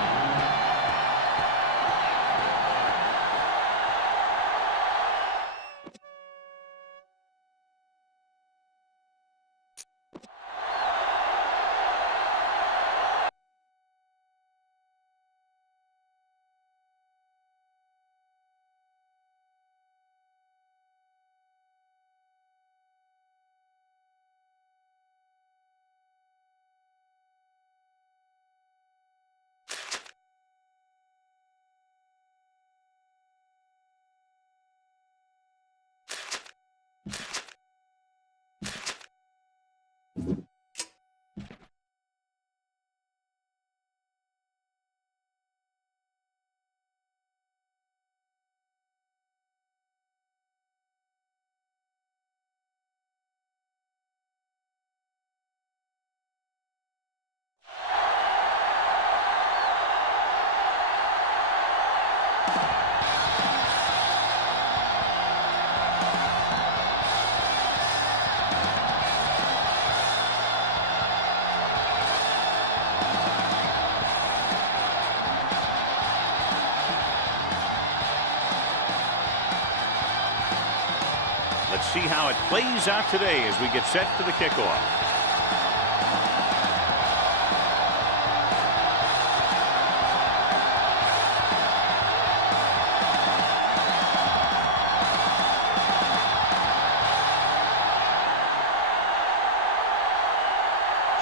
see how it plays out today as we get set for the kickoff.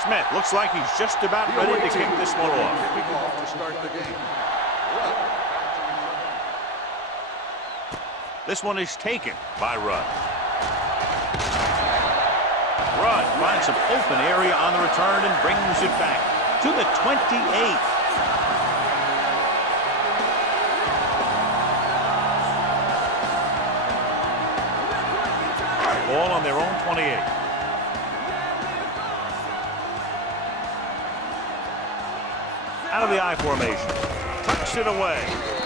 Smith looks like he's just about ready to kick this one off. Kicking off to start the game. This one is taken by Rudd. Rudd finds some open area on the return and brings it back to the 28. Ball on their own 28. Out of the I formation. Tucks it away.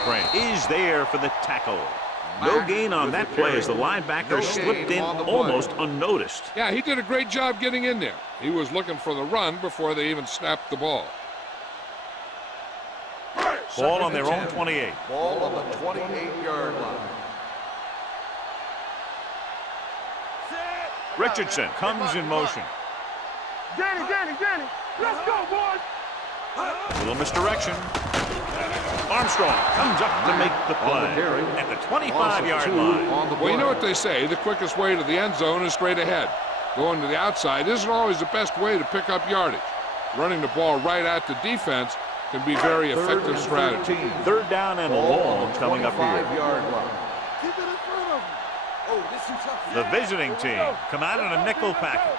Grant is there for the tackle. No gain on that play as the linebacker slipped in almost unnoticed. Yeah, he did a great job getting in there. He was looking for the run before they even snapped the ball. Ball on their own 28. Ball on the 28-yard line. Richardson comes in motion. Danny, let's go, boys. Little misdirection. Armstrong comes up to make the play at the 25-yard line. Well, you know what they say, the quickest way to the end zone is straight ahead. Going to the outside isn't always the best way to pick up yardage. Running the ball right at the defense can be very effective strategy. Third down and long coming up here. Keep it in front of him. Oh, this is tough. The visiting team come out in a nickel package.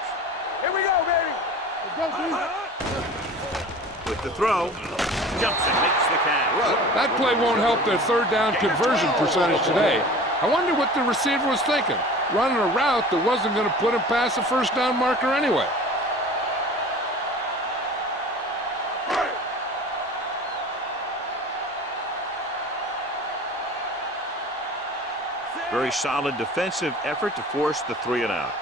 Here we go, baby. Let's go, dude. With the throw, jumps and makes the catch. That play won't help their third down conversion percentage today. I wonder what the receiver was thinking, running a route that wasn't going to put him past the first down marker anyway. Very solid defensive effort to force the 3 and out.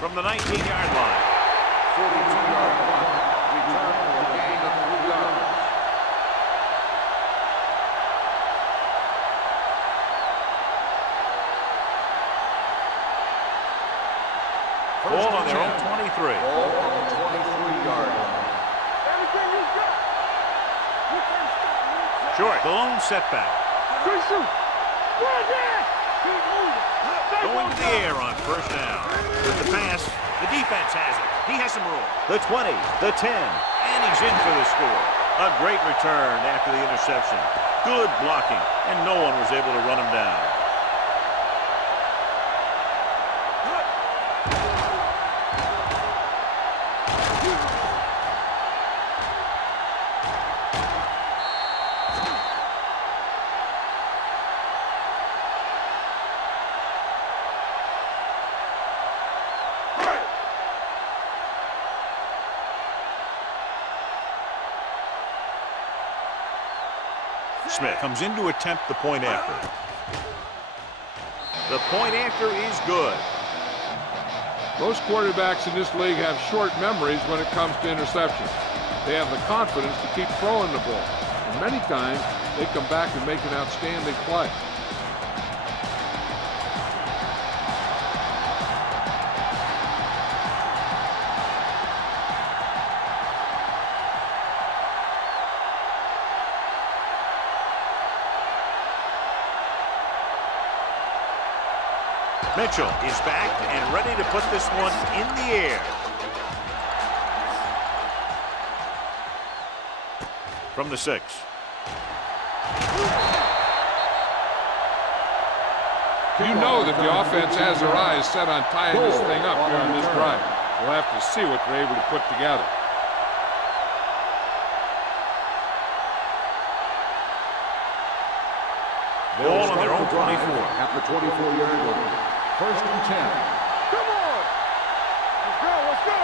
From the 19-yard line. 42-yard line. Return for a gain of 3 yards. Ball on their own 23. Ball on the 23-yard line. Everything you got. You can't stop. Short. The lone setback. Good shoot. Good there. Keep moving. Going to the air on first down. With the pass, the defense has it. He has some room. The 20, the 10, and he's in for the score. A great return after the interception. Good blocking, and no one was able to run him down. Smith comes in to attempt the point after. The point after is good. Most quarterbacks in this league have short memories when it comes to interceptions. They have the confidence to keep throwing the ball. And many times, they come back and make an outstanding play. Mitchell is back and ready to put this one in the air. From the 6. You know that the offense has their eyes set on tying this thing up here on this drive. We'll have to see what they're able to put together. Ball on their own 24. At the 24-yard line. First and 10. Come on. Let's go.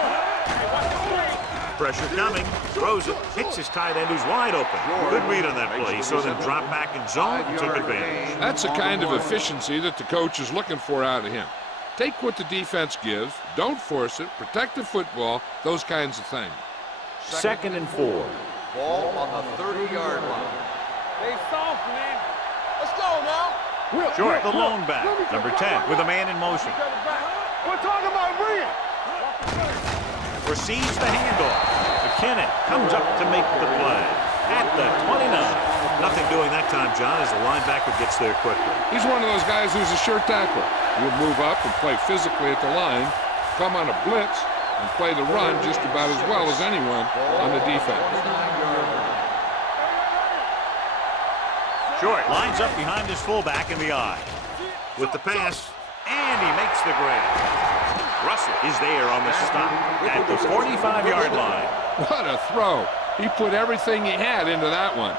Pressure coming. Throws it. Hits his tight end who's wide open. Good read on that play. He saw them drop back in zone and took advantage. That's the kind of efficiency that the coach is looking for out of him. Take what the defense gives, don't force it, protect the football, those kinds of things. 2nd and 4. Ball on the 30-yard line. Stay soft, man. Let's go now. Short, the lone back. Number 10 with a man in motion. We're talking about bringing. Receives the handoff. McKinnon comes up to make the play. At the 29. Nothing doing that time, John, as the linebacker gets there quickly. He's one of those guys who's a sure tackler. He'll move up and play physically at the line, come on a blitz, and play the run just about as well as anyone on the defense. Short lines up behind his fullback in the eye. With the pass, and he makes the grab. Russell is there on the stop at the 45-yard line. What a throw. He put everything he had into that one.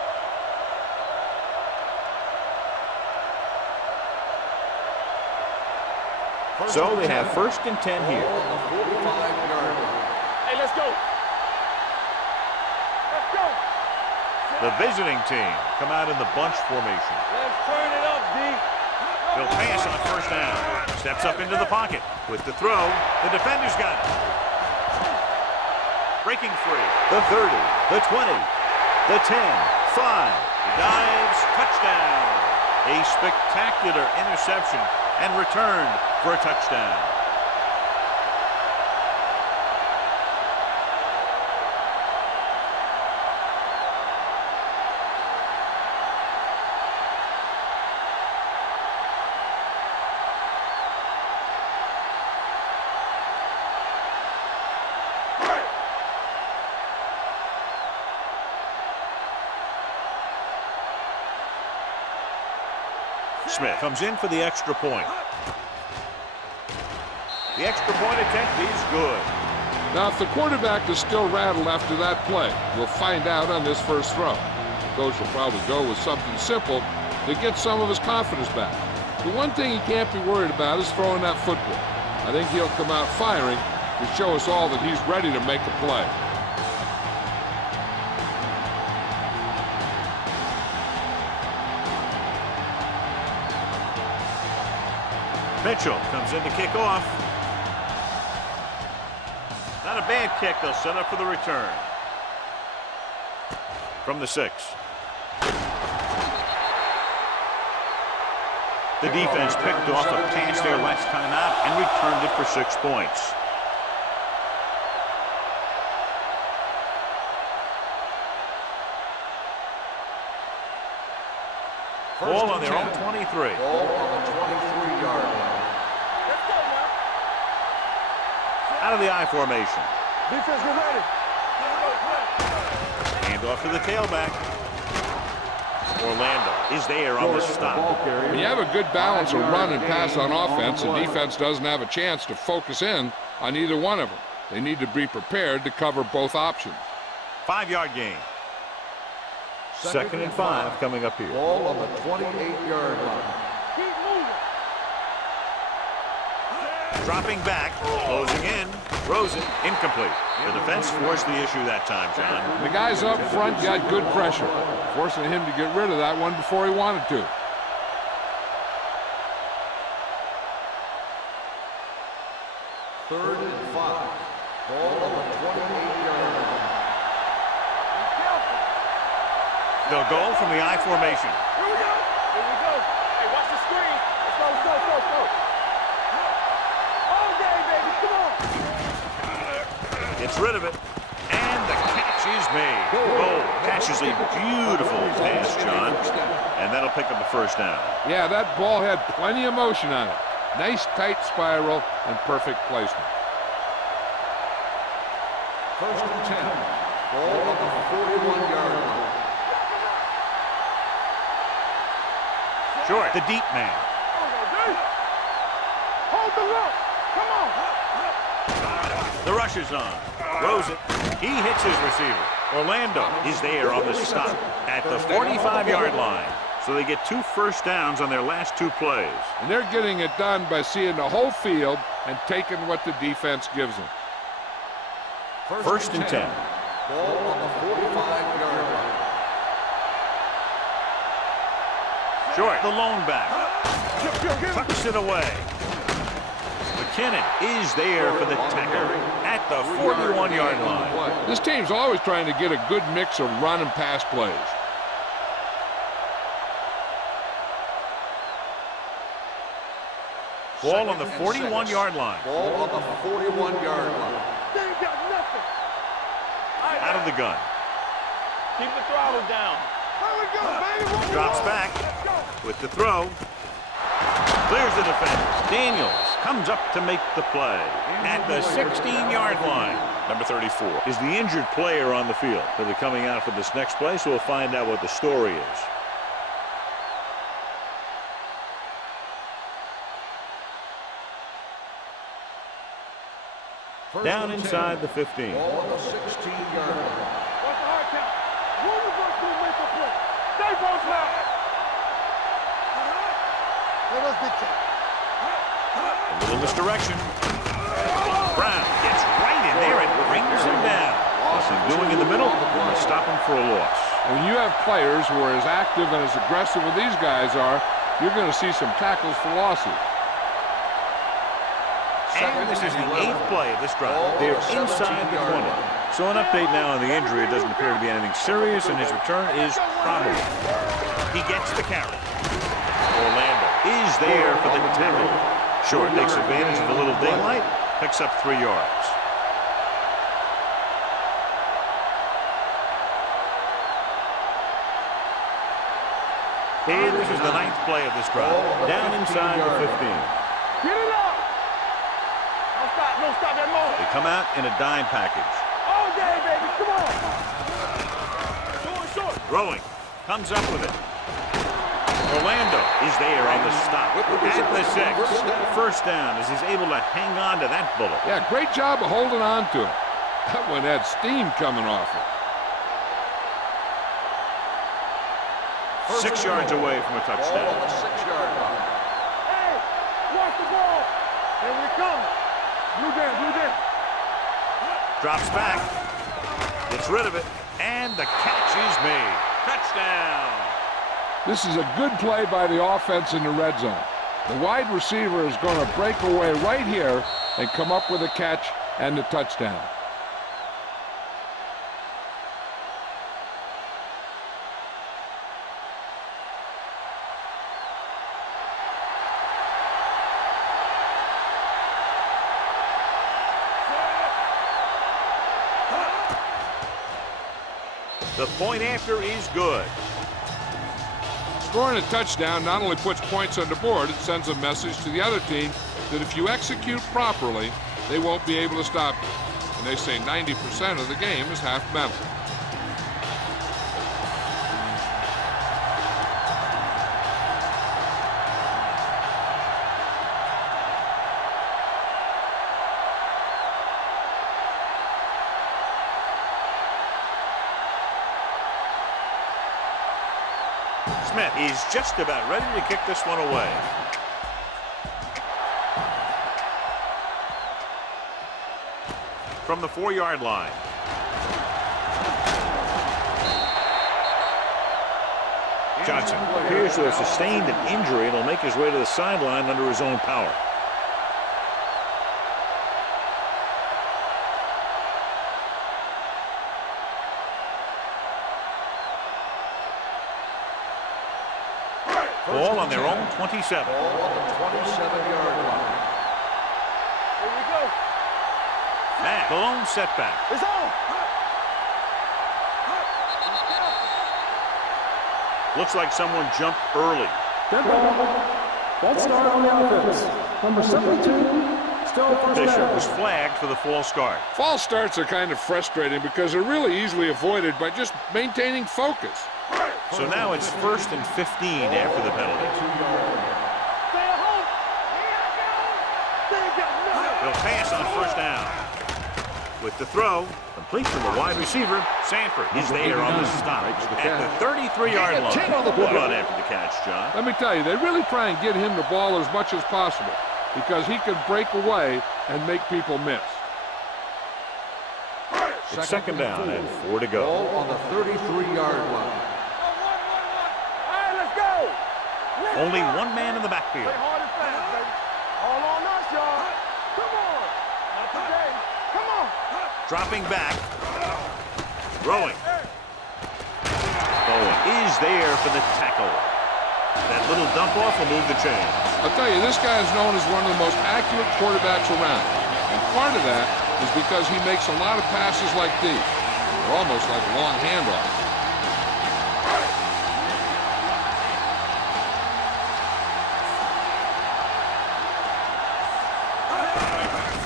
So they have 1st and 10 here. Hey, let's go. Let's go. The visiting team come out in the bunch formation. Let's turn it up, D. He'll pass on 1st down. Steps up into the pocket. With the throw, the defender's got it. Breaking free. The 30, the 20, the 10, 5. He dives, touchdown. A spectacular interception and returned for a touchdown. Smith comes in for the extra point. The extra point attempt is good. Now, if the quarterback is still rattled after that play, we'll find out on this first throw. Coach will probably go with something simple to get some of his confidence back. The one thing he can't be worried about is throwing that football. I think he'll come out firing to show us all that he's ready to make a play. Mitchell comes in to kick off. Not a bad kick. They'll set up for the return. From the 6. The defense picked off a pass their last time out and returned it for 6 points. Ball on their own 23. Ball on the 23-yard line. Let's go now. Out of the I formation. Defense, get ready. Hand off to the tailback. Orlando is there on the stop. When you have a good balance of run and pass on offense, the defense doesn't have a chance to focus in on either one of them. They need to be prepared to cover both options. 5-yard gain. 2nd and 5 coming up here. Ball on the 28-yard line. Keep moving. Dropping back, closing in, throws it, incomplete. The defense forced the issue that time, John. The guys up front got good pressure, forcing him to get rid of that one before he wanted to. Third and 5. Ball on the 28-yard line. They'll go from the I formation. Here we go. Here we go. Hey, watch the screen. Let's go, let's go, let's go, let's go. All day, baby. Come on. Gets rid of it. And the catch is made. Oh, catches a beautiful pass, John. And that'll pick up the 1st down. Yeah, that ball had plenty of motion on it. Nice tight spiral and perfect placement. 1st and 10. Ball on the 41-yard line. Short, the deep man. Hold the look. Come on. The rush is on. Throws it. He hits his receiver. Orlando is there on the stop at the 45-yard line. So they get 2 first downs on their last 2 plays. And they're getting it done by seeing the whole field and taking what the defense gives them. 1st and 10. Ball on the 45-yard line. Short, the lone back. Tucks it away. McKinnon is there for the tackle at the 41-yard line. This team's always trying to get a good mix of run and pass plays. Ball on the 41-yard line. Ball on the 41-yard line. They ain't got nothing. Out of the gun. Keep the throttle down. There we go, baby. Drops back with the throw. Clears the defender. Daniels comes up to make the play at the 16-yard line. Number 34 is the injured player on the field. He'll be coming out for this next play, so we'll find out what the story is. Down inside the 15. Ball on the 16-yard line. What's the hard count? Who was going to make the play? Stay both now. Let us be careful. A little misdirection. Brown gets right in there and brings him down. Nothing doing in the middle. Going to stop him for a loss. When you have players who are as active and as aggressive as these guys are, you're going to see some tackles for losses. And this is the 8th play of this drive. They're inside the 20. So an update now on the injury. It doesn't appear to be anything serious, and his return is probable. He gets the carry. Orlando is there for the tackle. Short takes advantage of a little daylight, picks up 3 yards. And this is the 9th play of this drive. Down inside the 15. Get it up. Don't stop that moment. They come out in a dime package. All day, baby. Come on. Short. Throwing. Comes up with it. Orlando is there on the stop. At the 6. First down as he's able to hang on to that bullet. Yeah, great job of holding on to it. That one had steam coming off it. 6 yards away from a Ball touchdown. on the 6-yard line. Hey, watch the ball. Here we come. Blue down. Drops back. Gets rid of it. And the catch is made. Touchdown. This is a good play by the offense in the red zone. The wide receiver is going to break away right here and come up with a catch and the touchdown. The point after is good. Scoring a touchdown not only puts points on the board, it sends a message to the other team that if you execute properly, they won't be able to stop you. And they say 90% of the game is half mental. Smith is just about ready to kick this one away. From the 4-yard line. Johnson appears to have sustained an injury and will make his way to the sideline under his own power. Ball on their own 27. Ball on the 27-yard line. Here we go. Matt, the lone setback. It's on. Looks like someone jumped early. Dead ball. False start on the offense. Number 72, still first Fisher down. was flagged for the false start. False starts are kind of frustrating because they're really easily avoided by just maintaining focus. So now it's 1st and 15 after the penalty. Stay at home. They ain't got nothing. They'll pass on 1st down. With the throw, complete from the wide receiver, Sanford is there on the stop at the 33-yard line. Good run after the catch, John. Let me tell you, they really try and get him the ball as much as possible because he can break away and make people miss. It's 2nd down and 4 to go. Ball on the 33-yard line. All right, let's go. Only one man in the backfield. Play hard and fast, baby. All on us, y'all. Dropping back. Throwing. Bowen is there for the tackle. That little dump off will move the chains. I'll tell you, this guy is known as one of the most accurate quarterbacks around. And part of that is because he makes a lot of passes like these. They're almost like long handoffs.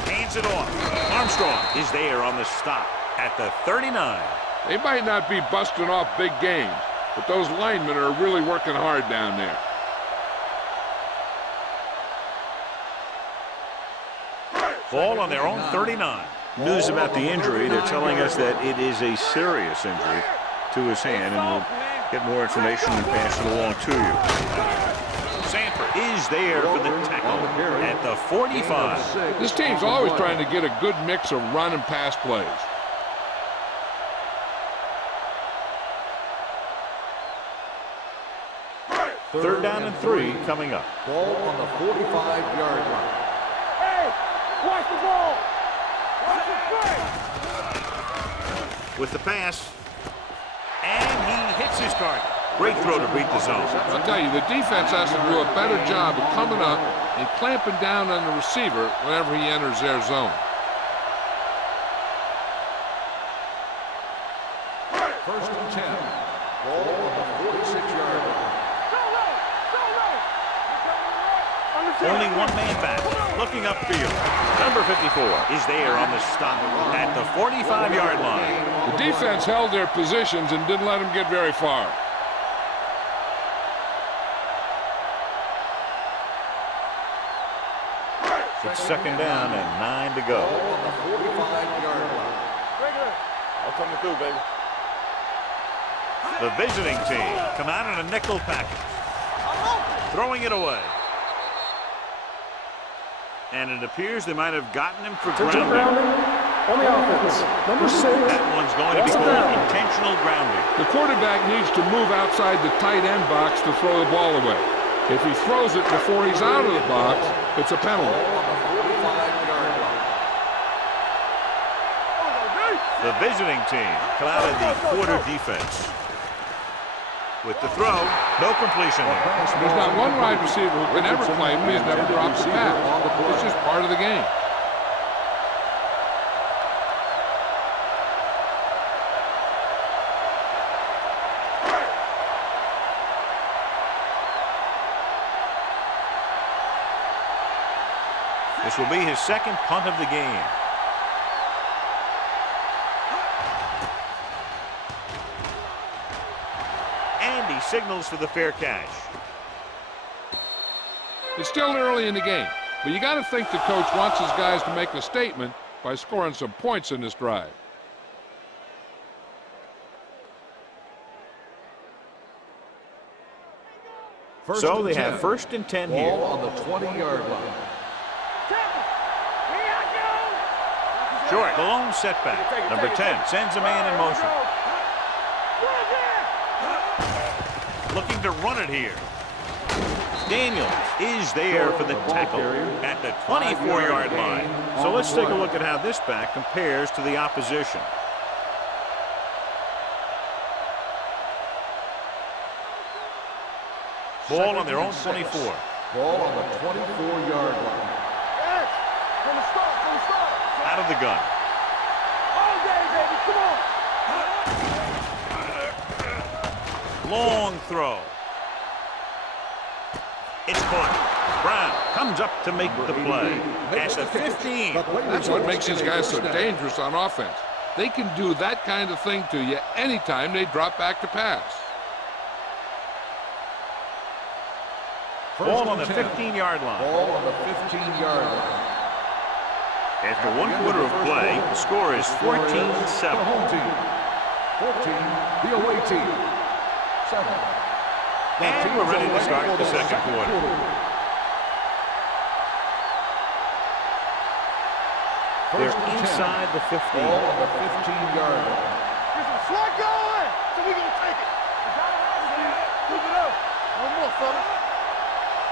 Hands it off. Armstrong is there on the stop at the 39. They might not be busting off big games, but those linemen are really working hard down there. Ball on their own 39. News about the injury, they're telling us that it is a serious injury to his hand, and we'll get more information and pass it along to you. Sanford is there for the tackle at the 45. This team's always trying to get a good mix of run and pass plays. Third down and 3 coming up. Ball on the 45-yard line. Hey, watch the ball. Watch the play. With the pass. And he hits his target. Great throw to beat the zone. I'll tell you, the defense has to do a better job of coming up and clamping down on the receiver whenever he enters their zone. First and 10. Ball on the 46-yard line. Only one man back. Looking upfield. Number 54 is there on the stop at the 45-yard line. The defense held their positions and didn't let them get very far. It's second down and 9 to go. Ball on the 45-yard line. I'm coming through, baby. The visiting team come out in a nickel package. Throwing it away. And it appears they might have gotten him for grounding. On the offense, number 6. That one's going to be called intentional grounding. The quarterback needs to move outside the tight end box to throw the ball away. If he throws it before he's out of the box, it's a penalty. Ball on the 45-yard line. The visiting team come out of the quarter defense. With the throw, no completion there. There's not one wide receiver who can ever claim he's never dropped a pass. It's just part of the game. This will be his second punt of the game. And he signals for the fair catch. It's still early in the game, but you got to think the coach wants his guys to make a statement by scoring some points in this drive. So they have first and 10 here. Ball on the 20-yard line. Short, the lone setback. Number 10 sends a man in motion. Looking to run it here. Daniels is there for the tackle at the 24-yard line. So let's take a look at how this back compares to the opposition. Ball on their own 24. Ball on the 24-yard line. From the start. Out of the gun. All day, baby, come on. Long throw. It's caught. Brown comes up to make the play at the 15. That's what makes these guys so dangerous on offense. They can do that kind of thing to you anytime they drop back to pass. Ball on the 15-yard line. Ball on the 15-yard line. After one quarter of play, the score is 14-7. The home team. 14, the away team. 7. And we're ready to start the second quarter. They're inside the 15. Ball on the 15-yard line. There's a slug going, so we're going to take it. Keep it up. One more, fella.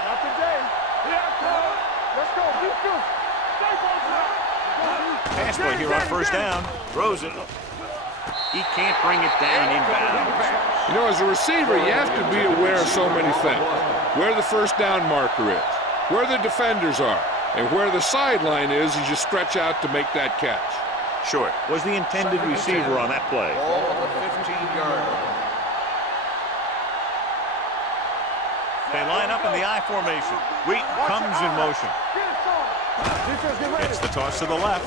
Not today. Here I come. Let's go. Keep this. Stay focused. Pass play here on first down. Throws it. He can't bring it down inbounds. You know, as a receiver, you have to be aware of so many things. Where the first down marker is, where the defenders are, and where the sideline is as you stretch out to make that catch. Short was the intended receiver on that play. Ball on the 15-yard line. They line up in the I formation. Wheat comes in motion. Gets the toss to the left.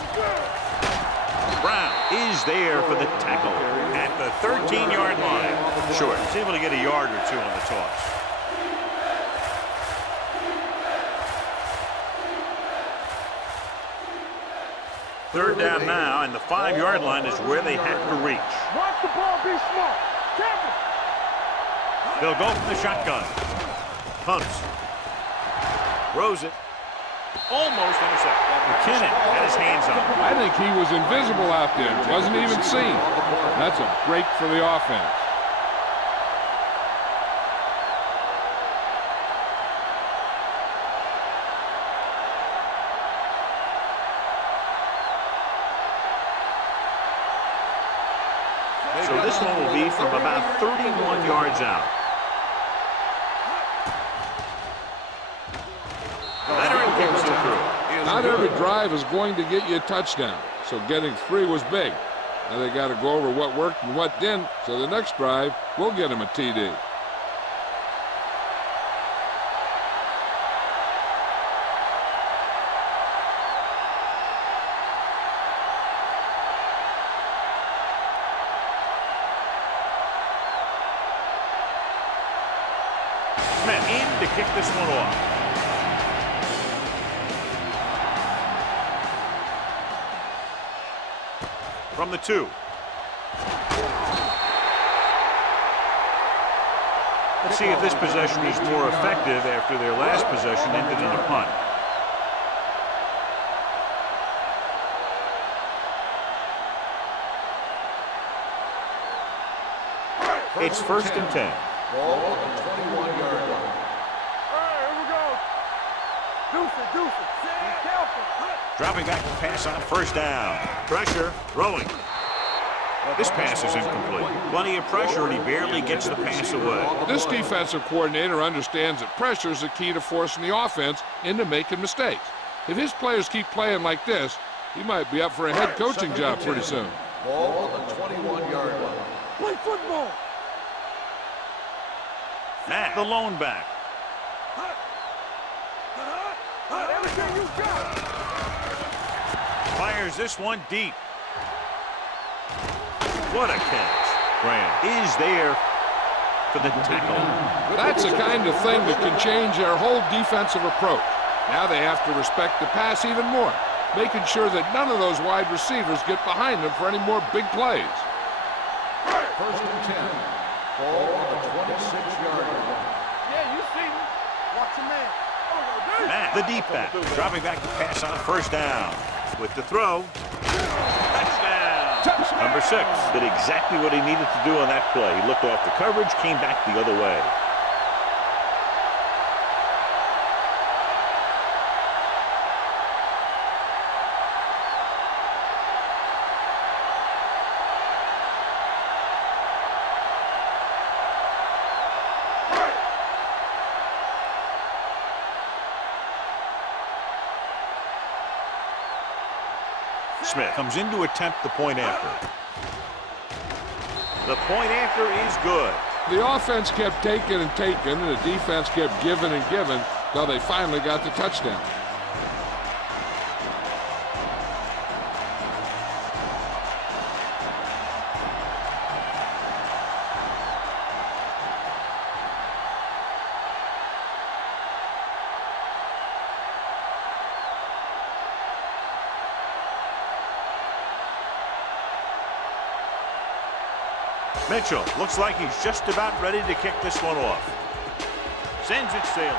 Brown is there for the tackle at the 13-yard line. Short is able to get a yard or two on the toss. Third down now, and the 5-yard line is where they have to reach. Watch the ball, be smart. Careful. They'll go from the shotgun. Hunts. Throws it. Almost intercepted. McKinnon had his hands on it. I think he was invisible out there. Wasn't even seen. That's a break for the offense. So this one will be from about 31 yards out. Leonard gets it through. Not every drive is going to get you a touchdown, so getting 3 was big. Now they got to go over what worked and what didn't, so the next drive will get him a TD. Smith in to kick this one off. From the 2. Let's see if this possession is more effective after their last possession ended in a punt. It's first and 10. Ball on the 21-yard line. All right, here we go. Deuce it. Be careful. Dropping back to pass on first down. Pressure, throwing. This pass is incomplete. Plenty of pressure, and he barely gets the pass away. This defensive coordinator understands that pressure is the key to forcing the offense into making mistakes. If his players keep playing like this, he might be up for a head coaching job pretty soon. Ball on the 21-yard line. Play football. Matt, the lone back. Everything you got. Fires this one deep. What a catch. Graham is there for the tackle. That's the kind of thing that can change their whole defensive approach. Now they have to respect the pass even more, making sure that none of those wide receivers get behind them for any more big plays. First and 10. Ball on the 26-yard line. Yeah, you see me. Watch your man. Matt, the deep back, dropping back to pass on first down. With the throw. Touchdown. Number 6 did exactly what he needed to do on that play. He looked off the coverage, came back the other way. Smith comes in to attempt the point after. The point after is good. The offense kept taking and taking, and the defense kept giving and giving until they finally got the touchdown. Mitchell looks like he's just about ready to kick this one off. Sends it sailing.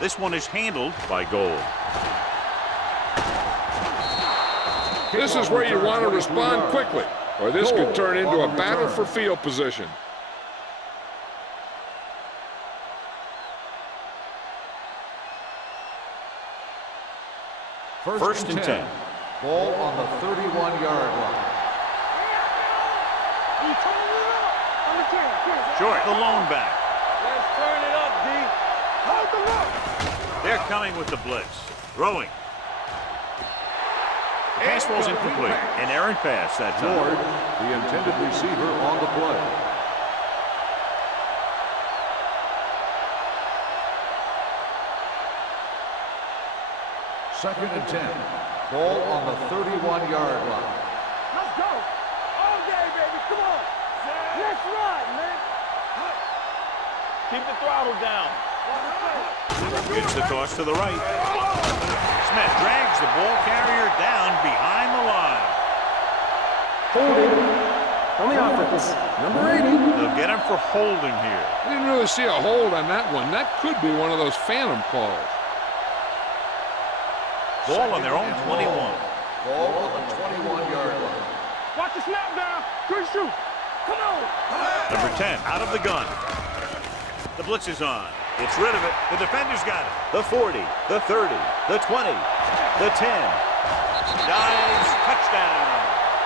This one is handled by Gold. This is where you want to respond quickly, or this could turn into a battle for field position. First and 10. Ball on the 31-yard line. Short, the lone back. Let's turn it up, D. Hold the look. They're coming with the blitz. Throwing. Pass ball's incomplete. An errant pass that time. Ward, the intended receiver on the play. Second and 10. Ball on the 31-yard line. Let's go. All day, baby. Come on. Let's ride, man. Keep the throttle down. Gets the toss to the right. Smith drags the ball carrier down behind the line. Holding on the offense. Number 80. They'll get him for holding here. I didn't really see a hold on that one. That could be one of those phantom calls. Ball on their own 21. Ball on the 21-yard line. Watch the snap down. Good shoot. Come on. Number 10 out of the gun. The blitz is on. It's rid of it. The defender's got it. The 40, the 30, the 20, the 10. Dives, touchdown.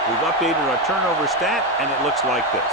We've updated our turnover stat, and it looks like this.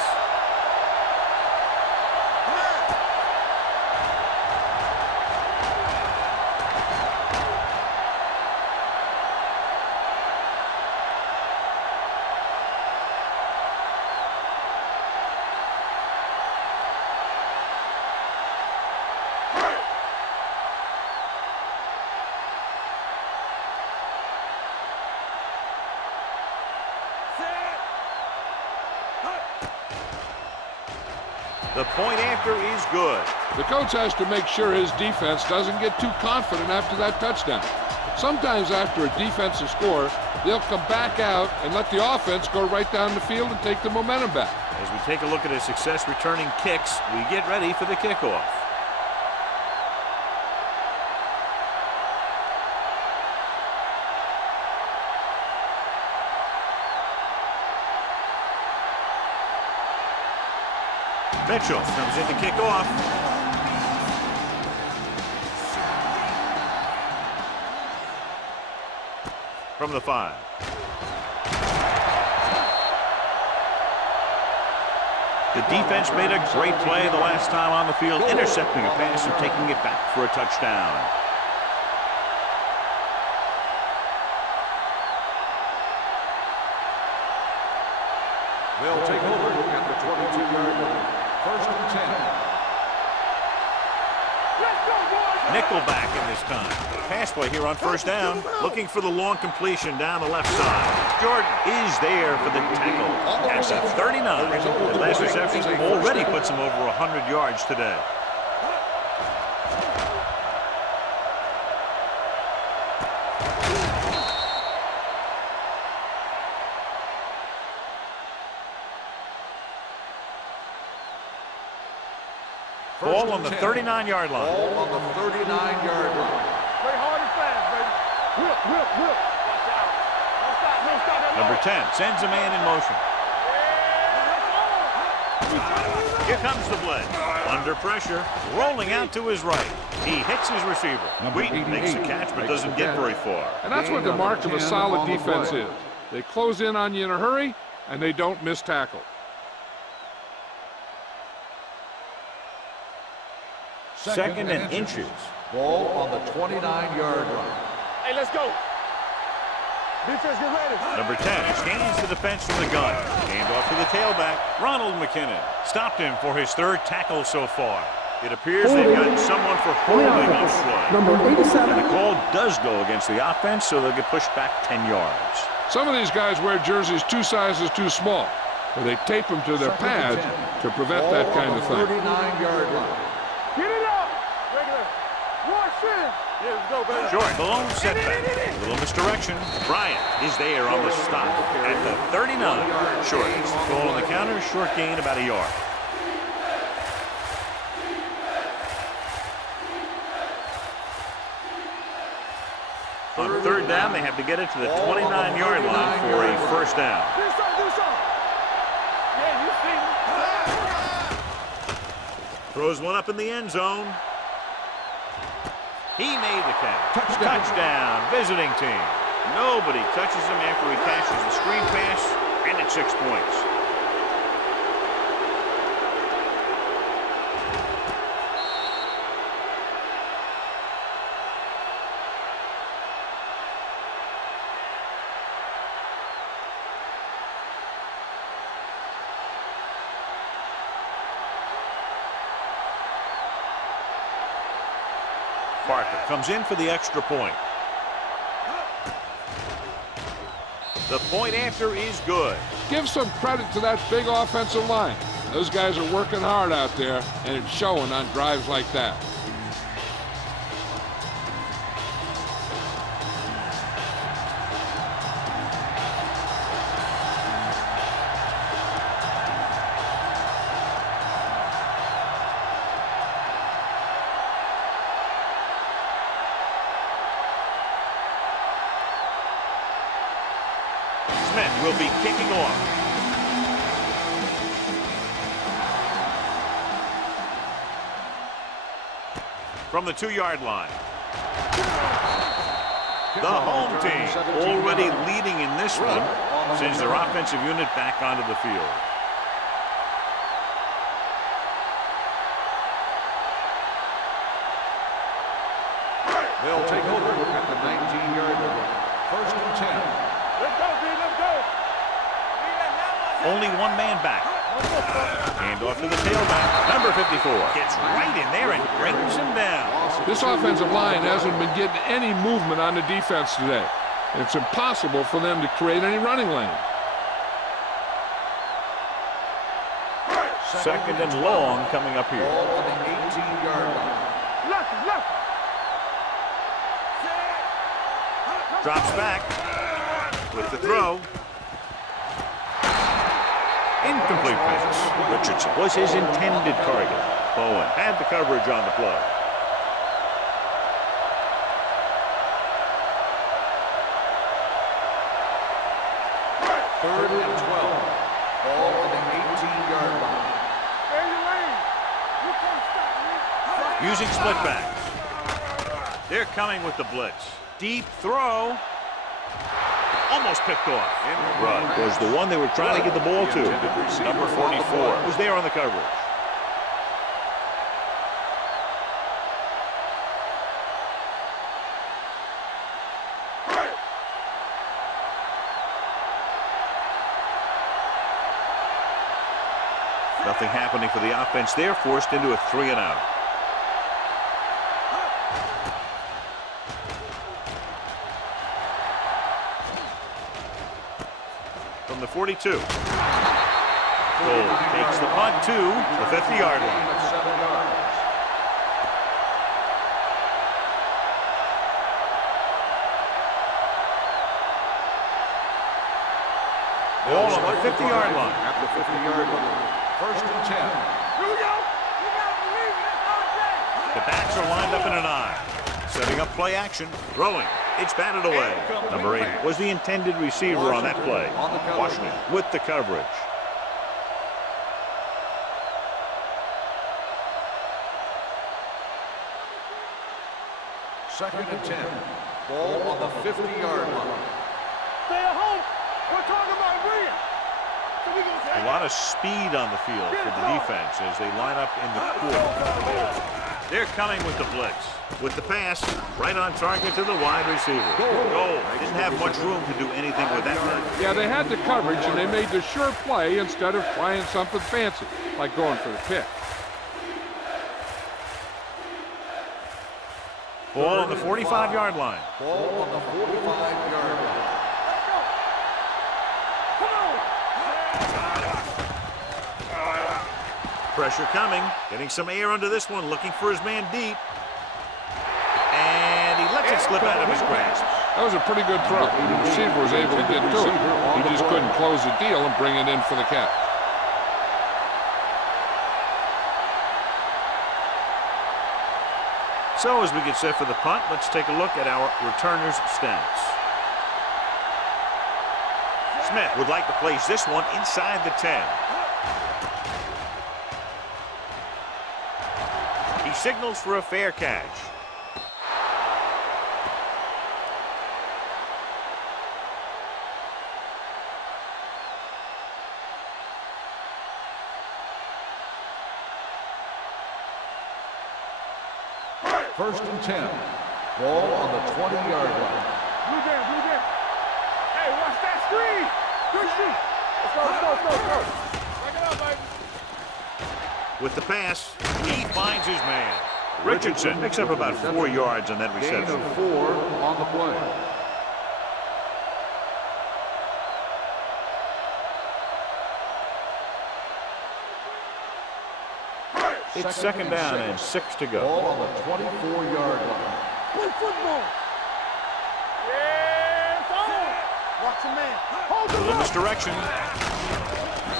The point after is good. The coach has to make sure his defense doesn't get too confident after that touchdown. Sometimes after a defensive score, they'll come back out and let the offense go right down the field and take the momentum back. As we take a look at his success returning kicks, we get ready for the kickoff. Mitchell comes in to kick off. From the 5. The defense made a great play the last time on the field, intercepting a pass and taking it back for a touchdown. They'll take over at the 22-yard line. First and 10. Let's go, boys. Nickelback in this time. Pass play here on first down. Looking for the long completion down the left side. Jordan is there for the tackle. That's a 39. The last reception already puts him over 100 yards today. Ball on the 39-yard line. Ball on the 39-yard line. Play hard and fast, baby. Whip, whip, whip. Watch out. Don't stop, don't stop. Number 10 sends a man in motion. Here comes the blitz. Under pressure, rolling out to his right. He hits his receiver. Wheaton makes the catch but doesn't get very far. And that's what the mark of a solid defense is. They close in on you in a hurry, and they don't miss tackle. Second and inches. Ball on the 29-yard line. Hey, let's go. Defense, get ready. Number 10 scans the defense from the gun. Hand off to the tailback, Ronald McKinnon. Stopped him for his 3rd tackle so far. It appears they've got someone for holding on the play. Number 87. And the call does go against the offense, so they'll get pushed back 10 yards. Some of these guys wear jerseys 2 sizes too small, or they tape them to their pads to prevent that kind of thing. 39-yard line. Get it up. Regular. Rush in. Yeah, let's go, baby. Short, the lone setback. A little misdirection. Bryant is there on the stop at the 39. Short. Ball on the counter, short gain about a yard. On 3rd down, they have to get it to the 29-yard line for a first down. Do something, do something. Yeah, you see me. Throws one up in the end zone. He made the catch. Touchdown, visiting team. Nobody touches him after he catches the screen pass, and it's 6 points. Parker comes in for the extra point. The point after is good. Give some credit to that big offensive line. Those guys are working hard out there, and it's showing on drives like that. Will be kicking off. From the 2-yard line. The home team already leading in this one, sends their offensive unit back onto the field. They'll take over at the 19-yard line. 1st and 10. Let's go, D, let's go. Only one man back. Hand off to the tailback. Number 54 gets right in there and brings him down. This offensive line hasn't been getting any movement on the defense today. It's impossible for them to create any running lane. 2nd and long coming up here. Ball on the 18-yard line. Left. Drops back with the throw. Incomplete pass. Richardson was his intended target. Bowen had the coverage on the play. Third and 12. Ball on the 18-yard line. Stay in your lane. You can't stop me. Using split backs. They're coming with the blitz. Deep throw. Almost picked off. Rudd was the one they were trying to get the ball to. Number 44 was there on the coverage. Nothing happening for the offense. They're forced into a 3-and-out. From the 42. Cole takes the punt to the 50-yard line. 7 yards. Ball on the 50-yard line. At the 50-yard line. 1st and 10. The backs are lined up in an I. Setting up play action. Throwing. It's batted away. Number 8 was the intended receiver on that play. Washington with the coverage. Second and 10. Ball on the 50-yard line. Stay at home. We're talking about Bria. A lot of speed on the field for the defense as they line up in the court. They're coming with the blitz. With the pass, right on target to the wide receiver. Goal. Didn't have much room to do anything with that one. Yeah, they had the coverage, and they made the sure play instead of trying something fancy, like going for the pick. Ball on the 45-yard line. Ball on the 45-yard line. Pressure coming. Getting some air under this one. Looking for his man deep. And he lets it slip out of his grasp. That was a pretty good throw. The receiver was able to get to it. He just couldn't close the deal and bring it in for the catch. So as we get set for the punt, let's take a look at our returners' stats. Smith would like to place this one inside the 10. He signals for a fair catch. First and 10. Ball on the 20-yard line. Blue jam, blue jam. Hey, watch that screen. Good shoot. Let's go, let's go, let's go, let's go. Back it up, baby. With the pass, he finds his man. Richardson picks up about 4 yards on that Gain reception. of 4 on the play. It's second down and 6 to go. Ball on the 24-yard line. Play football. Yeah, it's on. Watch your man. Hold A him little up. misdirection.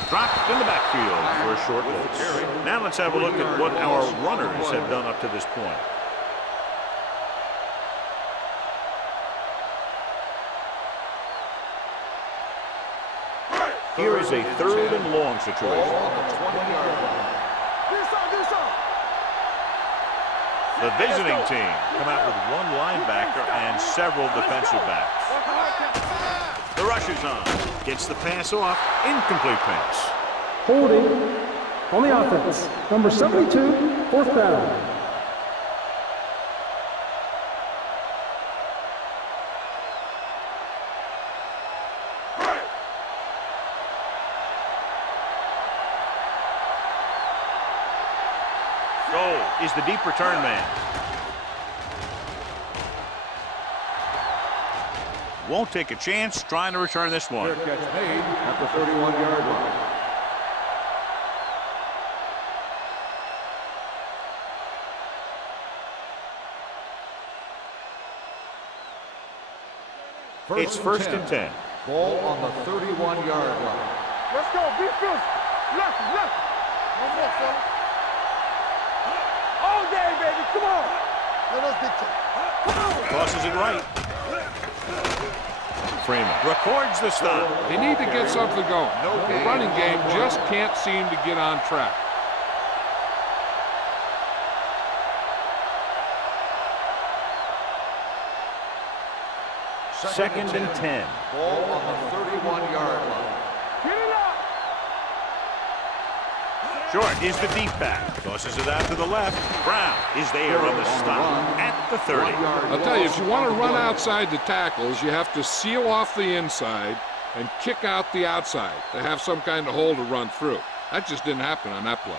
Dropped in the backfield for a short loss. Now let's have a look at what our runners have done up to this point. Here is a 3rd and long Ball situation. on the 20-yard line. Do some. The visiting team come out with 1 linebacker and several defensive backs. The rush is on. Gets the pass off. Incomplete pass. Holding on the offense. Number 72, 4th down. Goal is the deep return man. Won't take a chance trying to return this one. Fair catch made at the 31-yard line. It's first and 10. Ball on the 31-yard line. Let's go. Be physical. Left. One more, fella. All day, baby. Come on. Let us dictate. Come on. Crosses it right. Freeman records the stop. They need to get something going. The running game just can't seem to get on track. Second and 10. Ball on the 31-yard line. Get it up. Short is the deep back. Tosses it out to the left. Brown is there on the stop at the 30. I'll tell you, if you want to run outside the tackles, you have to seal off the inside and kick out the outside to have some kind of hole to run through. That just didn't happen on that play.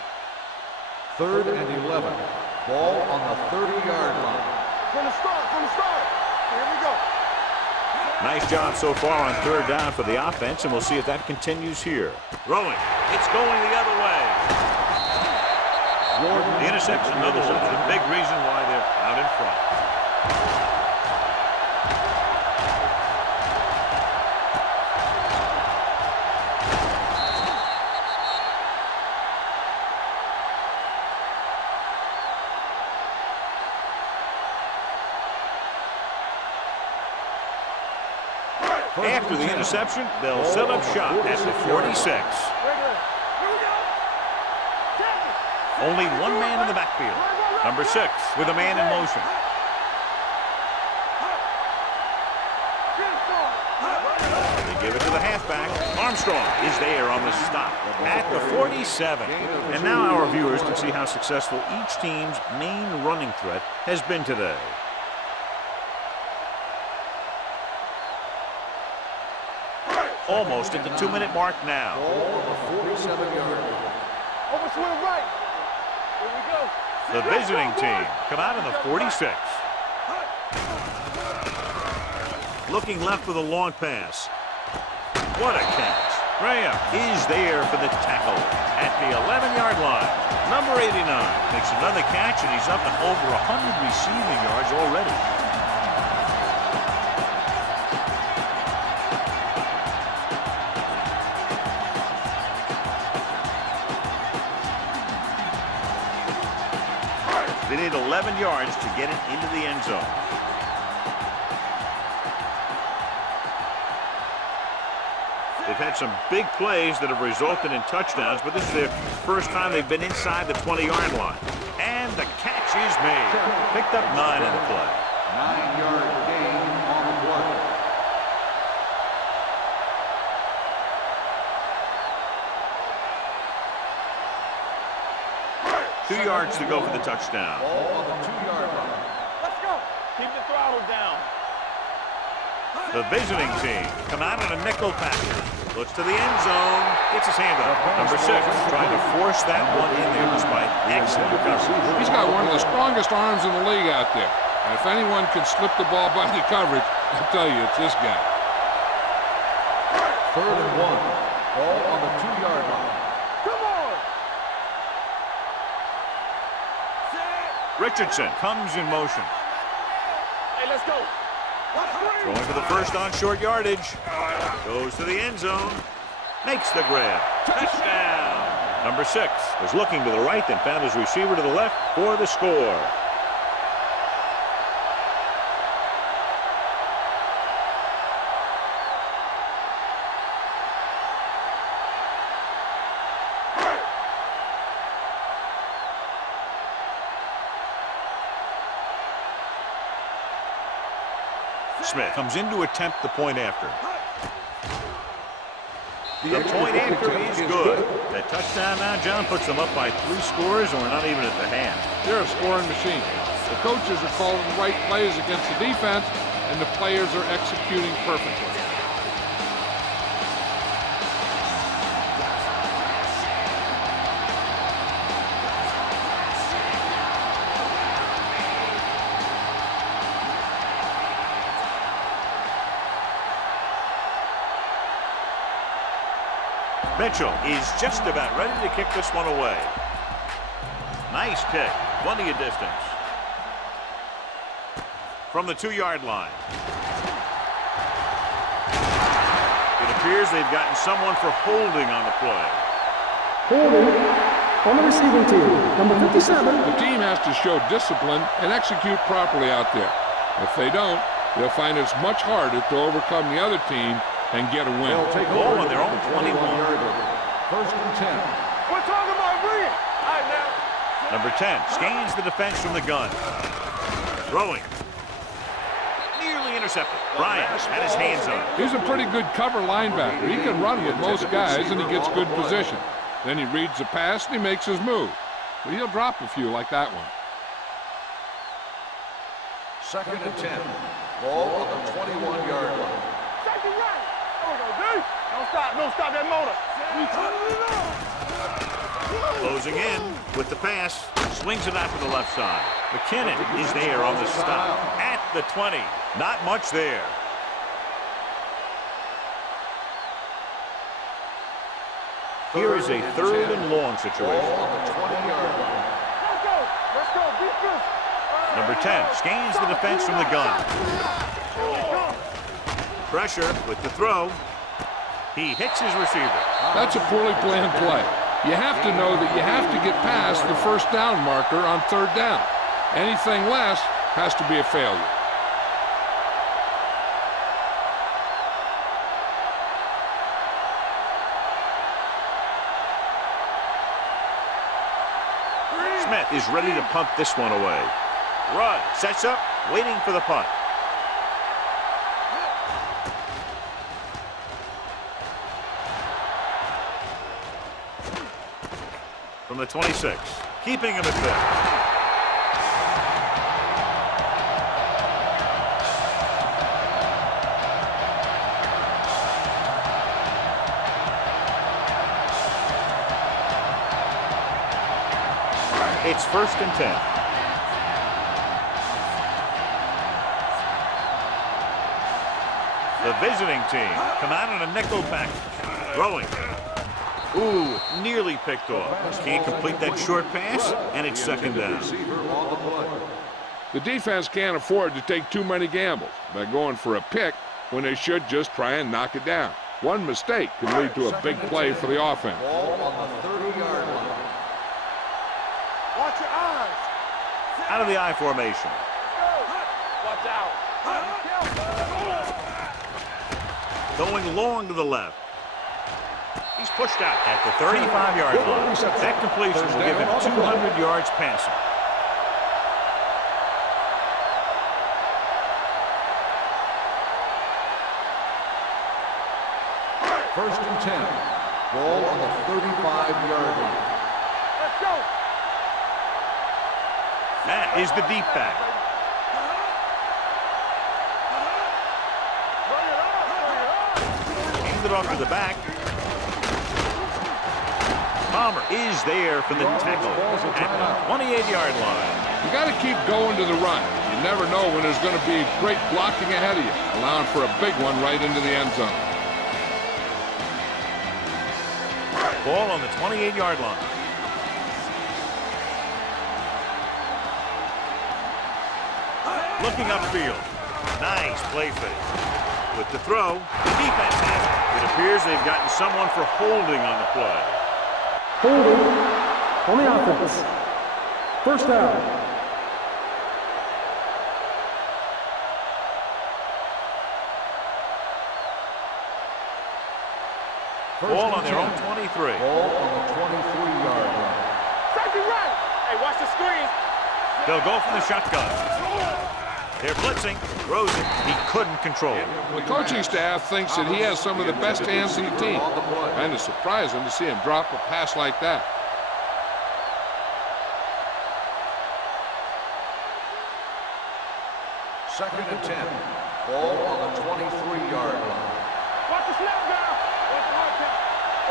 3rd and 11. Ball on the 30-yard line. From the start. Here we go. Nice job so far on 3rd down for the offense, and we'll see if that continues here. Throwing. It's going the other way. The interception, another one. The big reason why they're out in front. After the interception, they'll set up shop at the 46. Here we go. Only 1 man in the backfield. Number 6 with a man in motion. They give it to the halfback. Armstrong is there on the stop at the 47. And now our viewers can see how successful each team's main running threat has been today. Almost at the 2-minute mark now. Ball on the 47-yard line. Over swing right. Here we go. The visiting team come out in the 46. Looking left with a long pass. What a catch. Graham is there for the tackle at the 11-yard line. Number 89 makes another catch, and he's up to over 100 receiving yards already. They need 11 yards to get it into the end zone. They've had some big plays that have resulted in touchdowns, but this is their first time they've been inside the 20-yard line. And the catch is made. Picked up 9 in the play. 9-yard gain on the play. Two yards to go for the touchdown. Ball on the 2-yard line. Keep the throttle down. The visiting team come out in a nickel package. Looks to the end zone. Gets his hand up. Number 6 trying to force that one in there despite excellent coverage. He's got one of the strongest arms in the league out there. And if anyone can slip the ball by the coverage, I'll tell you, it's this guy. 3rd and 1. Ball on the 2-yard line. Come on. Richardson comes in motion. Hey, let's go. Going for the first on short yardage. Goes to the end zone. Makes the grab. Touchdown. Number 6 was looking to the right, then found his receiver to the left for the score. Smith comes in to attempt the point after. The point after is good. That touchdown now, John, puts them up by 3 scores, and we're not even at the half. They're a scoring machine. The coaches are calling the right plays against the defense, and the players are executing perfectly. Mitchell is just about ready to kick this one away. Nice kick. Plenty of distance. From the 2-yard line. It appears they've gotten someone for holding on the play. Holding on the receiving team. Number 57. The team has to show discipline and execute properly out there. If they don't, they'll find it's much harder to overcome the other team and get a win. They'll take Ball over on their own 21. 1st and 10. We're talking about green. All right, now. Number 10 scans the defense from the gun. Throwing. Nearly intercepted. Bryant had his hands on it. He's a pretty good cover linebacker. He can run with most guys, and he gets good position. Then he reads the pass, and he makes his move. But he'll drop a few like that one. 2nd and 10. Ball on the 21-yard line. Second right. There we go, D. Don't stop that motor. Closing in with the pass. Swings it out to the left side. McKinnon is there on the stop. At the 20. Not much there. Here is a 3rd and long situation. Ball on the 20-yard line. Let's go. Let's go. Defense. Number 10 scans the defense from the gun. Pressure with the throw. He hits his receiver. That's a poorly planned play. You have to know that you have to get past the first down marker on 3rd down. Anything less has to be a failure. Smith is ready to punt this one away. Run, sets up, waiting for the punt. From the 26, keeping him at bay. It's 1st and 10. The visiting team come out in a nickel package. Throwing. Ooh, nearly picked off. Can't complete that short pass, and it's 2nd down. The defense can't afford to take too many gambles by going for a pick when they should just try and knock it down. One mistake can lead to a big play for the offense. Ball on the 30-yard line. Watch your eyes. Out of the I formation. Watch out. Going long to the left. He's pushed out at the 35-yard line. That completion will give him 200 yards passing. First and 10. Ball on the 35-yard line. Let's go. That is the deep back. it off to the back. Palmer is there for the tackle at the 28-yard line. You got to keep going to the run. You never know when there's going to be great blocking ahead of you, allowing for a big one right into the end zone. Ball on the 28-yard line. Looking upfield. Nice play fake. With the throw, the defense has it. It appears they've gotten someone for holding on the play. Holding on the offense. First down. Ball on their own 23. Ball on the 23-yard line. Safety right. Hey, watch the screen. They'll go from the shotgun. They're blitzing. Throws it. He couldn't control it. The coaching staff thinks that he has some of the best hands in the team. And it's surprising to see him drop a pass like that. Second and 10. Ball on the 23-yard line. Watch the snap now. Watch the hard count.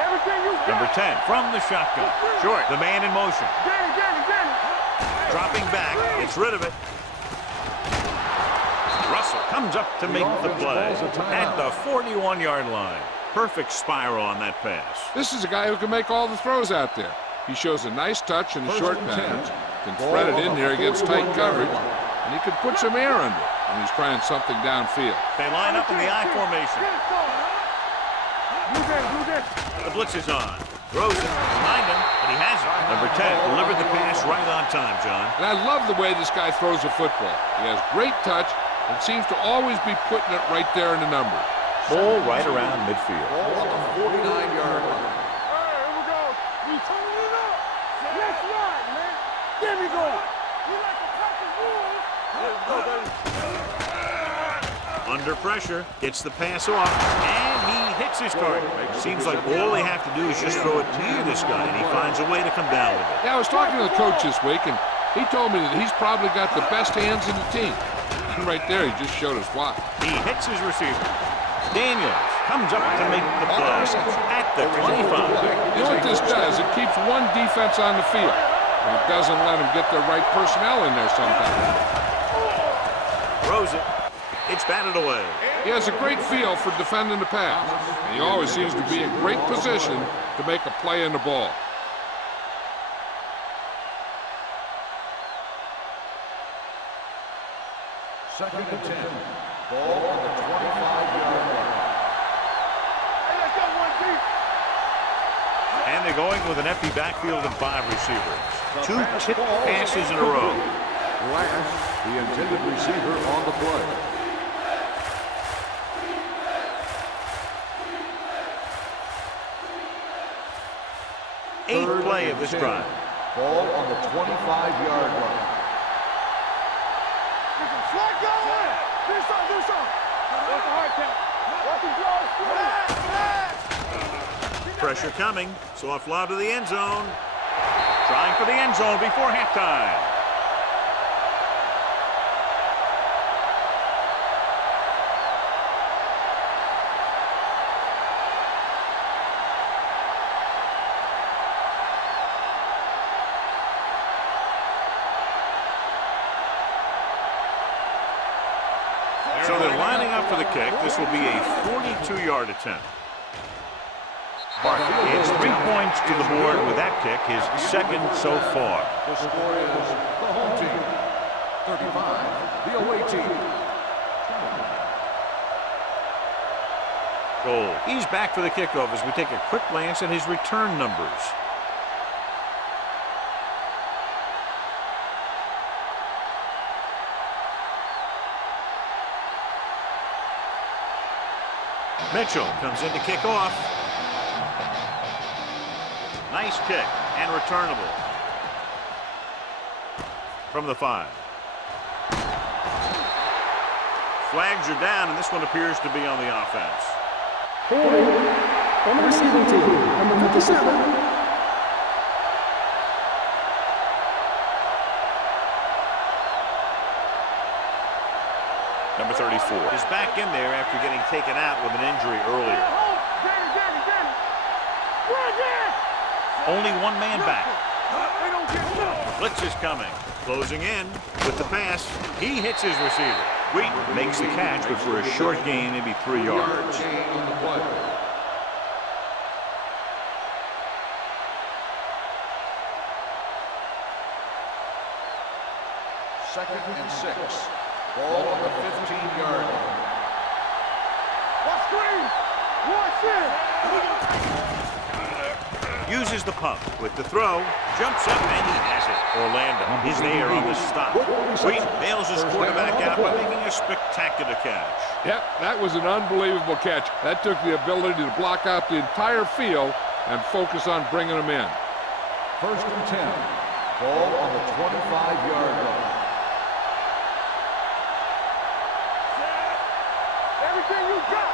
Everything you got. Number 10 from the shotgun. Short. The man in motion. Danny. Dropping back. Gets rid of it. Russell comes up to make the play at the 41-yard line. Perfect spiral on that pass. This is a guy who can make all the throws out there. He shows a nice touch and a short pass, can thread it in there against tight coverage, and he can put some air under it when he's trying something downfield. They line up in the I formation. The blitz is on. Throws it behind him, and he has it. Number 10 delivered the pass right on time, John. And I love the way this guy throws a football. He has great touch and seems to always be putting it right there in the numbers. Ball right around midfield. Ball on the 49-yard line. Here we go. We turning it up. Let's ride, man. There we go. We like to cut the rules. Let's go, baby. Under pressure, gets the pass off, and he hits his target. Seems like all they have to do is just throw it near this guy, and he finds a way to come down with it. Yeah, I was talking to the coach this week, and he told me that he's probably got the best hands in the team. And right there, he just showed us why. He hits his receiver. Daniels comes up to make the play at the 25. You know what this does? It keeps one defense on the field, and it doesn't let them get the right personnel in there sometimes. Throws it. It's batted away. He has a great feel for defending the pass, and he always seems to be in great position to make a play in the ball. Second and 10. Ball on the 25-yard line. Hey, let's go, 1 deep. And they're going with an empty backfield and 5 receivers. 2 tip passes in a row. Last, the intended receiver on the play. 8th play of this drive. Ball on the 25-yard line. Flag going. Do something. Watch the hard count. Watch him blow. Pressure coming. Soft lob to the end zone. Trying for the end zone before halftime. So they're lining up for the kick. This will be a 42-yard attempt. It's 3 points to the board with that kick, his second so far. The score is the home team 35, the away team. Goal. He's back for the kickoff as we take a quick glance at his return numbers. Mitchell comes in to kick off. Nice kick and returnable from the 5. Flags are down, and this one appears to be on the offense. Holding on the receiving team. Number 57. Number 34 is back in there after getting taken out with an injury earlier. Only one man back. Blitz is coming. Closing in with the pass. He hits his receiver. Wheaton makes the catch, but for a short gain, maybe 3 yards. Second and 6. Ball on the 15-yard line. Watch screen. Watch it. Uses the pump with the throw. Jumps up and he has it. Orlando is there on the stop. Wheaton nails his quarterback out by making a spectacular catch. Yep, that was an unbelievable catch. That took the ability to block out the entire field and focus on bringing them in. First and 10. Ball on the 25-yard line. Everything you got.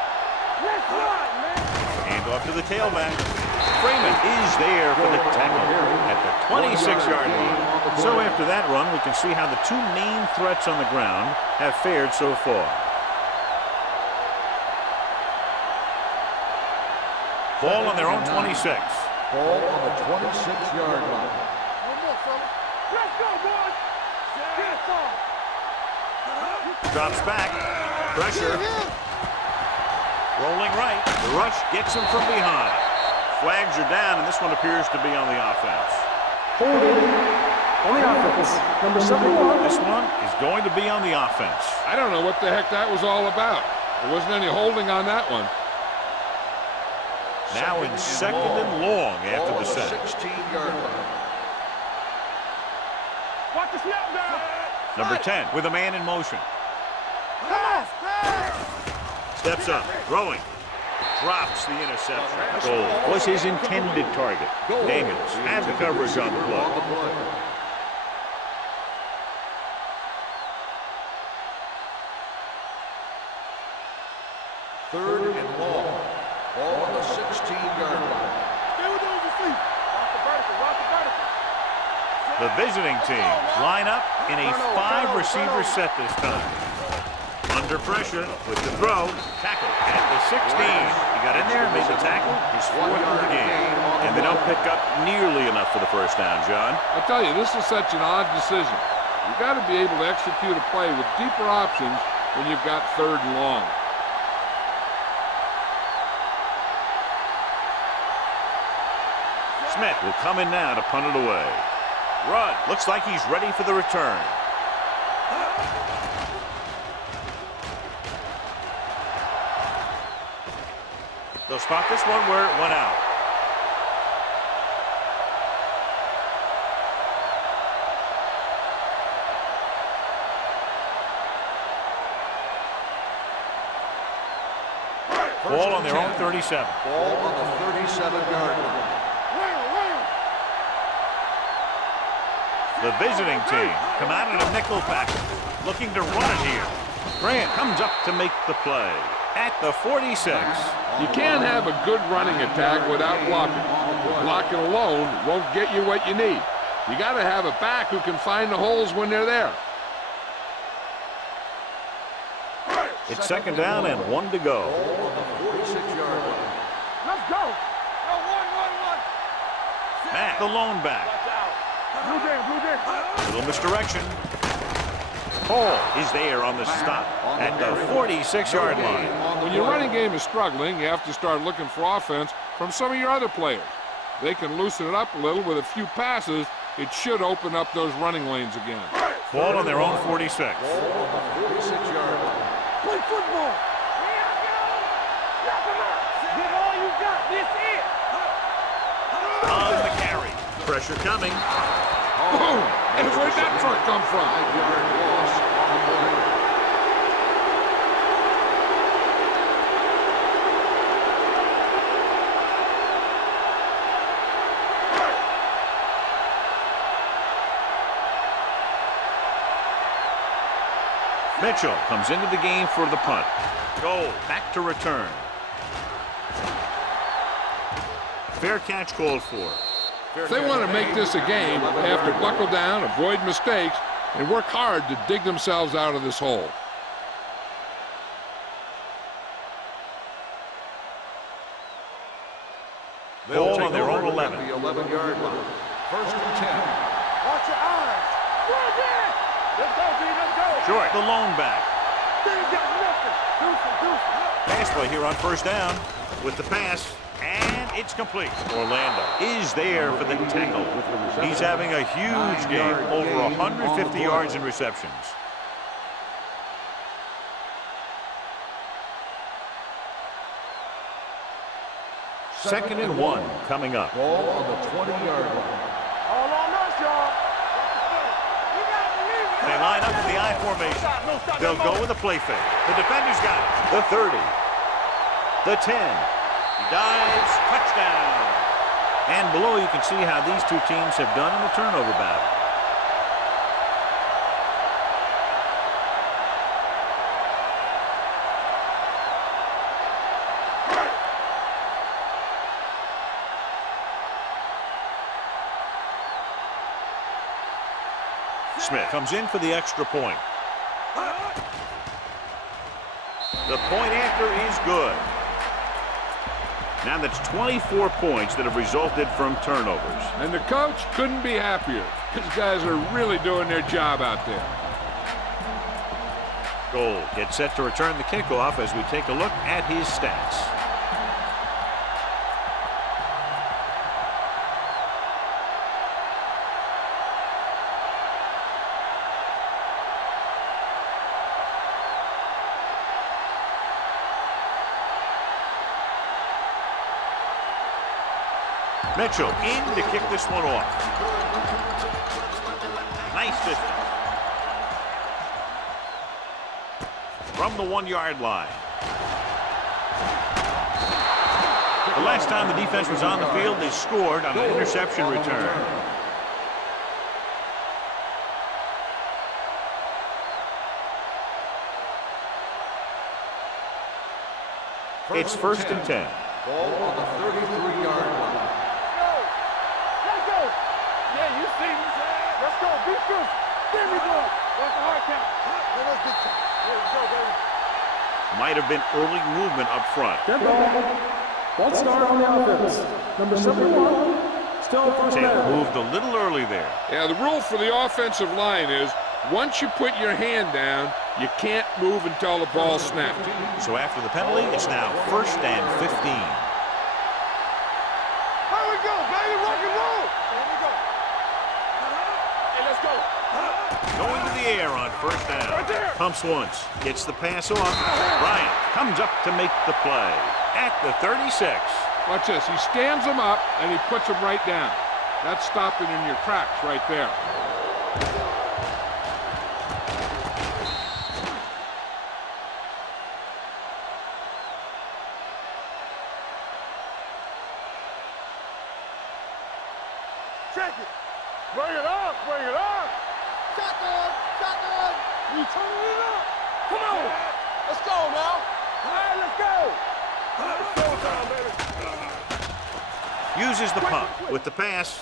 Let's run, man. Hand off to the tailback. Freeman is there for the tackle at the 26-yard line. So after that run, we can see how the 2 main threats on the ground have fared so far. Ball on their own 26. Ball on the 26-yard line. One more, fellas. Let's go, boys. Get us on. Drops back. Pressure. Rolling right. The rush gets him from behind. Flags are down, and this one appears to be on the offense. Holding on the offense. Number 71. This one is going to be on the offense. I don't know what the heck that was all about. There wasn't any holding on that one. Now in second and long after the set. 16-yard line. Watch the snap down. Number 10 with a man in motion. Pass. Steps up, throwing. Drops the interception. Goal was his intended target. Daniels has the coverage on the play. Third and long. Ball on the 16-yard line. Stay with those feet. Rock the vertical. Rock the vertical. The visiting team line up in a 5-receiver set this time. Under pressure with the throw. Tackle at the 16. He got in there and made the tackle. His 4th of the game. And they don't pick up nearly enough for the first down, John. I tell you, this is such an odd decision. You've got to be able to execute a play with deeper options when you've got 3rd and long. Smith will come in now to punt it away. Rudd looks like he's ready for the return. They'll spot this one where it went out. Ball on their own 37. Ball on the 37-yard line. The visiting team come out in a nickel package, looking to run it here. Grant comes up to make the play at the 46. You can't have a good running attack without blocking. Blocking alone won't get you what you need. You got to have a back who can find the holes when they're there. It's second down and 1 to go. Ball on the 46-yard line. Let's go. Go, one. Matt, the lone back. Blue jam. Little misdirection. Paul is there on the stop at the 46-yard line. When your running game is struggling, you have to start looking for offense from some of your other players. They can loosen it up a little with a few passes. It should open up those running lanes again. Ball on their own 46. Ball on the 46-yard line. Play football. Get all you got. This it. On the carry. Pressure coming. Boom! And where'd that truck come from? 5-yard loss on the play. Mitchell comes into the game for the punt. Goal back to return. Fair catch called for. If they want to make this a game, they have to buckle down, avoid mistakes, and work hard to dig themselves out of this hole. Ball on their own 11. 11. The 11-yard line. First and 10. Watch your eyes. Let's go, D. Let's go. Short, the lone back. Didn't get nothing. Deuce. Pass play here on first down with the pass, and it's complete. Orlando is there for the tackle. He's having a huge game, over 150 yards in receptions. Second and 1 coming up. Ball on the 20-yard line. All on us, y'all. They line up in the I formation. They'll go with a play fake. The defender's got it. The 30. The 10. He dives. Touchdown. And below you can see how these two teams have done in the turnover battle. Smith comes in for the extra point. The point after is good. Now that's 24 points that have resulted from turnovers. And the coach couldn't be happier. These guys are really doing their job out there. Gold gets set to return the kickoff as we take a look at his stats. Mitchell in to kick this one off. Nice distance. From the 1-yard line. The last time the defense was on the field, they scored on an interception return. It's first and 10. Ball on the 33-yard line. Let's go. Yeah, you see me. Let's go. Be good. There we go. What's the hard count? Let's be count. Let's go, baby. Might have been early movement up front. Dead ball. False start on the offense. Number 71. Still first Taylor down. moved a little early there. Yeah, the rule for the offensive line is once you put your hand down, you can't move until the ball snapped. So after the penalty, it's now first and 15. Here we go, baby. Rock and roll. Here we go. Hey, let's go. Going to the air on first down. Pumps once. Gets the pass off. Bryant comes up to make the play at the 36. Watch this. He stands them up, and he puts them right down. That's stopping in your tracks right there. Check it. Bring it up. Bring it up. Shotgun. Shotgun. We turning it up. Come on. Let's go now. All right, let's go. It's showtime, baby. Uses the pump with the pass.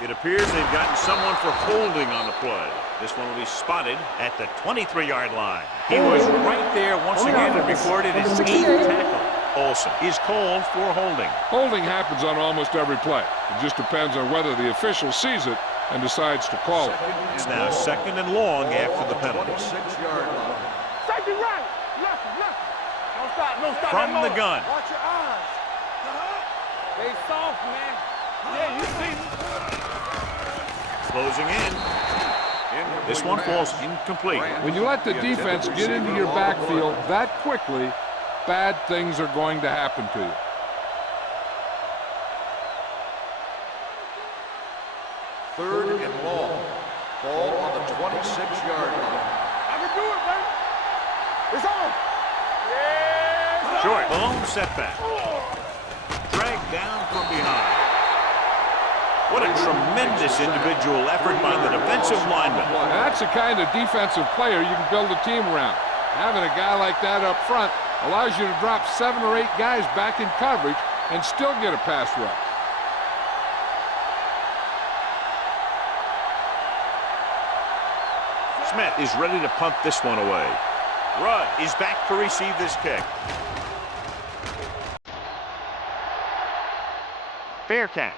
It appears they've gotten someone for holding on the play. This one will be spotted at the 23-yard line. He was right there once again and recorded his 8th tackle. Olsen is called for holding. Holding happens on almost every play. It just depends on whether the official sees it and decides to call it. It's now second and long after the penalty. 26-yard line. Safety right. Left. Don't stop. Don't stop. From the gun. Watch your eyes. They soft, man. Yeah, you see me. Closing in. This one falls incomplete. When you let the defense get into your backfield that quickly, bad things are going to happen to you. Third and long. Ball on the 26-yard line. I can do it, man. It's on. Yeah. Short. Lone setback. Dragged down from behind. What a tremendous individual effort by the defensive lineman. And that's the kind of defensive player you can build a team around. Having a guy like that up front allows you to drop 7 or 8 guys back in coverage and still get a pass rush. Smith is ready to punt this one away. Rudd is back to receive this kick. fair catch.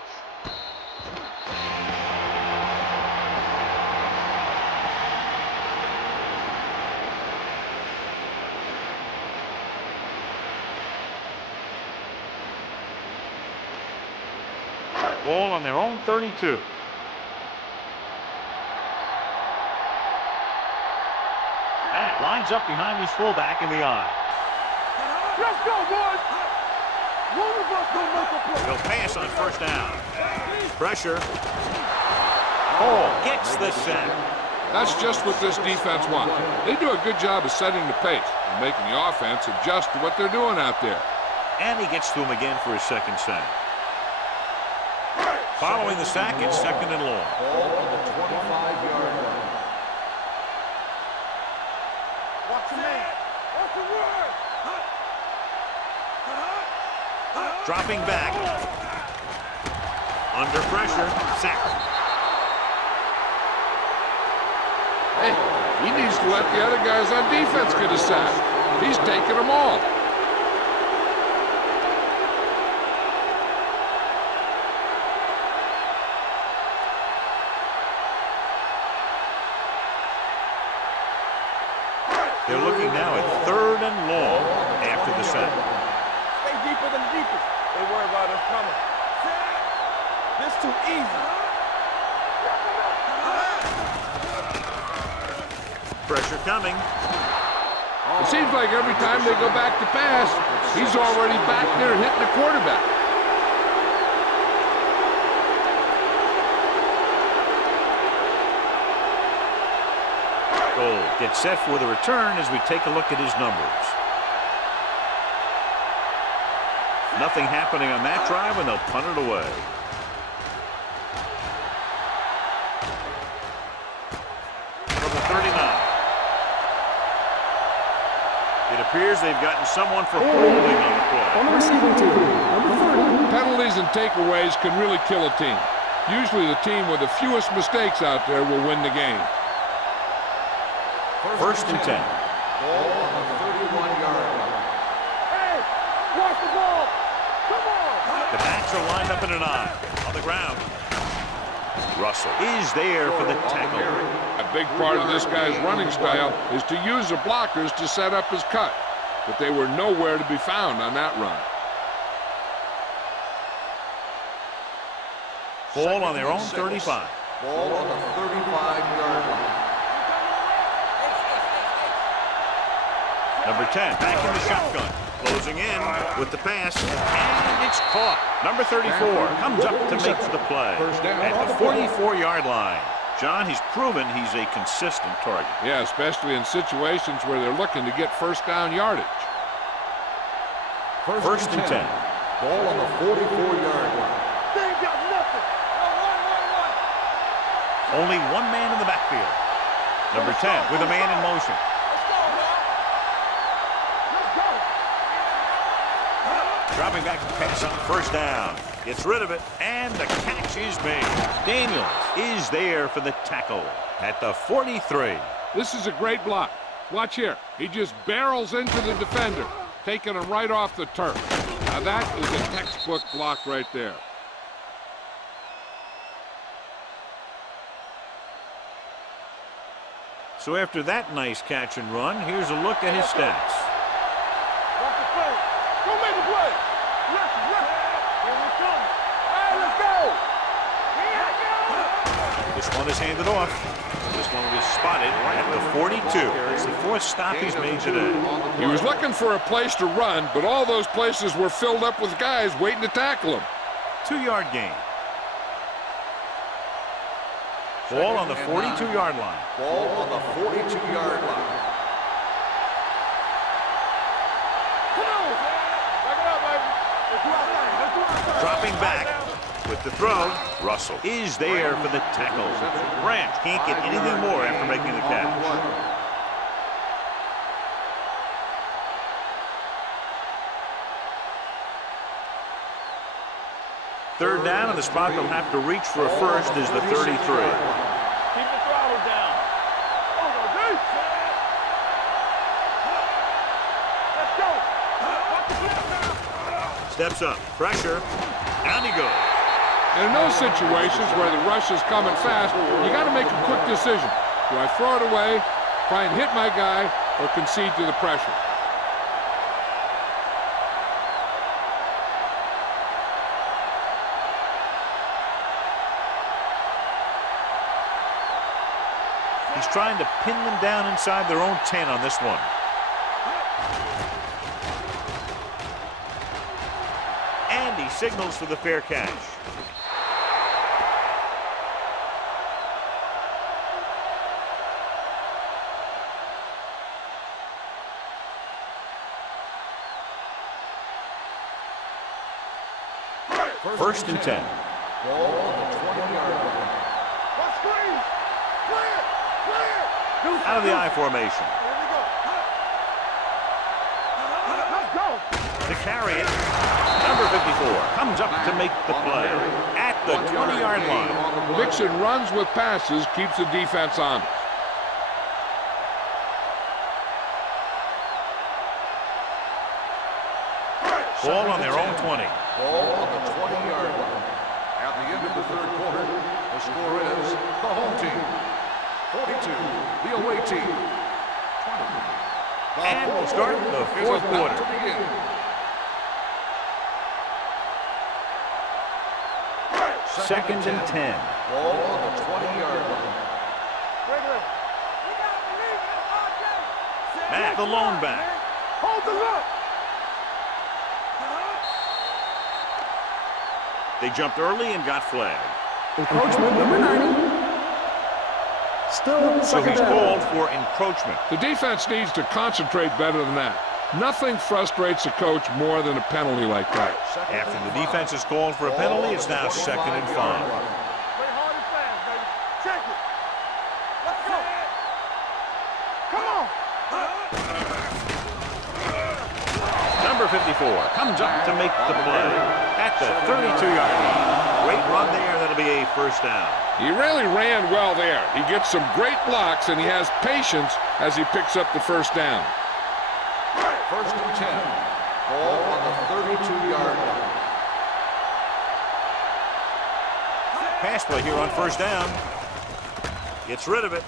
Ball on their own 32. That lines up behind his fullback in the eye. Let's go, boys! One of us gonna make a play. He'll pass on first down. Pressure. Hall gets the sack. That's just what this defense wants. They do a good job of setting the pace and making the offense adjust to what they're doing out there. And he gets to him again for his second sack. Following the sack, it's second and long. Ball on the 25-yard line. Watch your man. Watch the word. Dropping back. Under pressure. Sack. Hey, he needs to let the other guys on defense get a sack. He's taking them all. They're looking now at third and long after the sack. Stay deeper than the deepest. They worry about us coming. This too easy. Pressure coming. It seems like every time they go back to pass, he's already back there hitting the quarterback. Goal gets set for the return as we take a look at his numbers. Nothing happening on that drive, and they'll punt it away. From the 39. It appears they've gotten someone for holding on the play. On the receiving team, number 30. Penalties and takeaways can really kill a team. Usually the team with the fewest mistakes out there will win the game. First and 10. Ball on the 31-yard line. Hey, watch the ball. Come on. The backs are lined up in an eye. On the ground. Russell is there for the tackle. A big part of this guy's running style is to use the blockers to set up his cut, but they were nowhere to be found on that run. Ball on their own 35. Ball on the 35-yard line. Number 10 back in the shotgun. Closing in with the pass. And it's caught. Number 34 comes up to make the play at the 44-yard line. John, he's proven he's a consistent target. Yeah, especially in situations where they're looking to get first down yardage. First and 10. Ball on the 44-yard line. They ain't got nothing. Run. Only one man in the backfield. Number 10 with a man in motion. Let's go, man. Let's go. Dropping back to pass on first down. Gets rid of it, and the catch is made. Daniels is there for the tackle at the 43. This is a great block. Watch here. He just barrels into the defender, taking him right off the turf. Now that is a textbook block right there. So after that nice catch and run, here's a look at his stats. Watch the play. Go make the play. Left. Here we come. All right, let's go. This one is handed off. This one was spotted at the 42. It's the fourth stop he's made today. He was looking for a place to run, but all those places were filled up with guys waiting to tackle him. 2-yard gain. Ball on the 42-yard line. Ball on the 42-yard line. Come on. Back it up, baby. Let's do our thing. Dropping back with the throw. Russell is there for the tackle. Branch can't get anything more after making the catch. Third down, and the spot they'll have to reach for a first is the 33. Keep the throttle down. Let's go. Steps up, pressure, down he goes. And in those situations where the rush is coming fast, you got to make a quick decision. Do I throw it away, try and hit my guy, or concede to the pressure? He's trying to pin them down inside their own 10 on this one. And he signals for the fair catch. First and 10. Ball on the 20-yard line. Out of the I formation. Let's go. To carry it, number 54 comes up to make the play at the 20-yard line. Mixon runs with passes, keeps the defense on. Ball on their own 20. Ball on the 20-yard line. At the end of the third quarter, the score is the home team 42, the away team 20. And we'll start the fourth quarter. To begin. Second and 10. Ball on the 20-yard line. Matt, the lone back. Hold the look. They jumped early and got flagged. Encroachment number 90. Still So second he's down. called for encroachment. The defense needs to concentrate better than that. Nothing frustrates a coach more than a penalty like that. After the defense is called for a penalty, it's now 2nd and 5. Play hard and fast, baby. Check it. Let's go. Come on. Number 54 comes up to make the play at the 32-yard line. Great run there. That'll be a first down. He really ran well there. He gets some great blocks, and he has patience as he picks up the first down. First and 10. Ball on the 32-yard line. Pass play here on first down. Gets rid of it.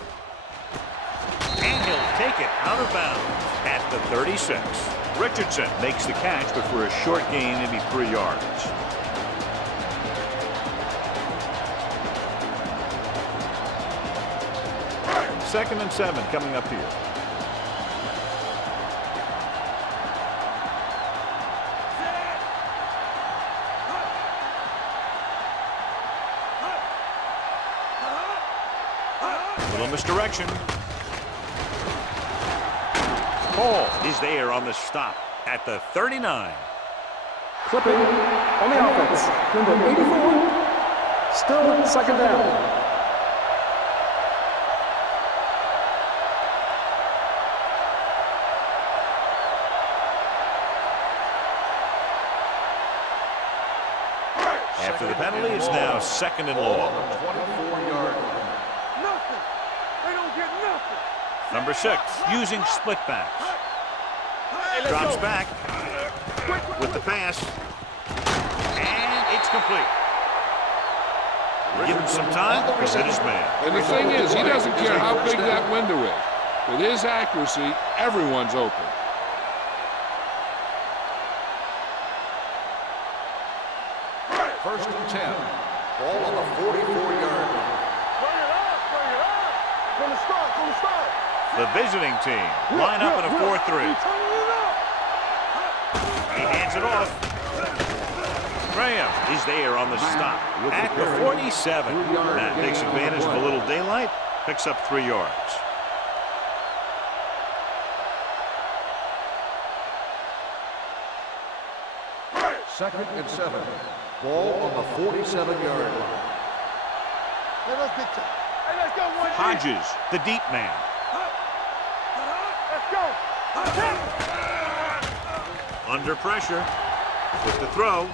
And he'll take it out of bounds at the 36. Richardson makes the catch, but for a short gain, maybe 3 yards. Second and 7 coming up here. Little misdirection. Hall is there on the stop at the 39. Clipping on the offense. Number 84. Still second down. After the penalty, it's now 2nd and long. 24-yard line. Nothing. They don't get nothing. Number 6 using split backs. Drops back with the pass. And it's complete. Give him some time. He's hit his man. And the thing is, he doesn't care how big that window is. With his accuracy, everyone's open. First and 10. Ball on the 44-yard line. Bring it up. Bring it up. From the start. From the start. The visiting team line up in a 4-3. You turning it up. He hands it off. Graham is there on the stop at the 47. Matt takes advantage of a little daylight, picks up 3 yards. Second and 7. Ball on the 47-yard line. Let's get to. Hey, let's go. One. Hodges, the deep man. Let's go. Under pressure with the throw.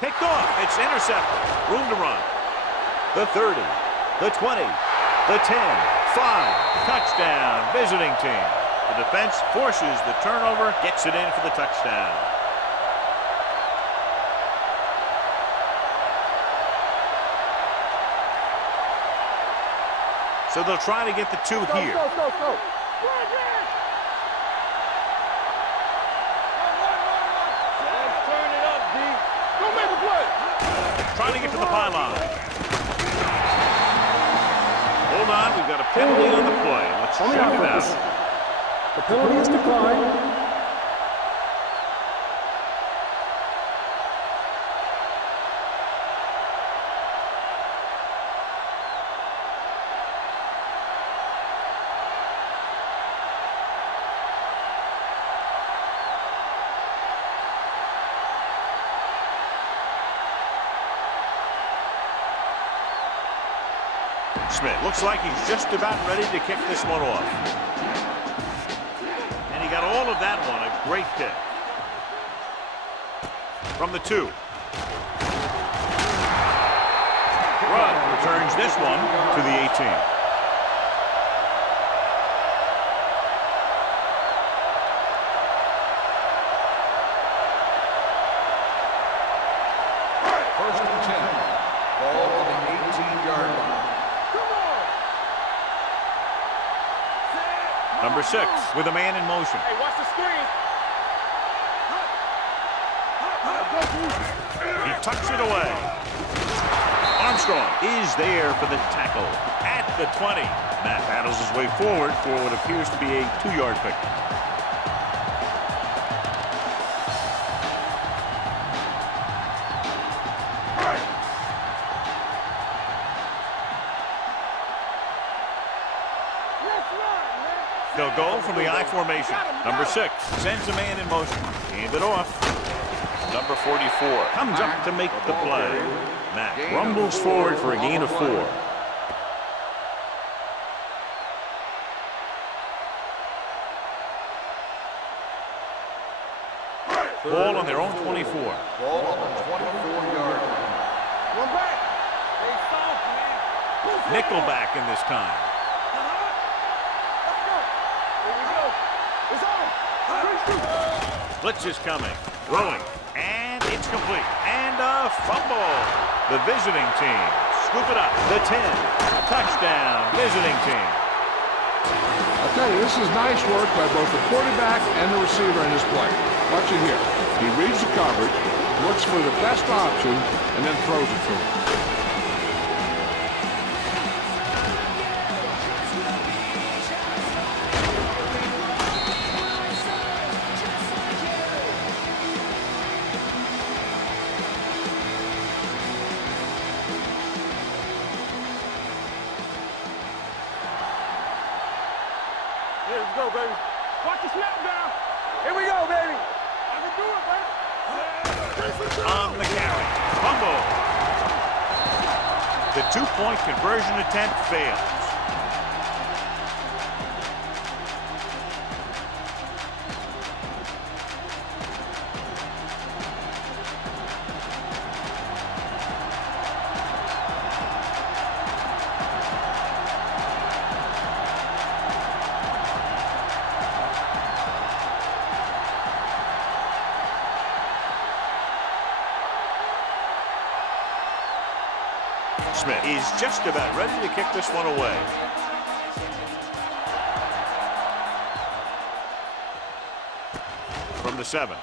Picked off. It's intercepted. Room to run. The 30, the 20, the 10, 5. Touchdown, visiting team. The defense forces the turnover, gets it in for the touchdown. So they'll try to get the 2 here. Go. Trying to get to the pylon. Hold on, we've got a penalty on the play. Let's check it out. The penalty is declined. Smith looks like he's just about ready to kick this one off. And he got all of that one. A great kick. From the 2. Rudd returns this one to the 18. First and 10. Ball on the 18-yard line. Number 6 with a man in motion. Hey, watch the screen. He tucks it away. Armstrong is there for the tackle at the 20. Matt battles his way forward for what appears to be a 2-yard pick. They'll go from the I formation. Number 6 sends a man in motion. Hand it off. Number 44 comes up to make the play. Matt rumbles forward for a gain of 4. Ball on their own 24. Ball on the 24-yard line. One back. They soft, man. Nickelback in this time. Blitz is coming. Rolling. And it's complete. And a fumble. The visiting team scoop it up. The 10. Touchdown. Visiting team. I'll tell you, this is nice work by both the quarterback and the receiver in his play. Watch it here. He reads the coverage, looks for the best option, and then throws it to him. Let's go, baby. Watch the snap down. Here we go, baby. I can do it, baby. On the carry. Fumble. The 2-point conversion attempt fails. Smith is just about ready to kick this one away. From the 7.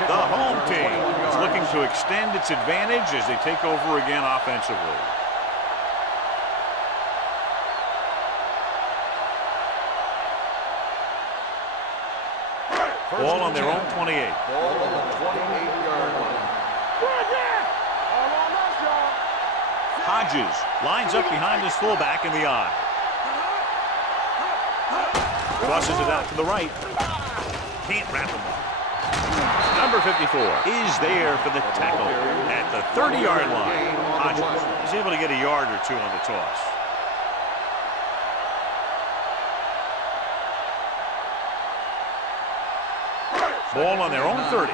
The home team is looking to extend its advantage as they take over again offensively. Ball on their own 28. Ball on the 28-yard line. Hodges lines up behind his fullback in the eye. Crosses it out to the right. Can't wrap him up. Number 54 is there for the tackle at the 30-yard line. Hodges is able to get a yard or 2 on the toss. Ball on their own 30.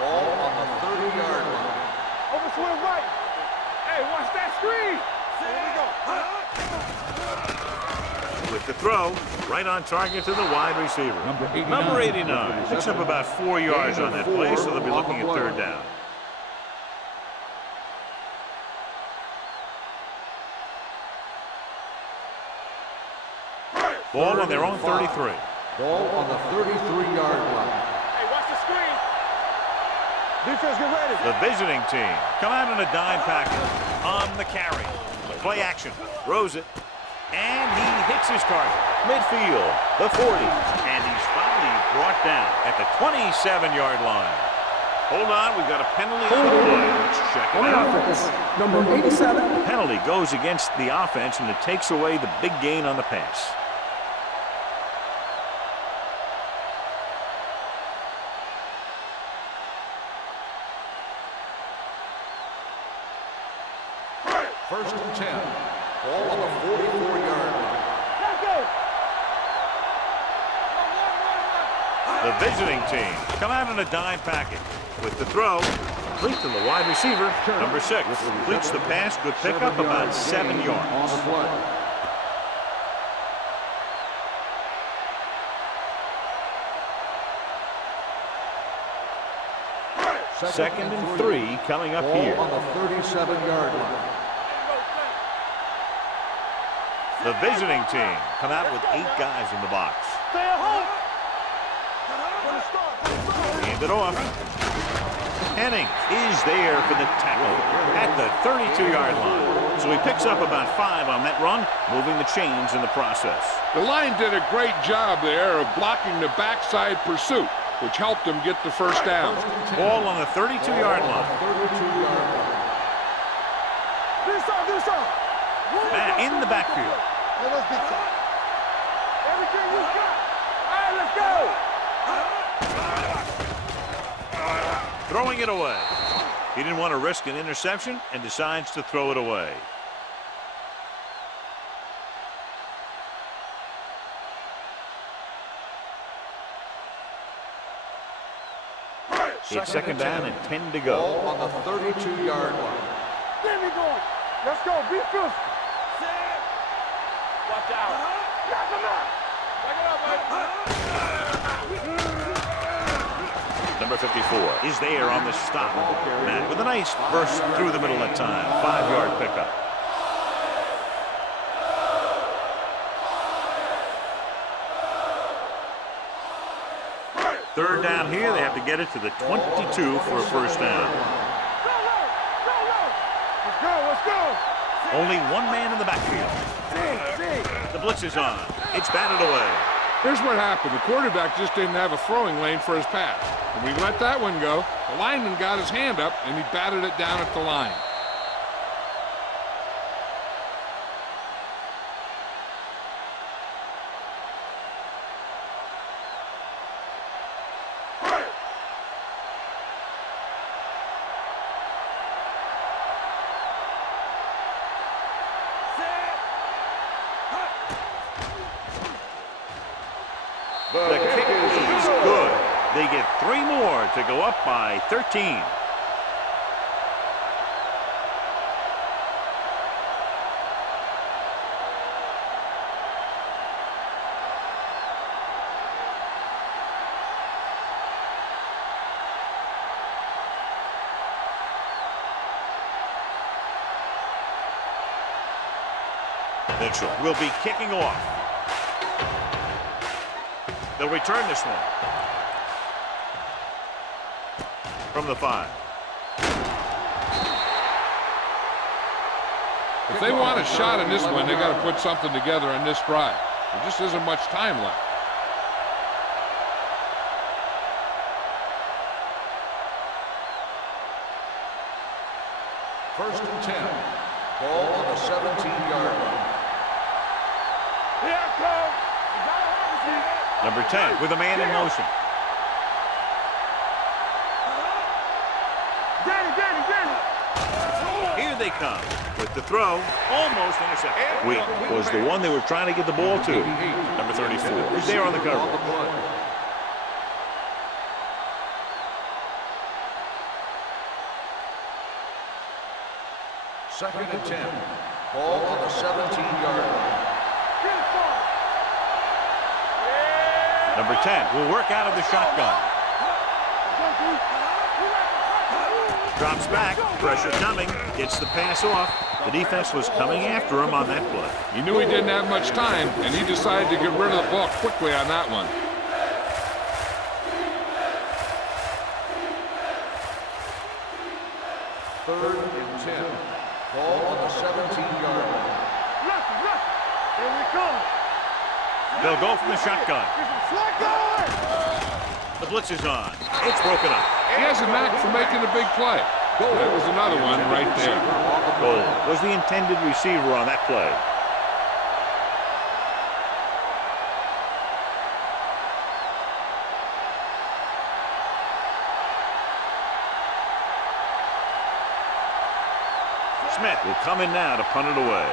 Ball on the 30-yard line. Over swing right. Hey, watch that screen. Here we go. With the throw, right on target to the wide receiver. Number 89 picks up about 4 yards on that play, so they'll be looking at 3rd down. Ball on their own 33. Ball on the 33-yard line. Hey, watch the screen. Defense, get ready. The visiting team come out in a dime package on the carry. Play action. Throws it. And he hits his target. Midfield, the 40. And he's finally brought down at the 27-yard line. Hold on, we've got a penalty on the play. Let's check it On the out. offense, number 87. Penalty goes against the offense, and it takes away the big gain on the pass. First and 10. Ball on the 44-yard line. Let's go. The visiting team come out in a dime package with the throw. Complete to the wide receiver, number 6. Completes the pass, good pickup, about 7 On yards. the play. Second and 3 coming up Ball here. on the 37-yard line. The visiting team come out with 8 guys in the box. Stay at home. Hand it off. Henning is there for the tackle at the 32-yard line. So he picks up about 5 on that run, moving the chains in the process. The line did a great job there of blocking the backside pursuit, which helped them get the first down. Ball on the 32-yard line. 32-yard line. Do some. Back in the backfield. Let's get some. Everything we got. All right, let's go. Throwing it away. He didn't want to risk an interception and decides to throw it away. It's second down and 10 to go. Ball on the 32-yard line. Get me going. Let's go. Be physical. Watch out. Knock him out. Back it up, baby. Number 54 is there on the stop. Matt with a nice burst through the middle that time. 5-yard pickup. Third down here. They have to get it to the 22 for a first down. Let's go. Only one man in the backfield. The blitz is on. It's batted away. Here's what happened. The quarterback just didn't have a throwing lane for his pass. When we let that one go, the lineman got his hand up, and he batted it down at the line. The kick is good. They get 3 more to go up by 13. Mitchell will be kicking off. They'll return this one. From the 5. If they want a shot in this one, they got to put something together on this drive. There just isn't much time left. First and 10. Ball on the 17-yard line. Here it comes. Number 10 with a man in motion. Here they come with the throw, almost intercepted. Weak was the one they were trying to get the ball to. Number 34 is there on the cover. On the play. Second and 10. Ball on the 17-yard line. Number 10 will work out of the shotgun. Drops back, pressure coming, gets the pass off. The defense was coming after him on that play. He knew he didn't have much time, and he decided to get rid of the ball quickly on that one. Third and 10. Ball on the 17-yard line. Here we come. They'll go from the shotgun. Slack going. The blitz is on. It's broken up. He has a knack for making a big play. That was another one right there. Goal was the intended receiver on that play. Smith will come in now to punt it away.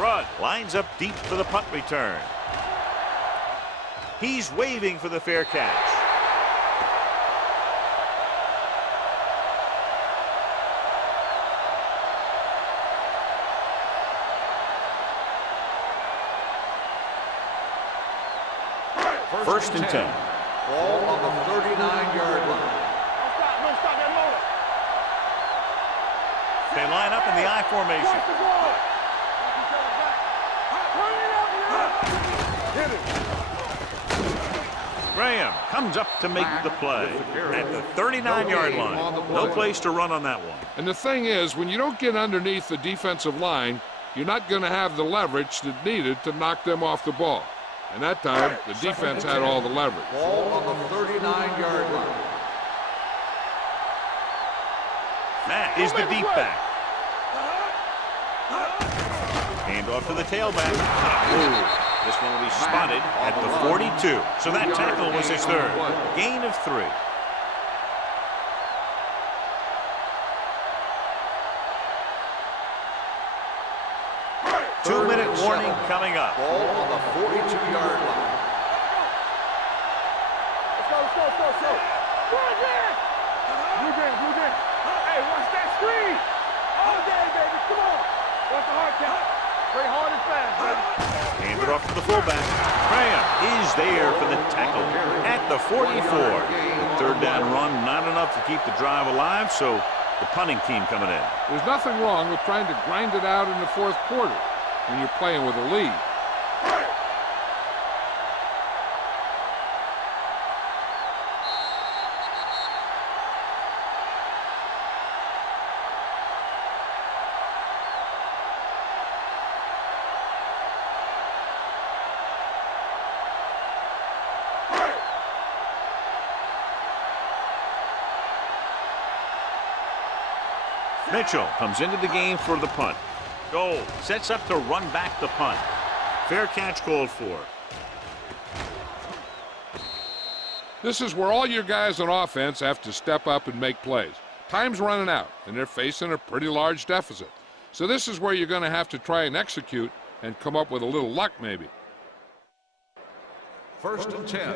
Rudd lines up deep for the punt return. He's waving for the fair catch. First and 10. Ball on the 39-yard line. Don't stop that motor. They line up in the I formation. Watch the ball. Turn it up. Hit it. Graham comes up to make the play at the 39-yard line. No place to run on that one. And the thing is, when you don't get underneath the defensive line, you're not going to have the leverage that needed to knock them off the ball. And that time, the defense had all the leverage. Ball on the 39-yard line. Matt is the deep back. Hand off to the tailback. This one will be spotted at the 42. So that tackle was his third. Gain of 3. Two-minute warning coming up. Ball on the 42-yard line. Let's go. Run there. Blue game. Hey, watch that screen. All day, baby. Come on. Watch the hard count. Play hard and fast, baby. Hand it off to the fullback. Graham is there for the tackle at the 44. The third down run, not enough to keep the drive alive, so the punting team coming in. There's nothing wrong with trying to grind it out in the fourth quarter when you're playing with a lead. Mitchell comes into the game for the punt. Goal sets up to run back the punt. Fair catch called for. This is where all your guys on offense have to step up and make plays. Time's running out, and they're facing a pretty large deficit. So this is where you're going to have to try and execute and come up with a little luck maybe. First and 10.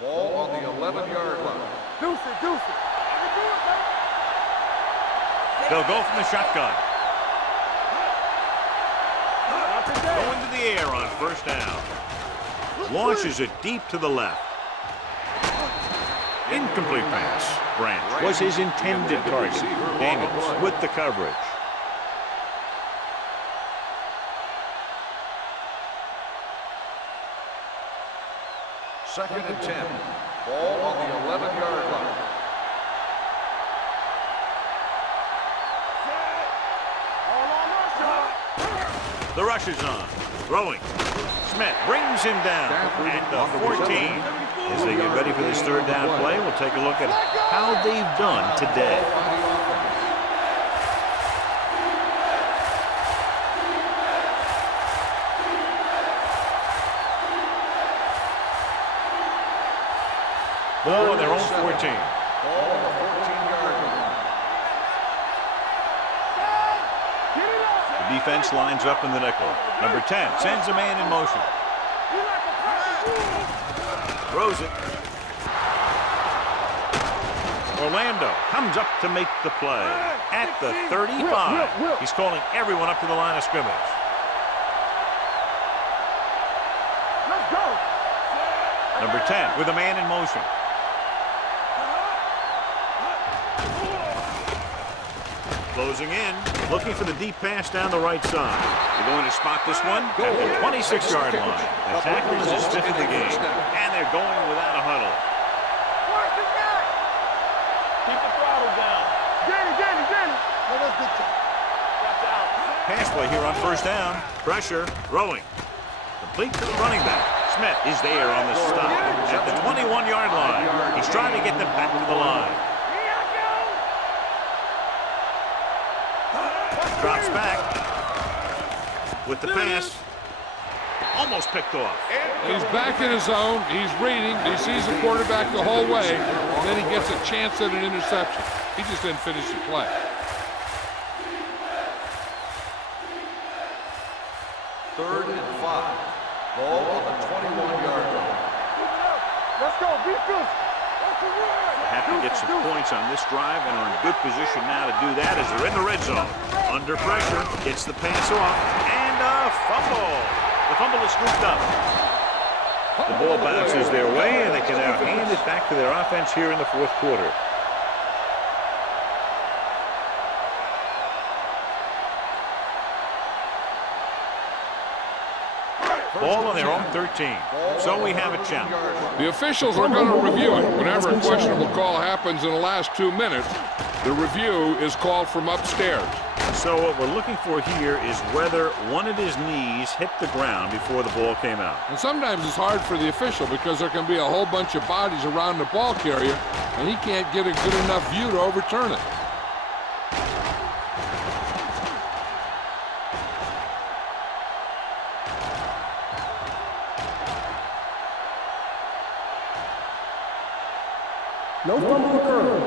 Ball on the 11-yard line. Deuce it. I can do it, baby. They'll go from the shotgun. Going to the air on first down. Launches it deep to the left. Incomplete pass. Branch was his intended target. Daniels with the coverage. Second and 10. Ball on the 11-yard line. The rush is on. Throwing. Smith brings him down at the 14. As they get ready for this third down play, we'll take a look at how they've done today. Ball on their own 14. Ball on the 14-yard line. The defense lines up in the nickel. Number 10 sends a man in motion. Throws it. Orlando comes up to make the play at the 35. He's calling everyone up to the line of scrimmage. Let's go. Number 10 with a man in motion. Closing in, looking for the deep pass down the right side. They're going to spot this one at the 26-yard line. The tackle is his fifth of the game, and they're going without a huddle. Keep the throttle down. Danny. Pass play here on first down. Pressure, throwing. Complete to the running back. Smith is there on the stop at the 21-yard line. He's trying to get them back to the line. Drops back with the pass. Almost picked off. He's back in his zone. He's reading. He sees the quarterback the whole way, and then he gets a chance at an interception. He just didn't finish the play. Third and 5. Ball on the 21-yard line. Let's go, defense. Have to get some points on this drive and are in good position now to do that as they're in the red zone. Under pressure, gets the pass off, and a fumble. The fumble is scooped up. The ball bounces their way, and they can now hand it back to their offense here in the fourth quarter. Ball on their own 13. So we have a challenge. The officials are going to review it. Whenever a questionable call happens in the last 2 minutes, the review is called from upstairs. So what we're looking for here is whether one of his knees hit the ground before the ball came out. And sometimes it's hard for the official because there can be a whole bunch of bodies around the ball carrier, and he can't get a good enough view to overturn it. No fumble occurred.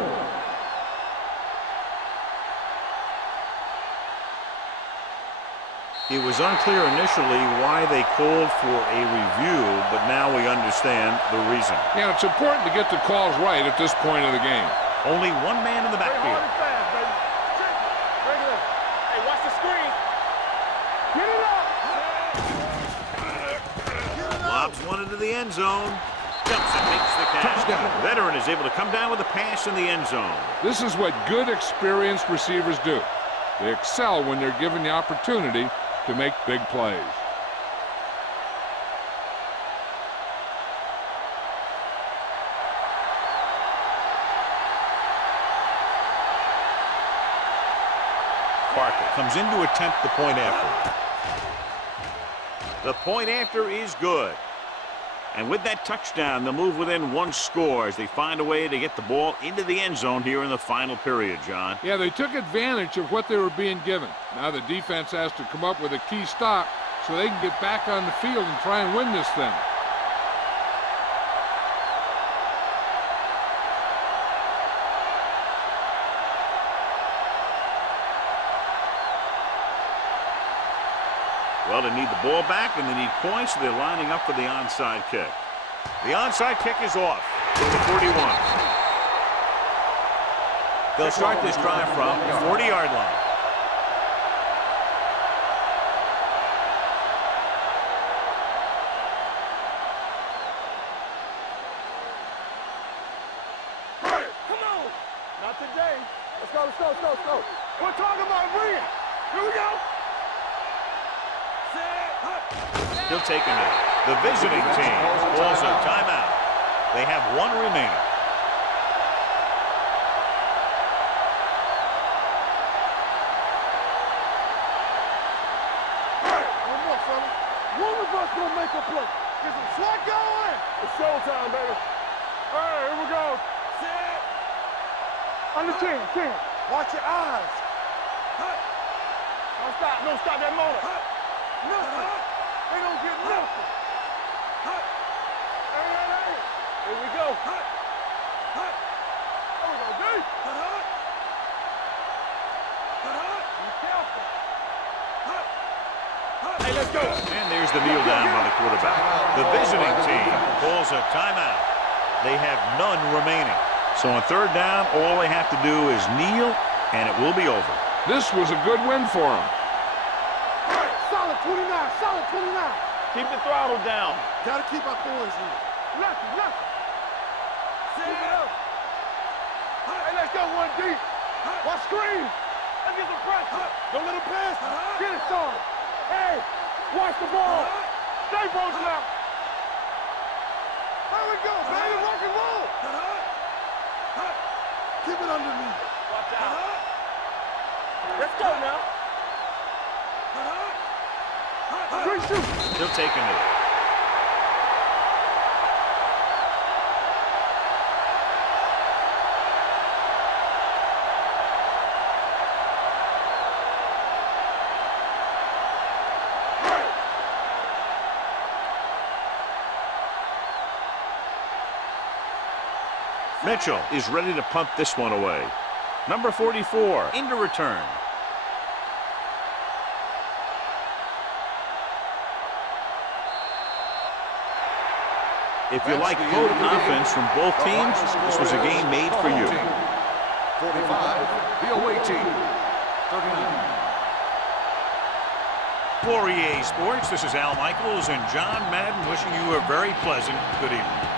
It was unclear initially why they called for a review, but now we understand the reason. Yeah, it's important to get the calls right at this point of the game. Only one man in the backfield. Hey, watch the screen. Get it up. Lobs one into the end zone. Jumps and makes the catch. The veteran is able to come down with a pass in the end zone. This is what good, experienced receivers do. They excel when they're given the opportunity to make big plays. Parker comes in to attempt the point after. The point after is good. And with that touchdown, they'll move within one score as they find a way to get the ball into the end zone here in the final period, John. Yeah, they took advantage of what they were being given. Now the defense has to come up with a key stop so they can get back on the field and try and win this thing. Well, they need the ball back, and they need points, so they're lining up for the onside kick. The onside kick is off from the 41. They'll start this drive from the 40-yard line. Come on. Not today. Let's go. We're talking about bringing. Here we go. He'll take a minute. The visiting team calls a timeout. They have one remaining. One more, fella. One of us gonna make a play. Get some slack going. It's showtime, baby. All right, here we go. Sit. On the 10. Watch your eyes. Don't stop that motor. Nothing. They don't get nothing. Hey. Here we go. There we go, D. Be careful. Hey, let's go. And there's the kneel down by the quarterback. The visiting team calls a timeout. They have none remaining. So on third down, all they have to do is kneel, and it will be over. This was a good win for them. Solid 29. Keep the throttle down. Gotta keep our boys here. Lucky. Keep it up. Hey, let's go, 1 deep. Watch screen. Let's get some pressure. Don't let him pass. Get it started. Hey, watch the ball. Stay posted up. There we go, baby. Rock and roll. Keep it underneath. Watch out. Let's go now. Great shoot. He'll take a knee. Mitchell is ready to punt this one away. Number 44 into return. If you like both offense from both teams, this was a game made for you. 45, the away team. 39. For EA Sports, this is Al Michaels and John Madden wishing you a very pleasant good evening.